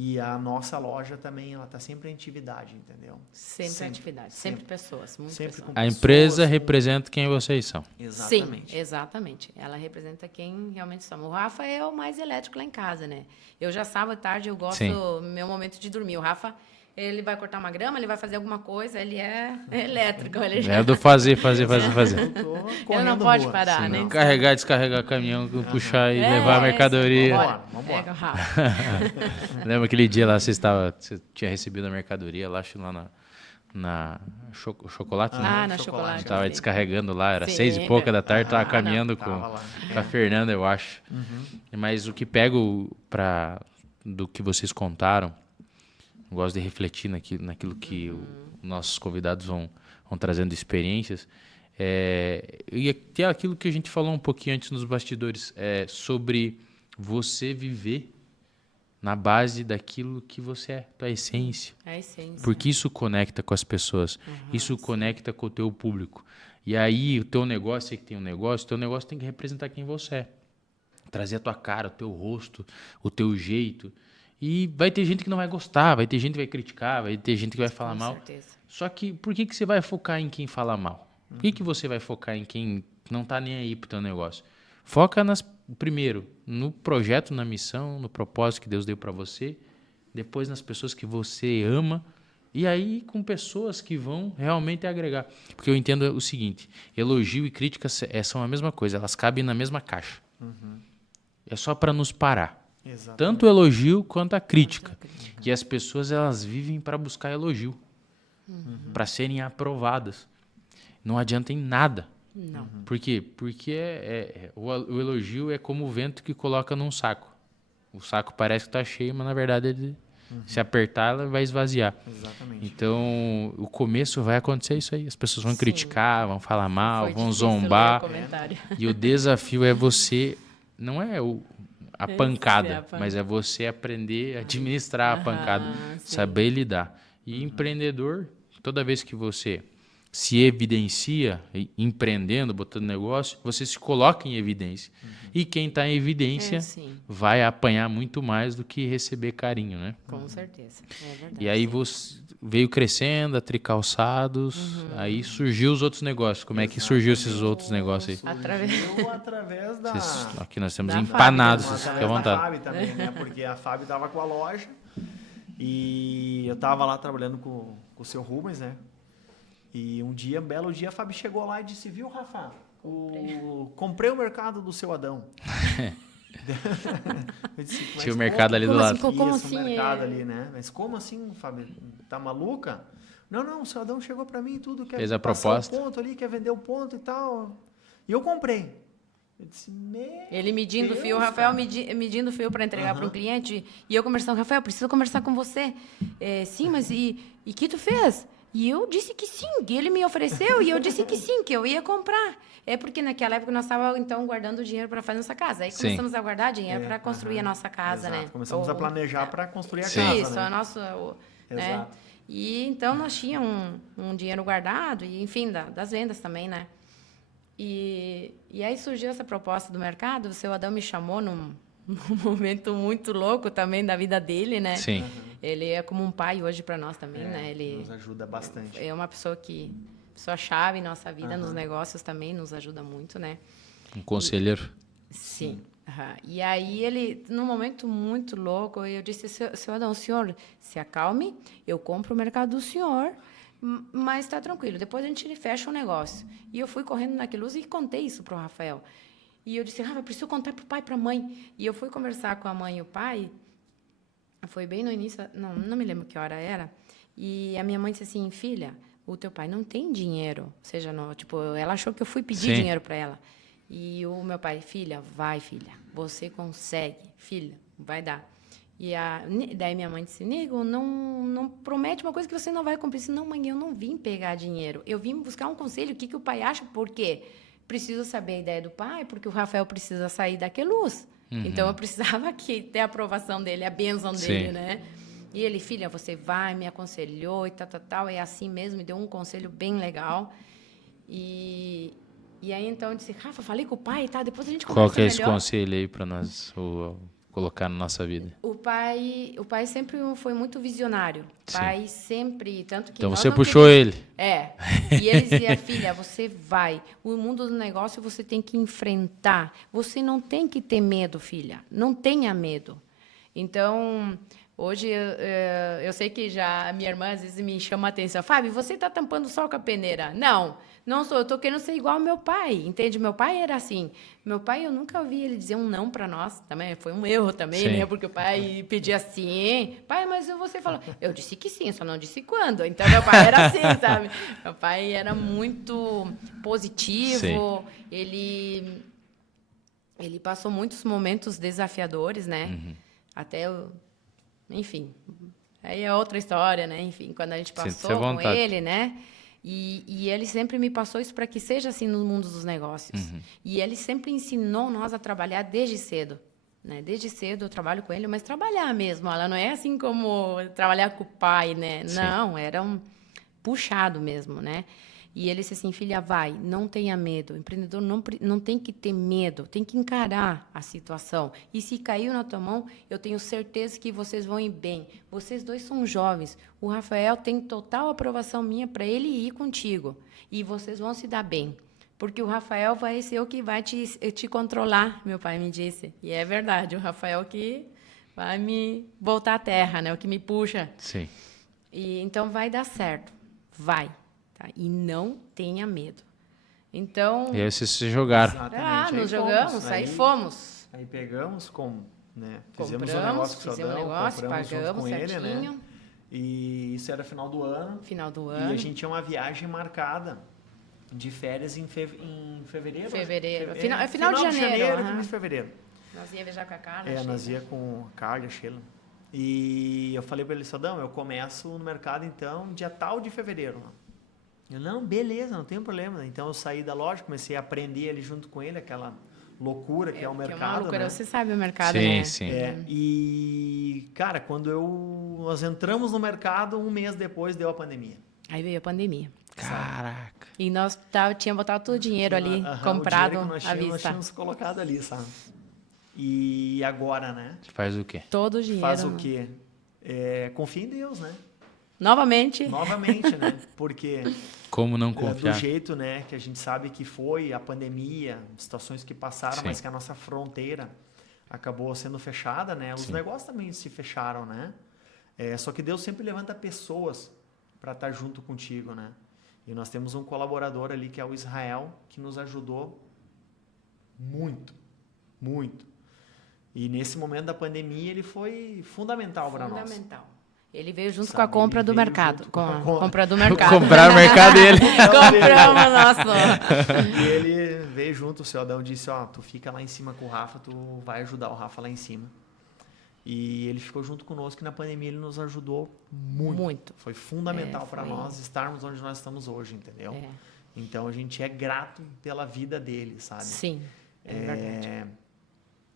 E a nossa loja também, ela está sempre em atividade, entendeu? sempre atividade, sempre pessoas, muitas Sempre pessoas. com A empresa pessoas, representa quem vocês são. Exatamente. Sim, exatamente. Ela representa quem realmente somos. O Rafa é o mais elétrico lá em casa, né? Eu já sábado à tarde, eu gosto do meu momento de dormir. O Rafa, ele vai cortar uma grama, ele vai fazer alguma coisa, ele é elétrico. Ele já... É do fazer. Eu tô Ele correndo não pode rua. parar, Sim, né? carregar, descarregar caminhão, puxar e levar a mercadoria. Vambora. Pega o Rafa. Lembra aquele dia lá, você tinha recebido a mercadoria lá, acho, lá na chocolate, né? Ah, na chocolate. chocolate. Tava sim. descarregando lá, era Sim, 6h pouca da tarde, tava não. caminhando Tava lá. com a Fernanda, eu acho. Mas o que pego do que vocês contaram, eu gosto de refletir naquilo que nossos convidados vão trazendo experiências. E até aquilo que a gente falou um pouquinho antes nos bastidores, sobre você viver na base daquilo que você é, tua essência. É a essência. Porque isso conecta com as pessoas, isso conecta com o teu público. E aí o teu negócio, você que tem um negócio, o teu negócio tem que representar quem você é. Trazer a tua cara, o teu rosto, o teu jeito. E vai ter gente que não vai gostar, vai ter gente que vai criticar, vai ter gente que vai falar mal. certeza. Só que por que você vai focar em quem fala mal? Por que você vai focar em quem não tá nem aí pro teu negócio? Foca primeiro no projeto, na missão, no propósito que Deus deu para você, depois nas pessoas que você ama e aí com pessoas que vão realmente agregar. Porque eu entendo o seguinte, elogio e crítica são a mesma coisa, elas cabem na mesma caixa. É só para nos parar. Exatamente. Tanto o elogio quanto a crítica. E as pessoas, elas vivem para buscar elogio. Para serem aprovadas. Não adianta em nada. Não. Por quê? Porque o elogio é como o vento que coloca num saco. O saco parece que está cheio, mas na verdade ele, se apertar, ela vai esvaziar. Exatamente. Então, o começo vai acontecer isso aí. As pessoas vão criticar, vão falar mal, Foi vão difícil ler o zombar. comentário. E o desafio é você... Não é a pancada, é a pancada. mas é você aprender a administrar a pancada, sim. saber lidar. E empreendedor, toda vez que você se evidencia empreendendo, botando negócio, você se coloca em evidência. E quem está em evidência sim. vai apanhar muito mais do que receber carinho, né? Com certeza. É verdade. E aí você veio crescendo, a Tricalçados, aí surgiu os outros negócios. Como é que surgiu esses outros negócios aí? Através da... Aqui nós temos Da empanados, Fábio, vocês Através fiquem à da vontade. Fábio também, né? Porque a Fábio estava com a loja e eu estava lá trabalhando com o seu Rubens, né? E um belo dia, a Fábio chegou lá e disse, viu, Rafa, comprei o mercado do seu Adão. Eu disse, mas Tinha o mercado ali do Como lado. assim? Como Isso, assim, o mercado ali, né? Mas como assim, Fábio? Tá maluca? Não, o seu Adão chegou para mim e tudo, quer Fez a passar proposta. o ponto ali, quer vender o ponto e tal. E eu comprei. Eu disse, Ele medindo o Deus, fio, o Rafael cara. medindo o fio para entregar para um cliente, e eu conversando, Rafael, preciso conversar com você. Sim, mas e que tu fez? E eu disse que sim, e ele me ofereceu, e eu disse que sim, que eu ia comprar. É porque naquela época nós estávamos, então, guardando dinheiro para fazer nossa casa. Aí começamos a guardar dinheiro para construir a nossa casa, Exato. né? Começamos a planejar para construir a Sim. casa, Isso, né? a nossa... né? Exato. E então nós tínhamos um dinheiro guardado, e enfim, das vendas também, né? E aí surgiu essa proposta do mercado, o seu Adão me chamou num momento muito louco também da vida dele, né? Sim. Ele é como um pai hoje para nós também, né? Ele Nos ajuda bastante. é uma pessoa-chave em nossa vida, nos negócios também, nos ajuda muito, né? Um conselheiro. Sim. Aham. E aí ele, num momento muito louco, eu disse, seu Adão, senhor, se acalme, eu compro o mercado do senhor, Mas tá tranquilo, depois a gente fecha o negócio. E eu fui correndo naquele luz e contei isso pro Rafael. E eu disse, Rafa, preciso contar pro pai e pra mãe. E eu fui conversar com a mãe e o pai, foi bem no início, não me lembro que hora era, e a minha mãe disse assim, filha, o teu pai não tem dinheiro. Ou seja, ela achou que eu fui pedir dinheiro para ela. E o meu pai, filha, vai, filha, você consegue, filha, vai dar. E daí minha mãe disse, nego, não promete uma coisa que você não vai cumprir. Eu disse, não, mãe, eu não vim pegar dinheiro, eu vim buscar um conselho, o que o pai acha, por quê? Preciso saber a ideia do pai, porque o Rafael precisa sair daquele luz. Então, eu precisava ter a aprovação dele, a bênção dele, né? E ele, filha, você vai, me aconselhou e tal, é assim mesmo, me deu um conselho bem legal. E aí, então, eu disse, Rafa, falei com o pai, tá? Depois a gente conversa melhor. Qual que é esse conselho aí para nós colocar na nossa vida? O pai sempre foi muito visionário. O pai sempre, tanto que... Então, você puxou ele. E ele dizia, filha, você vai. O mundo do negócio você tem que enfrentar. Você não tem que ter medo, filha. Não tenha medo. Então... Hoje, eu sei que já a minha irmã às vezes me chama a atenção. Fábio, você está tampando sol com a peneira. Não sou. Eu estou querendo ser igual ao meu pai, entende? Meu pai era assim. Meu pai, eu nunca ouvi ele dizer um não para nós. Também foi um erro também, né? Porque o pai pedia assim. Pai, mas você falou. Eu disse que sim, só não disse quando. Então, meu pai era assim, sabe? Meu pai era muito positivo. Ele passou muitos momentos desafiadores, né? Até... Enfim, aí é outra história, né? Enfim, quando a gente passou com ele, né? E ele sempre me passou isso para que seja assim no mundo dos negócios. E ele sempre ensinou nós a trabalhar desde cedo, né? Desde cedo eu trabalho com ele, mas trabalhar mesmo. Ela não é assim como trabalhar com o pai, né? Não, era puxado mesmo, né? E ele disse assim, filha, vai, não tenha medo. O empreendedor não tem que ter medo, tem que encarar a situação. E se caiu na tua mão, eu tenho certeza que vocês vão ir bem. Vocês dois são jovens. O Rafael tem total aprovação minha para ele ir contigo. E vocês vão se dar bem. Porque o Rafael vai ser o que vai te controlar, meu pai me disse. E é verdade, o Rafael que vai me voltar à terra, né? O que me puxa. Sim. E, então, vai dar certo. Vai. Tá? E não tenha medo. Então... E aí vocês se jogaram. Exatamente. Nos jogamos, aí fomos. Aí pegamos, né? Fizemos um negócio com o fizemos Sodão, pagamos com certinho. ele, né? E isso era final do ano. E a gente tinha uma viagem marcada de férias em fevereiro. Final de janeiro. Começo de fevereiro. Nós ia viajar com a Carla. Nós ia com a Carla, a Sheila. E eu falei para ele, Sodão, eu começo no mercado, então, dia tal de fevereiro. Eu, não, beleza, não tem problema. Então, eu saí da loja, comecei a aprender ali junto com ele, aquela loucura que é o mercado. É uma loucura, né? Você sabe o mercado, sim, né? Sim, E, cara, quando nós entramos no mercado, um mês depois deu a pandemia. Aí veio a pandemia. Caraca. E nós tínhamos botado todo o dinheiro ali, comprado à vista. Nós tínhamos colocado ali, sabe? E agora, né? Faz o quê? Todo o dinheiro. Faz o quê? Confia em Deus, né? Novamente, né? Porque... Como não confiar? Do jeito, né, que a gente sabe que foi a pandemia, situações que passaram, mas que a nossa fronteira acabou sendo fechada, né? Os negócios também se fecharam, né? Só que Deus sempre levanta pessoas para estar junto contigo, né? E nós temos um colaborador ali que é o Israel, que nos ajudou muito, muito. E nesse momento da pandemia ele foi fundamental para nós. Fundamental. Ele veio junto com a compra do mercado. Com a compra do mercado. Comprar o mercado dele. Compramos, nossa. E ele veio junto, o seu Adão disse, tu fica lá em cima com o Rafa, tu vai ajudar o Rafa lá em cima. E ele ficou junto conosco e na pandemia ele nos ajudou muito. Foi fundamental para nós estarmos onde nós estamos hoje, entendeu? Então a gente é grato pela vida dele, sabe? Sim, é verdade.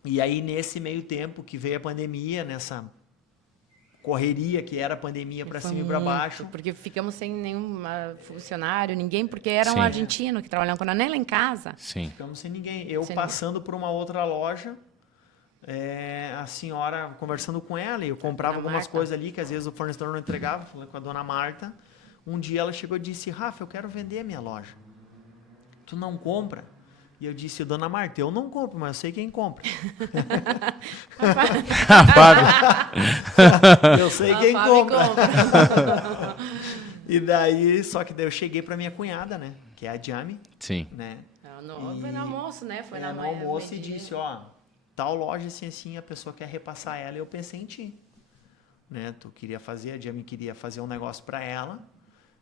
E aí nesse meio tempo que veio a pandemia, nessa correria que era a pandemia para cima e para baixo. Porque ficamos sem nenhum funcionário, ninguém, porque era um argentino que trabalhava com a Nela em casa. Sim. Ficamos sem ninguém. Eu passando por uma outra loja, a senhora conversando com ela, e eu comprava algumas coisas ali que às vezes o fornecedor não entregava, falei com a dona Marta. Um dia ela chegou e disse, Rafa, eu quero vender a minha loja. Tu não compra? E eu disse, dona Marta, eu não compro, mas eu sei quem compra. Fábio. Eu sei quem compra. E daí, só que daí eu cheguei pra minha cunhada, né? Que é a Jami, Sim. né? Foi no almoço, né? Foi no manhã, almoço e meio-dia. disse, ó, tal loja assim, a pessoa quer repassar ela e eu pensei em ti. Né? A Jami queria fazer um negócio pra ela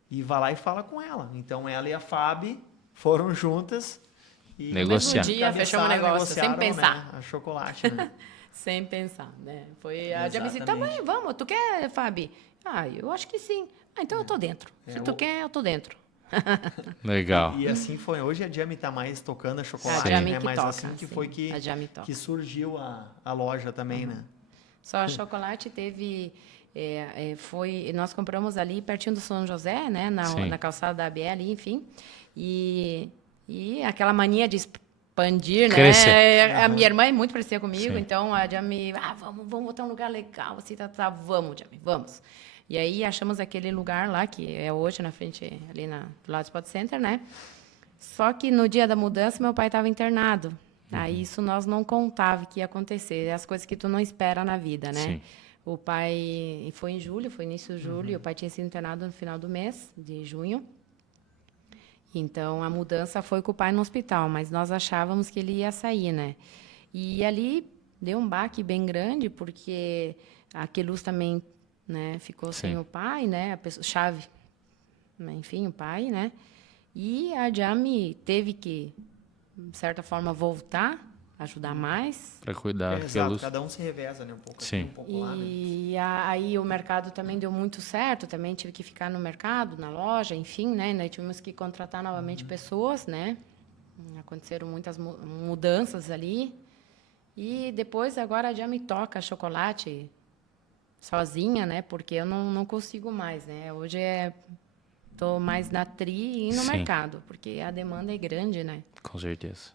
e vai lá e fala com ela. Então ela e a Fábio foram juntas e Negociar. No mesmo dia, fechamos o negócio, sem pensar. Né? A chocolate, né? Sem pensar, né? Foi a Jami disse, tá Exatamente. bem, vamos, tu quer, Fábio? Ah, eu acho que sim. Ah, então eu tô dentro. Se tu quer, eu tô dentro. Legal. E assim foi. Hoje a Jami tá mais tocando a chocolate, A Jami né? que Mas toca, assim que sim. foi que A Jami toca. que surgiu a loja também, né? Só a chocolate teve... nós compramos ali pertinho do São José, né? Sim. Na calçada da ABL, enfim. E aquela mania de expandir, Crescer. né? A minha irmã é muito parecida comigo, Sim. então a Jami, vamos botar um lugar legal, assim, tá, vamos, Jami, vamos. E aí achamos aquele lugar lá, que é hoje na frente, ali do lado do Spot Center, né? Só que no dia da mudança, meu pai estava internado. Aí isso nós não contava que ia acontecer. As coisas que tu não espera na vida, né? Sim. O pai foi em julho, foi início de julho, e o pai tinha sido internado no final do mês, de junho. Então, a mudança foi com o pai no hospital, mas nós achávamos que ele ia sair, né? E ali deu um baque bem grande, porque a Queluz também, né, ficou sem Sim. o pai, né? A pessoa, chave, enfim, o pai, né? E a Jami teve que, de certa forma, voltar, ajudar mais. Pra cuidar. Exato, pelos... cada um se reveza, né? Um pouco Sim. aqui, um pouco lá, né? E aí o mercado também deu muito certo, também tive que ficar no mercado, na loja, enfim, né? Nós tivemos que contratar novamente pessoas, né? Aconteceram muitas mudanças ali. E depois, agora, a Jami toca chocolate sozinha, né? Porque eu não consigo mais, né? Hoje tô mais na tri e no Sim. mercado, porque a demanda é grande, né? Com certeza.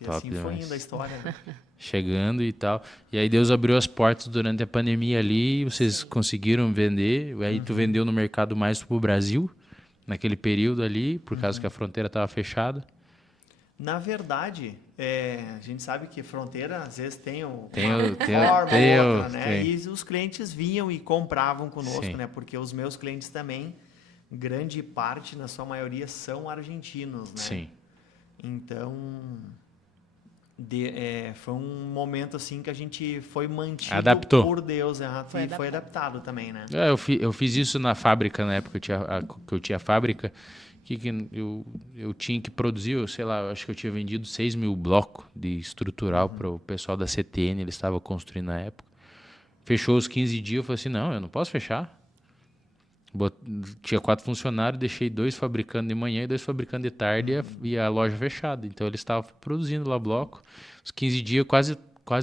E Top assim foi demais. indo a história, né? Chegando e tal. E aí Deus abriu as portas durante a pandemia ali, e vocês conseguiram vender. Aí tu vendeu no mercado mais pro Brasil, naquele período ali, por causa que a fronteira estava fechada. Na verdade, a gente sabe que fronteira às vezes tem uma tem outra, o- né? tem. E os clientes vinham e compravam conosco, Sim. né? Porque os meus clientes também, grande parte, na sua maioria, são argentinos, né? Sim. Então, foi um momento assim que a gente foi mantido Adaptou. por Deus, Foi e foi adaptado também, né? Eu fiz isso na fábrica, na época que eu tinha a fábrica, que eu tinha que produzir, sei lá, eu acho que eu tinha vendido 6 mil blocos de estrutural para o pessoal da CTN, eles estavam construindo na época. Fechou os 15 dias, eu falei assim, não, eu não posso fechar. Tinha 4 funcionários, deixei 2 fabricando de manhã e 2 fabricando de tarde e a loja fechada. Então eles estavam produzindo lá bloco. Os 15 dias quase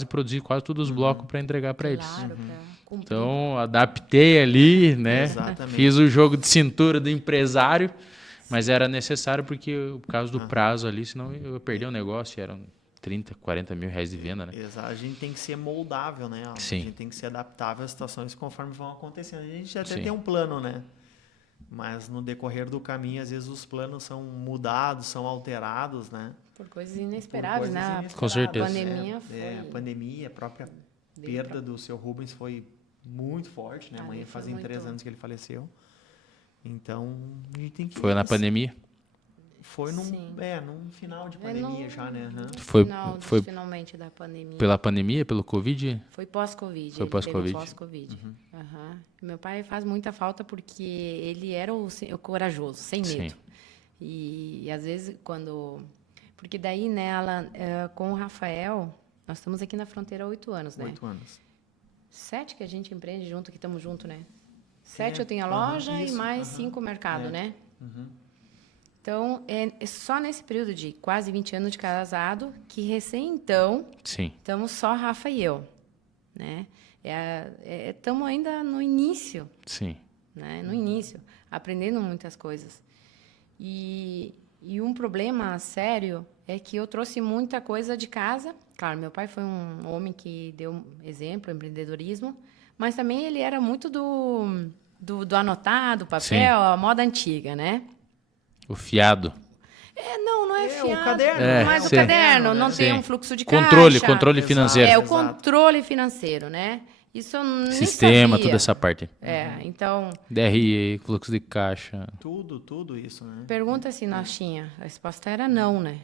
produzi quase todos os blocos para entregar para eles. Claro, para cumprir. Então adaptei ali, né? Exatamente. Fiz o jogo de cintura do empresário, mas era necessário porque por causa do prazo ali, senão eu ia perder o negócio. Eram 30, 40 mil reais de venda, né? Exato. A gente tem que ser moldável, né? Sim. A gente tem que ser adaptável às situações conforme vão acontecendo. A gente até Sim. tem um plano, né? Mas no decorrer do caminho, às vezes os planos são mudados, são alterados, né? Por coisas inesperáveis, Por coisas né? inesperadas. Com certeza. A pandemia foi... A pandemia, a própria perda do seu Rubens foi muito forte, né? Ali Amanhã foi fazem muito- 3 anos que ele faleceu. Então, a gente tem que... Foi na pandemia? Foi Sim. num final de pandemia já, né? Aham. Foi Finalmente da pandemia. pela pandemia, pelo Covid? Foi pós-Covid. Foi ele pós-Covid. teve pós-Covid. Aham. Meu pai faz muita falta porque ele era o corajoso, sem Sim. medo. E às vezes quando... Porque daí, né, com o Rafael, nós estamos aqui na fronteira há 8 anos, né? 8 anos. 7 que a gente empreende junto, que estamos juntos, né? 7 eu tenho a aham, loja e isso, mais aham. 5 o mercado, É. né? Então, é só nesse período de quase 20 anos de casado que recém então Sim. estamos só Rafa e eu, né? Estamos ainda no início, Sim. né? No início, aprendendo muitas coisas. E um problema sério é que eu trouxe muita coisa de casa. Claro, meu pai foi um homem que deu exemplo, empreendedorismo, mas também ele era muito do anotado, papel, Sim. a moda antiga, né? O fiado. Não é É, o fiado, caderno, É, mas sim. o caderno não Sim. tem um fluxo de Controle caixa. financeiro. É, o Exato. controle financeiro, né? Isso eu nem Sistema, sabia. toda essa parte. Então, DRE, fluxo de caixa. Tudo isso, né? pergunta se nós tinha. A resposta era não, né?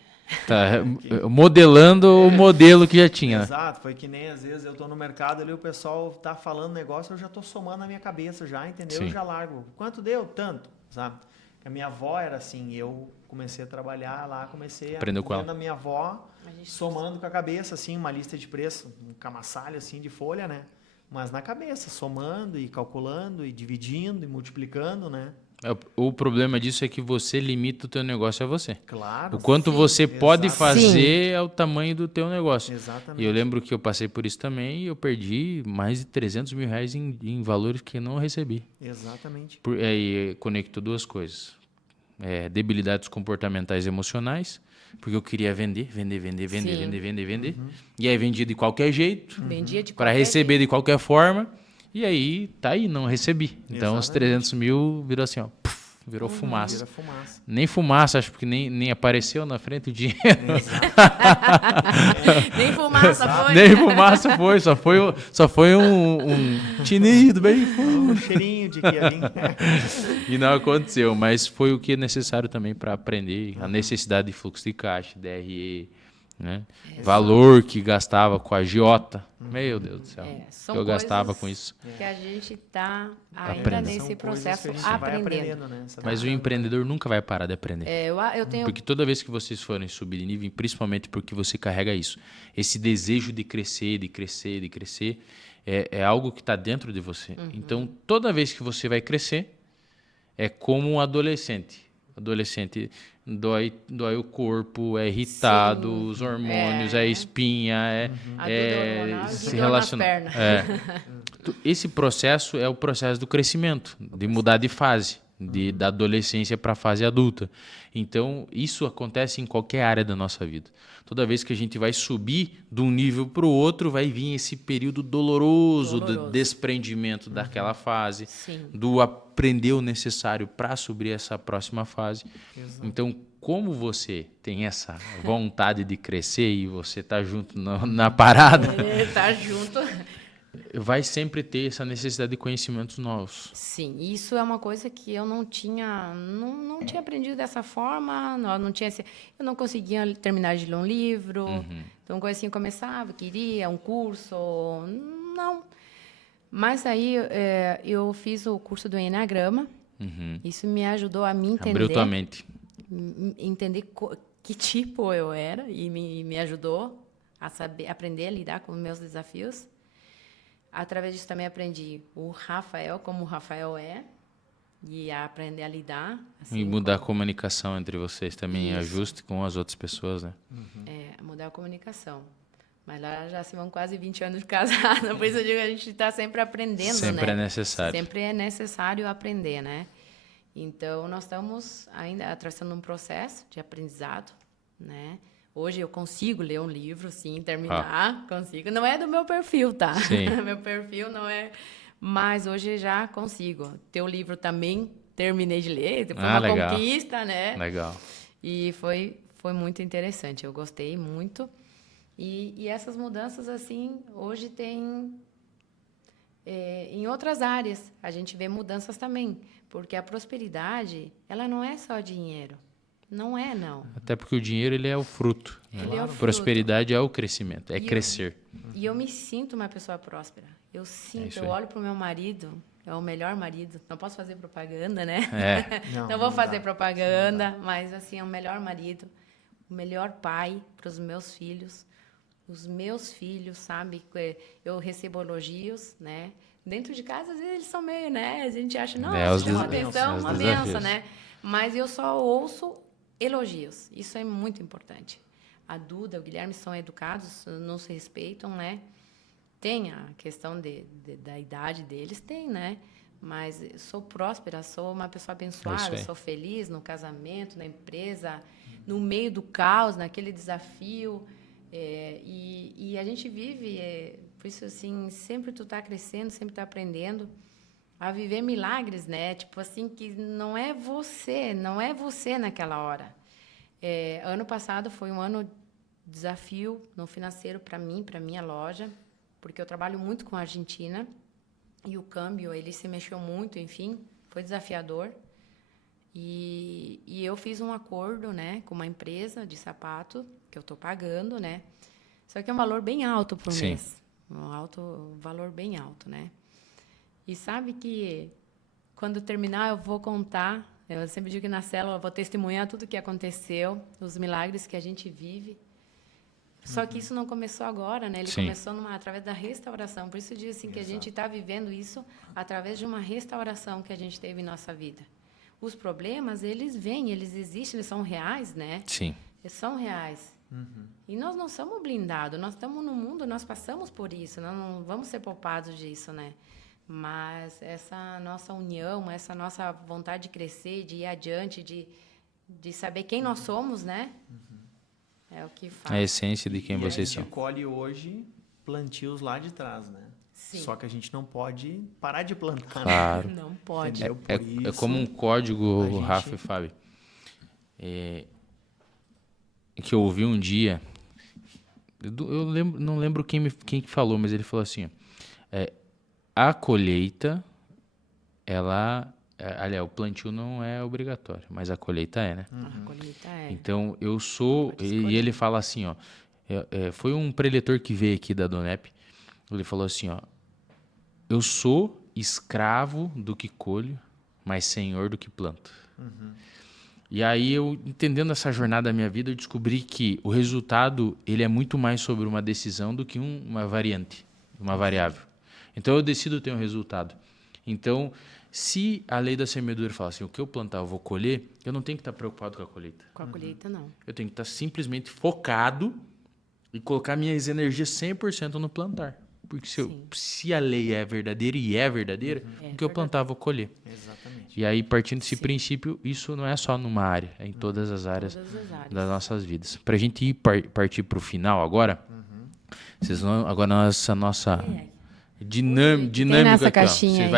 Tá, modelando o modelo que já tinha. Exato, foi que nem às vezes eu tô no mercado ali, o pessoal tá falando negócio, eu já tô somando na minha cabeça já, entendeu? Sim. Eu já largo. Quanto deu? Tanto, sabe? A minha avó era assim, eu comecei a trabalhar lá, comecei Aprendeu com ela. vendo a minha avó, somando com a cabeça, assim, uma lista de preço, um camassalho assim de folha, né? Mas na cabeça, somando e calculando e dividindo e multiplicando, né? O problema disso é que você limita o teu negócio a você. Claro. O quanto você pode exatamente. fazer é o tamanho do teu negócio. Exatamente. E eu lembro que eu passei por isso também e eu perdi mais de 300 mil reais em valores que eu não recebi. Exatamente. Aí conecto duas coisas. Debilidades comportamentais e emocionais, porque eu queria vender. Sim. E aí vendia de qualquer jeito, Vendia de para qualquer receber jeito. de qualquer forma. E aí, tá aí, não recebi. Então, os Exatamente. 300 mil virou assim, ó, virou fumaça. Vira fumaça. Nem fumaça, acho que nem apareceu na frente o dinheiro. Nem fumaça foi. Nem fumaça foi, só foi um tinido bem fundo. Um cheirinho de que ia vir. E não aconteceu, mas foi o que é necessário também para aprender a necessidade de fluxo de caixa, DRE, né? Valor que gastava com a agiota. Meu Deus do céu. São Que eu gastava coisas com isso. que a gente está ainda Aprendendo. nesse São coisas processo que a gente vai aprendendo. né? Mas o empreendedor nunca vai parar de aprender. Eu tenho Porque toda vez que vocês forem subir de nível, principalmente porque você carrega isso, esse desejo de crescer, é algo que está dentro de você. Então, toda vez que você vai crescer, é como um adolescente. Adolescente dói o corpo, é irritado, Sim. os hormônios, a espinha, a dor hormonal e se dor nas relaciona. pernas. Esse processo é o processo do crescimento, de mudar de fase, da adolescência para a fase adulta. Então, isso acontece em qualquer área da nossa vida. Toda vez que a gente vai subir de um nível para o outro, vai vir esse período doloroso do desprendimento daquela fase, Sim. do aprender o necessário para subir essa próxima fase. Exato. Então, como você tem essa vontade de crescer e você tá junto na parada, Tá junto. vai sempre ter essa necessidade de conhecimentos novos. Sim, isso é uma coisa que eu não tinha aprendido dessa forma, eu não conseguia terminar de ler um livro, então coisa assim, eu começava, queria um curso, não. Mas aí eu fiz o curso do Eneagrama, isso me ajudou a me entender. Abriu tua mente. Entender que tipo eu era e me ajudou a aprender a lidar com os meus desafios. Através disso também aprendi o Rafael, como o Rafael é, e a aprender a lidar. Assim, E mudar a comunicação entre vocês também, Isso. ajuste com as outras pessoas, né? Mudar a comunicação. Mas lá já se vão quase 20 anos de casada, por isso eu digo que a gente está sempre aprendendo, Sempre né? é necessário. Sempre é necessário aprender, né? Então, nós estamos ainda atravessando um processo de aprendizado, né? Hoje eu consigo ler um livro, sim, terminar, consigo. Não é do meu perfil, tá? Sim. Meu perfil não é... Mas hoje já consigo. Teu livro também terminei de ler, foi uma legal. conquista, né? Legal. E foi muito interessante, eu gostei muito. E essas mudanças, assim, hoje tem... em outras áreas, a gente vê mudanças também. Porque a prosperidade, ela não é só dinheiro. Não é, não. Até porque o dinheiro ele é o fruto. Né? Ele é o fruto. Prosperidade é o crescimento, é crescer. E eu me sinto uma pessoa próspera. Eu sinto, eu olho para o meu marido, é o melhor marido. Não posso fazer propaganda, né? Não vou fazer propaganda, mas assim, é o melhor marido, o melhor pai para os meus filhos. Os meus filhos, sabe? Eu recebo elogios, né? Dentro de casa, às vezes eles são meio, né? A gente acha, não, isso é uma atenção, uma benção, né? Mas eu só ouço elogios. Isso é muito importante. A Duda, o Guilherme são educados, não se respeitam, né? Tem a questão da idade deles, tem, né? Mas sou próspera, sou uma pessoa abençoada, sou feliz no casamento, na empresa, no meio do caos, naquele desafio. E a gente vive, por isso, assim, sempre tu tá crescendo, sempre tá aprendendo a viver milagres, né? Tipo assim, que não é você naquela hora. Ano passado foi um ano desafio no financeiro para mim, para minha loja. porque eu trabalho muito com a Argentina e o câmbio, ele se mexeu muito, enfim, foi desafiador. E eu fiz um acordo, né, com uma empresa de sapato, que eu estou pagando, né? Só que é um valor bem alto por mês. Um valor bem alto, né? E sabe que quando terminar eu vou contar, eu sempre digo que na célula eu vou testemunhar tudo o que aconteceu, os milagres que a gente vive. Só que isso não começou agora, né? Ele começou através da restauração. Por isso eu digo assim, que a gente está vivendo isso através de uma restauração que a gente teve em nossa vida. Os problemas, eles vêm, eles existem, eles são reais, né? Sim. Eles são reais. E nós não somos blindados, nós estamos no mundo, nós passamos por isso, nós não vamos ser poupados disso, né? Mas essa nossa união, essa nossa vontade de crescer, de ir adiante, de saber quem nós somos, né? É o que faz. A essência de quem vocês são. A gente colhe hoje plantios lá de trás, né? Sim. Só que a gente não pode parar de plantar. Claro. Não pode. Entendeu? Por É isso, como um código, a gente- Rafa e Fábio. Que eu ouvi um dia. Não lembro quem que falou, mas ele falou assim: a colheita, aliás, o plantio não é obrigatório, mas a colheita é, né? A colheita é. Então, eu sou... Pode E escolher. ele fala assim, ó... foi um preletor que veio aqui da Donep. Ele falou assim, ó... Eu sou escravo do que colho, mas senhor do que planto. E aí, eu entendendo essa jornada da minha vida, eu descobri que o resultado, ele é muito mais sobre uma decisão do que uma variante, uma variável. Então, eu decido ter um resultado. Então, se a lei da semeadura fala assim, o que eu plantar eu vou colher, eu não tenho que estar preocupado com a colheita. Com a colheita, não. Eu tenho que estar simplesmente focado e colocar minhas energias 100% no plantar. Porque se a lei é verdadeira e é verdadeira, o que eu plantar eu vou colher. Exatamente. E aí, partindo desse princípio, isso não é só numa área, é em todas as áreas Todas as áreas. das nossas vidas. Para a gente ir partir para o final agora, vocês vão agora nossa dinâmica nessa aqui, ó. caixinha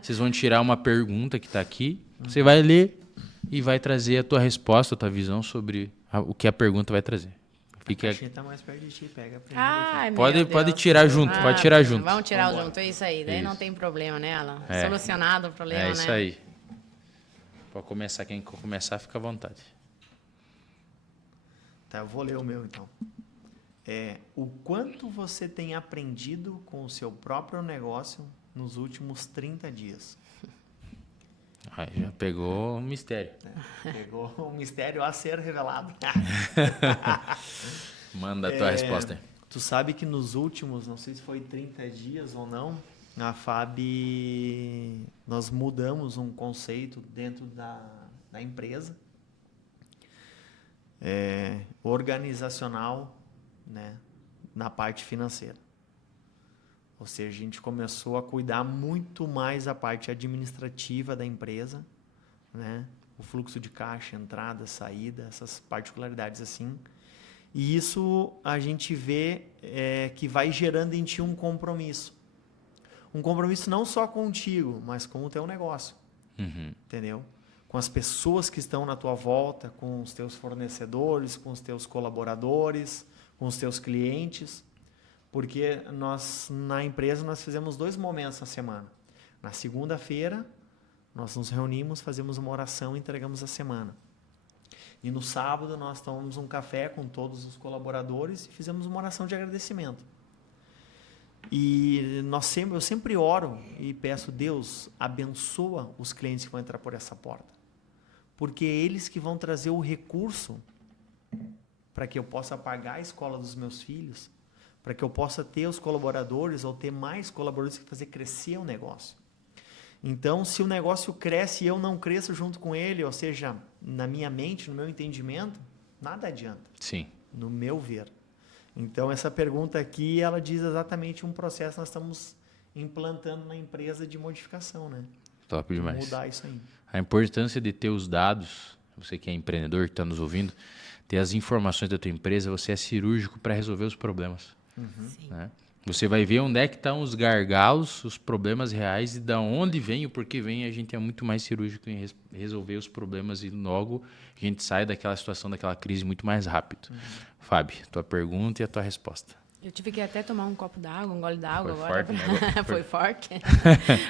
Vocês vão tirar uma pergunta que está aqui, você vai ler e vai trazer a tua resposta, a tua visão sobre o que a pergunta vai trazer. A Fica, caixinha tá mais perto de ti, pega a primeira. Ai, meu pode Deus. tirar junto, pode tirar junto. Vamos tirar junto, é isso aí. Daí Isso. não tem problema, né, Alan? É. Solucionado o problema, É né? isso aí. Pode começar, quem começar, fica à vontade. Tá, eu vou ler o meu então. O quanto você tem aprendido com o seu próprio negócio nos últimos 30 dias? Aí já pegou um mistério. Pegou um mistério a ser revelado. Manda a tua resposta aí. Tu sabe que nos últimos, não sei se foi 30 dias ou não, a FAB, nós mudamos um conceito dentro da empresa, organizacional, né, na parte financeira. Ou seja, a gente começou a cuidar muito mais da parte administrativa da empresa, né, o fluxo de caixa, entrada, saída, essas particularidades assim. E isso a gente vê que vai gerando em ti um compromisso. Um compromisso não só contigo, mas com o teu negócio. Entendeu? Com as pessoas que estão na tua volta, com os teus fornecedores, com os teus colaboradores, com os teus clientes. Porque nós, na empresa, nós fizemos 2 momentos na semana. Na segunda-feira, nós nos reunimos, fazemos uma oração e entregamos a semana. E no sábado, nós tomamos um café com todos os colaboradores e fizemos uma oração de agradecimento. E eu sempre oro e peço, Deus, abençoa os clientes que vão entrar por essa porta. Porque é eles que vão trazer o recurso para que eu possa pagar a escola dos meus filhos, para que eu possa ter os colaboradores ou ter mais colaboradores que fazer crescer o negócio. Então, se o negócio cresce e eu não cresço junto com ele, ou seja, na minha mente, no meu entendimento, nada adianta. Sim. No meu ver. Então, essa pergunta aqui, ela diz exatamente um processo que nós estamos implantando na empresa de modificação, né? Top demais. Mudar isso aí. A importância de ter os dados, você que é empreendedor, que está nos ouvindo, ter as informações da tua empresa, você é cirúrgico para resolver os problemas. Sim. Né? Você vai ver onde é que estão os gargalos, os problemas reais e da onde vem, o porquê vem, a gente é muito mais cirúrgico em resolver os problemas e logo a gente sai daquela situação, daquela crise muito mais rápido. Fábio, tua pergunta e a tua resposta. Eu tive que até tomar um copo d'água, um gole d'água Foi agora. forte, né? Foi forte.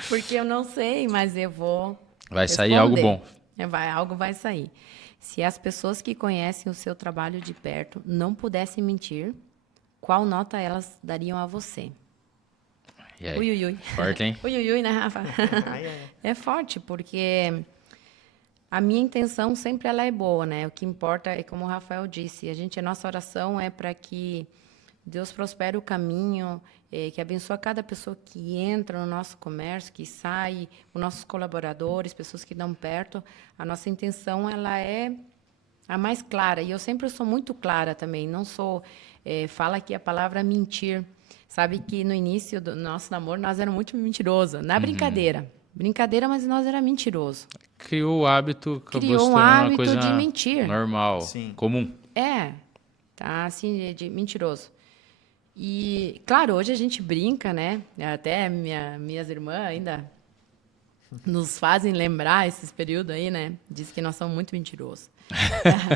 Porque eu não sei, mas eu vou Vai sair algo responder. bom. Algo vai sair. Se as pessoas que conhecem o seu trabalho de perto não pudessem mentir, qual nota elas dariam a você? E aí? Ui, ui, ui. Forte, hein? Ui, ui, ui, né, Rafa? Ai, ai. É forte, porque a minha intenção sempre ela é boa, né? O que importa é, como o Rafael disse, a nossa oração é para que Deus prospere o caminho, que abençoe cada pessoa que entra no nosso comércio, que sai, os nossos colaboradores, pessoas que dão perto. A nossa intenção ela é a mais clara. E eu sempre sou muito clara também. Não sou... fala aqui a palavra mentir. Sabe que no início do nosso namoro nós éramos muito mentirosos. Na brincadeira. Brincadeira, mas nós era mentiroso. Criou o hábito, acabou Criou se um tornando uma hábito coisa de mentir. normal, Sim. comum. Tá assim, de mentiroso. E, claro, hoje a gente brinca, né? Até minhas irmãs ainda nos fazem lembrar esses períodos aí, né? Diz que nós somos muito mentirosos.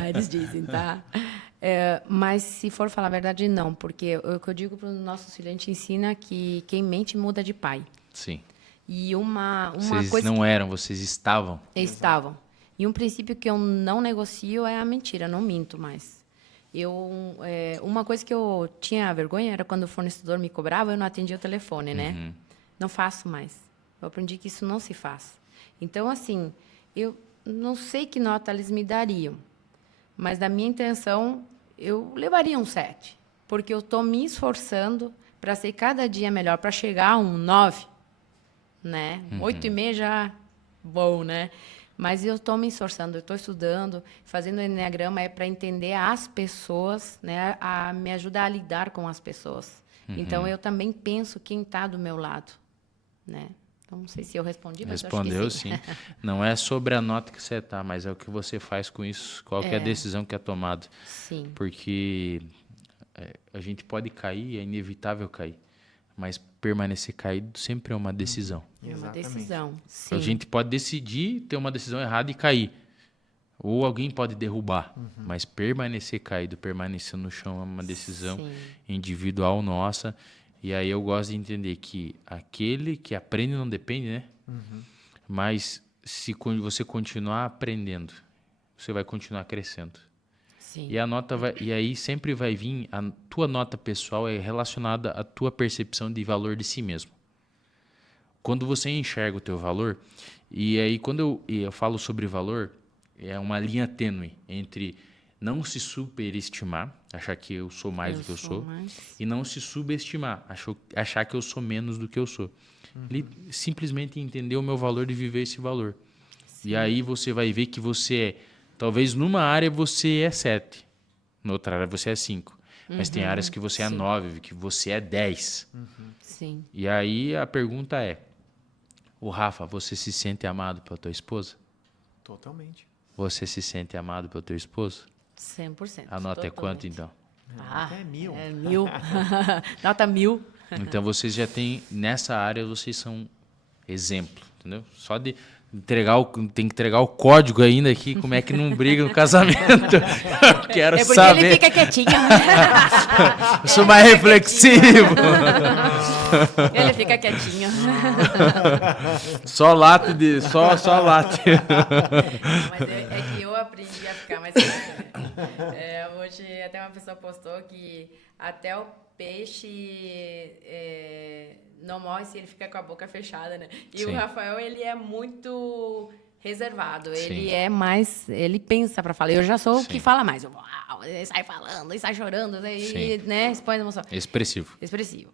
Eles dizem, tá? Mas, se for falar a verdade, não. Porque o que eu digo para os nossos filhos, a gente ensina que quem mente muda de pai. Sim. E uma Vocês coisa não eram, vocês estavam. estavam. E um princípio que eu não negocio é a mentira, não minto mais. Uma coisa que eu tinha vergonha era quando o fornecedor me cobrava, eu não atendia o telefone, né? Não faço mais. Eu aprendi que isso não se faz. Então, assim, eu não sei que nota eles me dariam, mas da minha intenção, eu levaria um 7, porque eu estou me esforçando para ser cada dia melhor, para chegar a um 9, né? 8,5 já bom, né? Mas eu estou me esforçando, eu estou estudando, fazendo o Enneagrama para entender as pessoas, né? A me ajudar a lidar com as pessoas. Então, eu também penso quem está do meu lado, né? Então, não sei se eu respondi, mas Respondeu, eu acho que sim. Não é sobre a nota que você está, mas é o que você faz com isso, qual que é a decisão que é tomada. Sim. Porque a gente pode cair, é inevitável cair, mas permanecer caído sempre é uma decisão. É uma Exatamente. decisão. Sim. A gente pode decidir ter uma decisão errada e cair. Ou alguém pode derrubar, mas permanecer caído, permanecer no chão é uma decisão Sim. individual nossa. E aí eu gosto de entender que aquele que aprende não depende, né? Mas se você continuar aprendendo, você vai continuar crescendo. Sim. E aí sempre vai vir, a tua nota pessoal é relacionada à tua percepção de valor de si mesmo. Quando você enxerga o teu valor, e aí quando eu falo sobre valor, é uma linha tênue entre não se superestimar, achar que eu sou mais do que eu sou, e não se subestimar, achar que eu sou menos do que eu sou. Simplesmente entender o meu valor de viver esse valor. Sim. E aí você vai ver que talvez numa área você é 7, na outra área você é 5. Mas tem áreas que você é 9, que você é 10. Sim. E aí a pergunta é, o Rafa, você se sente amado pela tua esposa? Totalmente. Você se sente amado pelo teu esposo? 100%. A nota é quanto, então? É 1000. É 1000. Nota 1000. Então, vocês já têm... Nessa área, vocês são exemplo, entendeu? Só de tem que entregar o código ainda aqui, como é que não briga no casamento. Eu quero porque saber. ele fica quietinho. Eu sou mais reflexivo. Ele fica quietinho. Só late só late. Mas é que eu aprendi a ficar mais quietinha. Hoje até uma pessoa postou que até o peixe não morre se ele fica com a boca fechada, né? E Sim. o Rafael, ele é muito reservado. Sim. Ele é mais... Ele pensa para falar. Eu já sou o Sim. que fala mais. Ele sai falando, ele sai chorando, ele, né, expõe a emoção. Expressivo. Expressivo.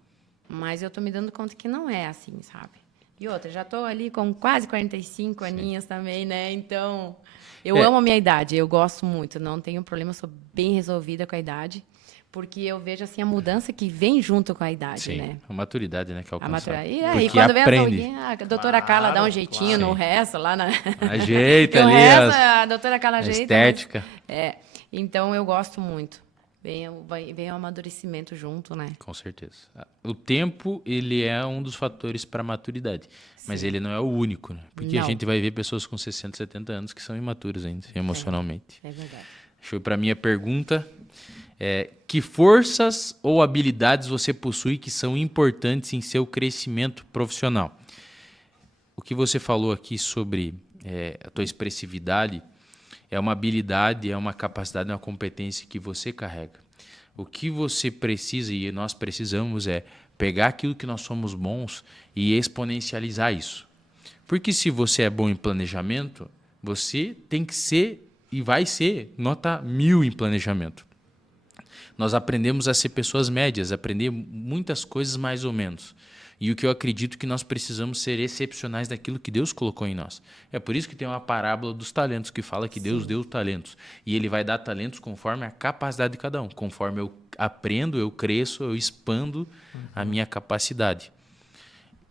Mas eu tô me dando conta que não é assim, sabe? E outra, já tô ali com quase 45 aninhos também, né? Então, eu amo a minha idade, eu gosto muito, não tenho problema, sou bem resolvida com a idade, porque eu vejo assim a mudança que vem junto com a idade, Sim, né? a maturidade, né, que é A alcançar. maturidade. E aí, Porque quando vem aprende. a doutora Carla dá um jeitinho claro. no resto, lá na... Ajeita No ali resto, a doutora Carla a ajeita. estética. Mas, então, eu gosto muito. Vem o amadurecimento junto, né? Com certeza. O tempo, ele é um dos fatores para a maturidade. Mas ele não é o único, né? Porque a Não. gente vai ver pessoas com 60, 70 anos que são imaturas ainda, emocionalmente. É verdade. Foi para a minha pergunta. Que forças ou habilidades você possui que são importantes em seu crescimento profissional? O que você falou aqui sobre a tua expressividade é uma habilidade, é uma capacidade, é uma competência que você carrega. O que você precisa e nós precisamos é pegar aquilo que nós somos bons e exponencializar isso. Porque se você é bom em planejamento, você tem que ser e vai ser nota 1000 em planejamento. Nós aprendemos a ser pessoas médias, aprender muitas coisas mais ou menos. E o que eu acredito que nós precisamos ser excepcionais daquilo que Deus colocou em nós. É por isso que tem uma parábola dos talentos que fala que Deus deu talentos. E Ele vai dar talentos conforme a capacidade de cada um. Conforme eu aprendo, eu cresço, eu expando a minha capacidade.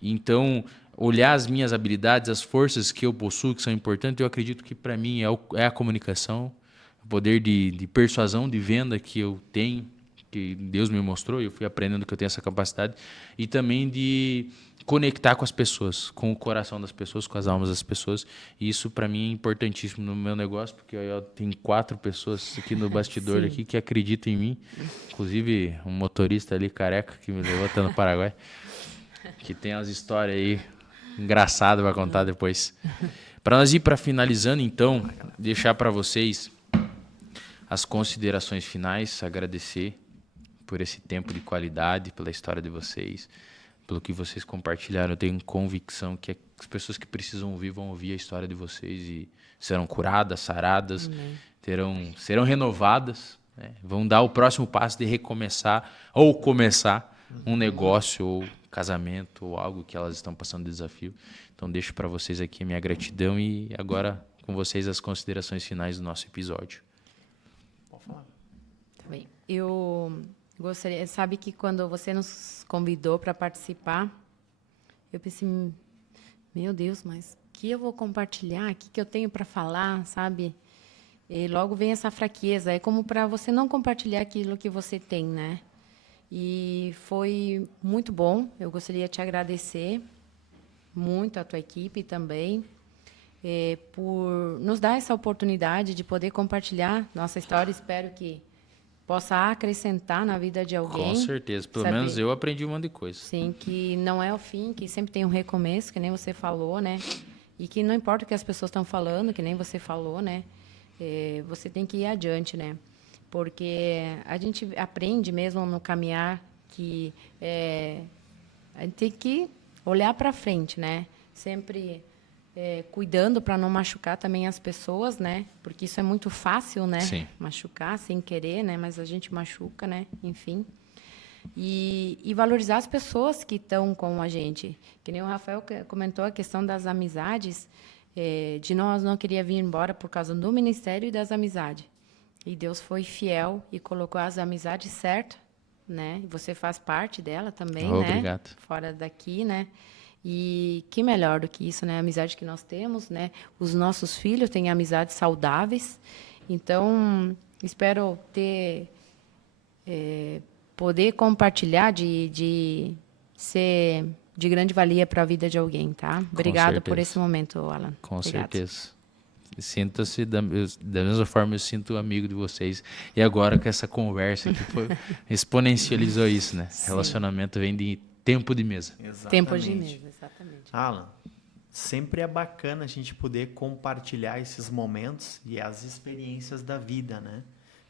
Então, olhar as minhas habilidades, as forças que eu possuo, que são importantes, eu acredito que para mim é a comunicação, o poder de persuasão, de venda que eu tenho, que Deus me mostrou, e eu fui aprendendo que eu tenho essa capacidade, e também de conectar com as pessoas, com o coração das pessoas, com as almas das pessoas. E isso para mim é importantíssimo no meu negócio, porque eu tenho 4 pessoas aqui no bastidor aqui que acreditam em mim, inclusive um motorista ali careca que me levou até no Paraguai, que tem umas histórias aí engraçadas para contar depois. Para nós ir para finalizando, então, deixar para vocês as considerações finais, agradecer por esse tempo de qualidade, pela história de vocês, pelo que vocês compartilharam. Eu tenho convicção que as pessoas que precisam ouvir vão ouvir a história de vocês e serão curadas, saradas, serão renovadas, né? Vão dar o próximo passo de recomeçar ou começar um negócio ou casamento ou algo que elas estão passando de desafio. Então deixo para vocês aqui a minha gratidão e agora com vocês as considerações finais do nosso episódio. Pode falar. Tá bem. Eu gostaria, sabe que quando você nos convidou para participar, eu pensei, meu Deus, mas o que eu vou compartilhar? O que eu tenho para falar, sabe? E logo vem essa fraqueza. É como para você não compartilhar aquilo que você tem, né? E foi muito bom. Eu gostaria de te agradecer muito, a tua equipe também, por nos dar essa oportunidade de poder compartilhar nossa história. Espero que possa acrescentar na vida de alguém. Com certeza. Pelo menos eu aprendi um monte de coisa. Sim, que não é o fim, que sempre tem um recomeço, que nem você falou, né? E que não importa o que as pessoas estão falando, que nem você falou, né? Você tem que ir adiante, né? Porque a gente aprende mesmo no caminhar que a gente tem que olhar para frente, né? Sempre cuidando para não machucar também as pessoas, né? Porque isso é muito fácil, né? Sim. Machucar sem querer, né? Mas a gente machuca, né? Enfim. E valorizar as pessoas que estão com a gente. Que nem o Rafael comentou a questão das amizades, de nós não queria vir embora por causa do ministério e das amizades. E Deus foi fiel e colocou as amizades certas, né? E você faz parte dela também, né? Obrigado. Fora daqui, né? E que melhor do que isso, né? A amizade que nós temos, né? Os nossos filhos têm amizades saudáveis. Então, espero poder compartilhar de ser de grande valia para a vida de alguém, tá? Obrigada por esse momento, Alan. Com Obrigada. certeza. Sinta-se da mesma forma, eu sinto amigo de vocês. E agora com essa conversa que exponencializou isso, né? Sim. Relacionamento vem de tempo de mesa. Exatamente. Tempo de mesa, exatamente. Alan, sempre é bacana a gente poder compartilhar esses momentos e as experiências da vida, né?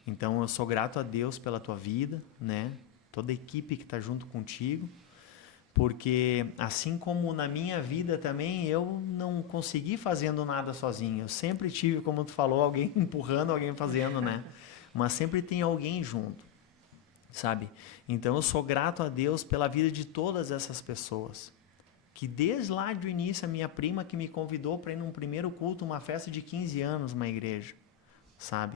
Então, eu sou grato a Deus pela tua vida, né? Toda a equipe que está junto contigo. Porque, assim como na minha vida também, eu não consegui fazendo nada sozinho. Eu sempre tive, como tu falou, alguém empurrando, alguém fazendo, né? Mas sempre tem alguém junto, sabe? Então, eu sou grato a Deus pela vida de todas essas pessoas. Que desde lá do início, a minha prima que me convidou para ir num primeiro culto, uma festa de 15 anos numa igreja, sabe?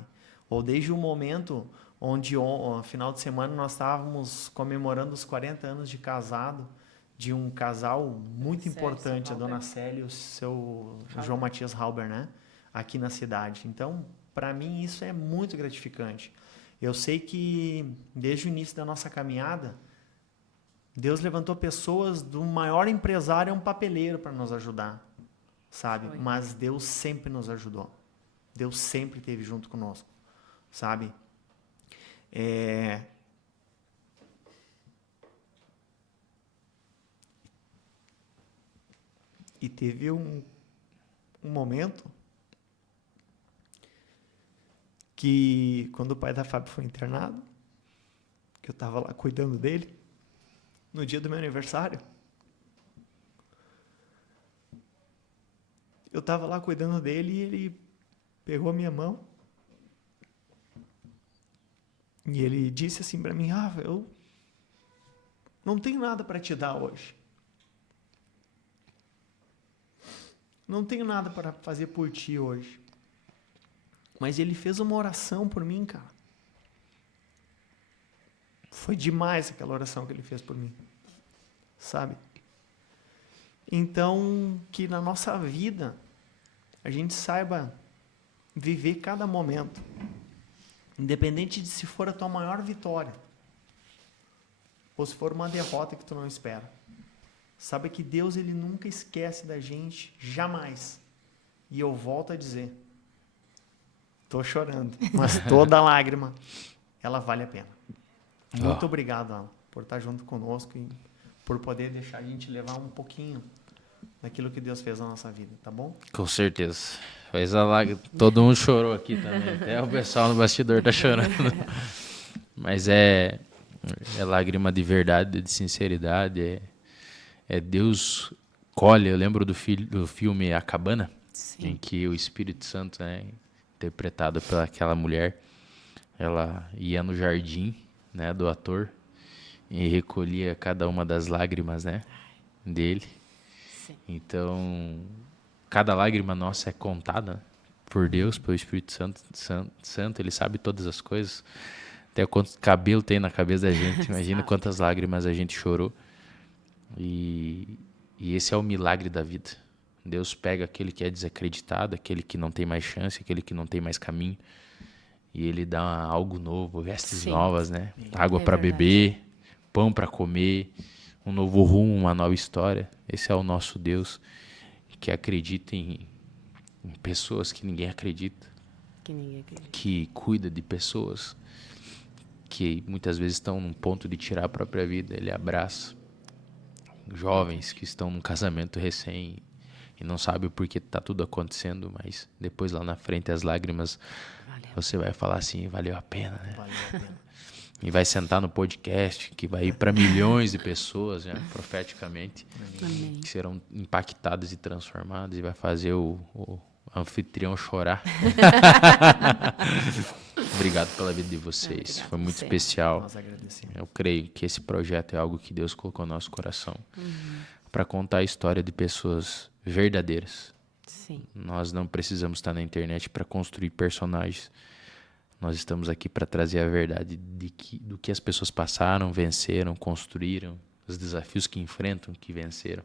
Ou desde o momento onde, no final de semana, nós estávamos comemorando os 40 anos de casado, de um casal muito importante, a dona Célia e o seu João Matias Halber, né? Aqui na cidade. Então, para mim, isso é muito gratificante. Eu sei que, desde o início da nossa caminhada, Deus levantou pessoas do maior empresário a um papeleiro para nos ajudar, sabe? Mas Deus sempre nos ajudou. Deus sempre esteve junto conosco, sabe? E teve um momento que, quando o pai da Fábio foi internado, que eu estava lá cuidando dele, no dia do meu aniversário, eu estava lá cuidando dele e ele pegou a minha mão e ele disse assim para mim: Rafa, eu não tenho nada para te dar hoje. Não tenho nada para fazer por ti hoje. Mas ele fez uma oração por mim, cara. Foi demais aquela oração que ele fez por mim. Sabe? Então, que na nossa vida a gente saiba viver cada momento. Independente de se for a tua maior vitória ou se for uma derrota que tu não espera. Sabe que Deus, ele nunca esquece da gente, jamais. E eu volto a dizer, tô chorando, mas toda lágrima, ela vale a pena. Muito obrigado, Alan, por estar junto conosco e por poder deixar a gente levar um pouquinho daquilo que Deus fez na nossa vida, tá bom? Com certeza. Fez a lágrima. Todo mundo chorou aqui também. Até o pessoal no bastidor tá chorando. Mas é lágrima de verdade, de sinceridade. É Deus colhe. Eu lembro do filme A Cabana, Sim. em que o Espírito Santo, né, interpretado pelaquela mulher, ela ia no jardim, né, do ator e recolhia cada uma das lágrimas, né, dele. Sim. Então, cada lágrima nossa é contada por Deus, pelo Espírito Santo, ele sabe todas as coisas. Até quanto cabelo tem na cabeça da gente, imagina quantas lágrimas a gente chorou. E esse é o milagre da vida. Deus pega aquele que é desacreditado, aquele que não tem mais chance, aquele que não tem mais caminho, e ele dá algo novo, vestes Sim. novas, né? Água É para verdade. beber, pão para comer, um novo rumo, uma nova história. Esse é o nosso Deus, que acredita em pessoas que ninguém acredita, Que ninguém acredita. que cuida de pessoas que muitas vezes estão num ponto de tirar a própria vida. Ele abraça jovens que estão num casamento recém e não sabe o porquê tá tudo acontecendo, mas depois lá na frente as lágrimas, Valeu. você vai falar assim, valeu a pena, né? Valeu a pena. E vai sentar no podcast que vai ir para milhões de pessoas, né, profeticamente, Amém. que serão impactadas e transformadas, e vai fazer o anfitrião chorar. Obrigado pela vida de vocês, Obrigado foi muito você. especial. Nós agradecemos. Eu creio que esse projeto é algo que Deus colocou no nosso coração para contar a história de pessoas verdadeiras. Sim. Nós não precisamos estar na internet para construir personagens. Nós estamos aqui para trazer a verdade do que as pessoas passaram, venceram, construíram, os desafios que enfrentam, que venceram.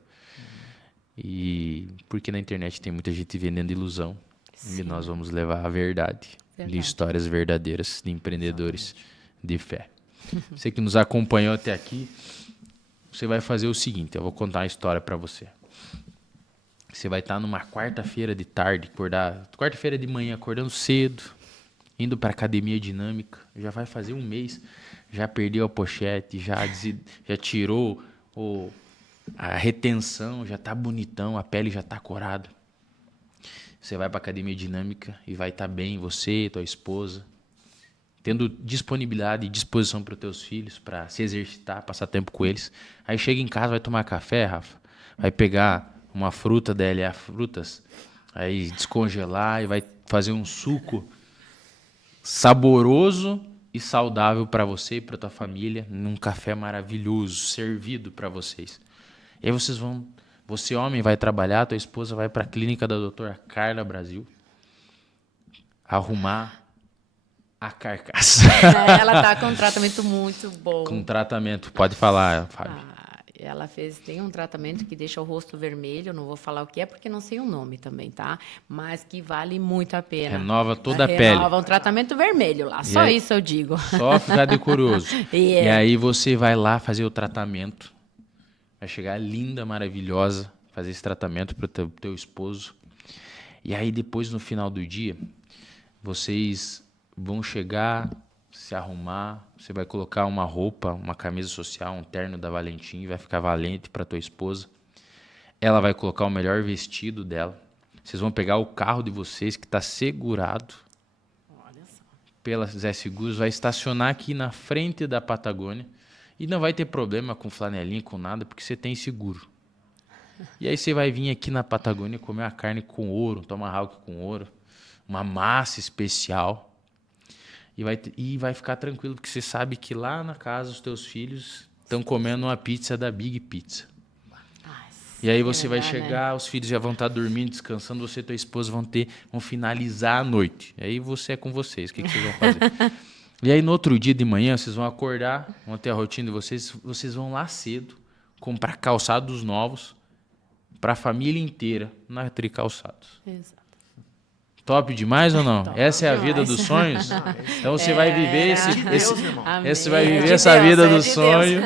E porque na internet tem muita gente vendendo ilusão. Sim. E nós vamos levar a verdade, de Verdade. histórias verdadeiras, de empreendedores de fé. Você que nos acompanhou até aqui, você vai fazer o seguinte, eu vou contar uma história para você. Você vai estar numa quarta-feira de tarde, quarta-feira de manhã, acordando cedo, indo para academia dinâmica, já vai fazer um mês, já perdeu a pochete, já tirou a retenção, já tá bonitão, a pele já tá corada. Você vai para academia dinâmica e vai estar bem, você, tua esposa, tendo disponibilidade e disposição para os teus filhos, para se exercitar, passar tempo com eles. Aí chega em casa, vai tomar café, Rafa, vai pegar uma fruta da LA Frutas, aí descongelar e vai fazer um suco saboroso e saudável para você e para tua família, num café maravilhoso, servido para vocês. E aí você homem vai trabalhar, tua esposa vai para a clínica da doutora Carla Brasil, arrumar a carcaça. Ela tá com um tratamento muito bom. Com tratamento, pode falar, Fábio. Ela tem um tratamento que deixa o rosto vermelho, não vou falar o que é porque não sei o nome também, tá? Mas que vale muito a pena. Renova toda a pele. Renova um tratamento vermelho lá, só aí- isso eu digo. Só ficar de curioso. E E aí você vai lá fazer o tratamento. Vai chegar linda, maravilhosa, fazer esse tratamento pro teu esposo. E aí depois, no final do dia, vocês vão chegar se arrumar, você vai colocar uma roupa, uma camisa social, um terno da Valentim, vai ficar valente para tua esposa. Ela vai colocar o melhor vestido dela. Vocês vão pegar o carro de vocês que está segurado pela Zé Seguros, vai estacionar aqui na frente da Patagônia e não vai ter problema com flanelinha, com nada, porque você tem seguro. E aí você vai vir aqui na Patagônia comer uma carne com ouro, um tomahawk com ouro, uma massa especial e vai ficar tranquilo, porque você sabe que lá na casa os teus filhos estão comendo uma pizza da Big Pizza. E aí você vai chegar, os filhos já vão estar dormindo, descansando, você e tua esposa vão finalizar a noite. E aí você é com vocês, o que vocês vão fazer? E aí no outro dia de manhã, vocês vão acordar, vão ter a rotina de vocês vão lá cedo, comprar calçados novos para a família inteira na Tricalçados. Exato. Top demais ou não? Top Essa é a demais. vida dos sonhos? Então você vai viver você vai viver De essa Deus, vida é do de sonho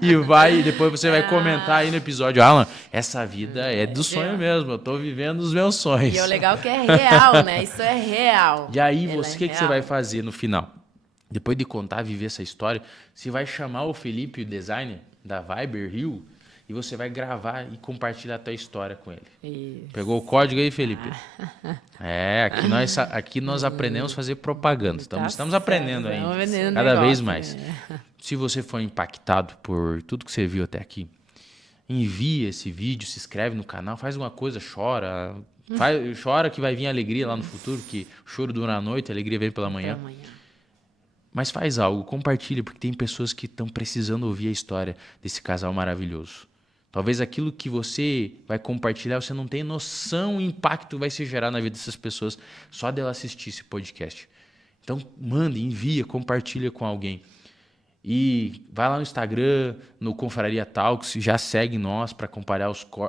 e depois você vai comentar aí no episódio, Alan, essa vida é do sonho mesmo, eu tô vivendo os meus sonhos. E o legal é que é real, né? Isso é real. E aí, Ela o é que você real. vai fazer no final? Depois de contar, viver essa história, você vai chamar o Felipe, o designer da Viber Rio, e você vai gravar e compartilhar a tua história com ele. Isso. Pegou o código aí, Felipe? Aqui nós aprendemos a fazer propaganda. Estamos aprendendo certo, ainda. vendendo Cada negócio, vez mais. né? Se você for impactado por tudo que você viu até aqui, envia esse vídeo, se inscreve no canal, faz alguma coisa, chora. Chora que vai vir alegria lá no futuro, que o choro dura a noite, a alegria vem pela manhã. Mas faz algo, compartilha, porque tem pessoas que estão precisando ouvir a história desse casal maravilhoso. Talvez aquilo que você vai compartilhar, você não tem noção do impacto que vai se gerar na vida dessas pessoas só dela assistir esse podcast. Então, manda, envia, compartilha com alguém. E vai lá no Instagram, no Confraria Talks, já segue nós para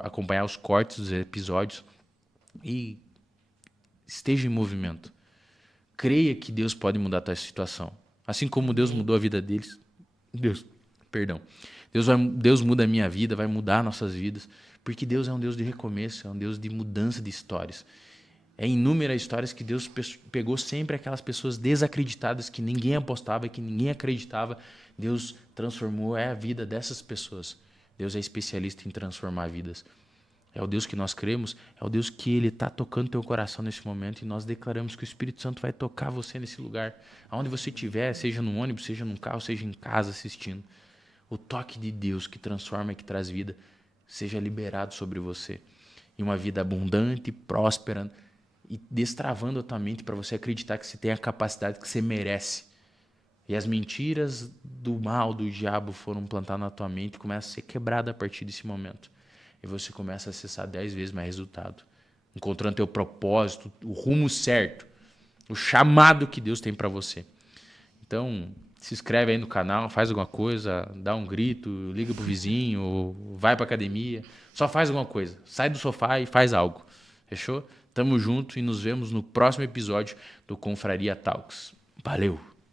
acompanhar os cortes dos episódios. E esteja em movimento. Creia que Deus pode mudar a tua situação. Assim como Deus mudou a vida deles. Deus muda a minha vida, vai mudar nossas vidas. Porque Deus é um Deus de recomeço, é um Deus de mudança de histórias. É inúmeras histórias que Deus pegou sempre aquelas pessoas desacreditadas, que ninguém apostava, que ninguém acreditava. Deus transformou a vida dessas pessoas. Deus é especialista em transformar vidas. É o Deus que nós cremos, é o Deus que Ele está tocando teu coração nesse momento e nós declaramos que o Espírito Santo vai tocar você nesse lugar. Aonde você estiver, seja no ônibus, seja num carro, seja em casa assistindo. O toque de Deus que transforma e que traz vida seja liberado sobre você. E uma vida abundante, próspera e destravando a tua mente para você acreditar que você tem a capacidade que você merece. E as mentiras do mal, do diabo foram plantadas na tua mente e começam a ser quebradas a partir desse momento. E você começa a acessar 10 vezes mais resultado. Encontrando teu propósito, o rumo certo, o chamado que Deus tem para você. Então, se inscreve aí no canal, faz alguma coisa, dá um grito, liga pro vizinho, vai pra academia. Só faz alguma coisa. Sai do sofá e faz algo. Fechou? Tamo junto e nos vemos no próximo episódio do Confraria Talks. Valeu!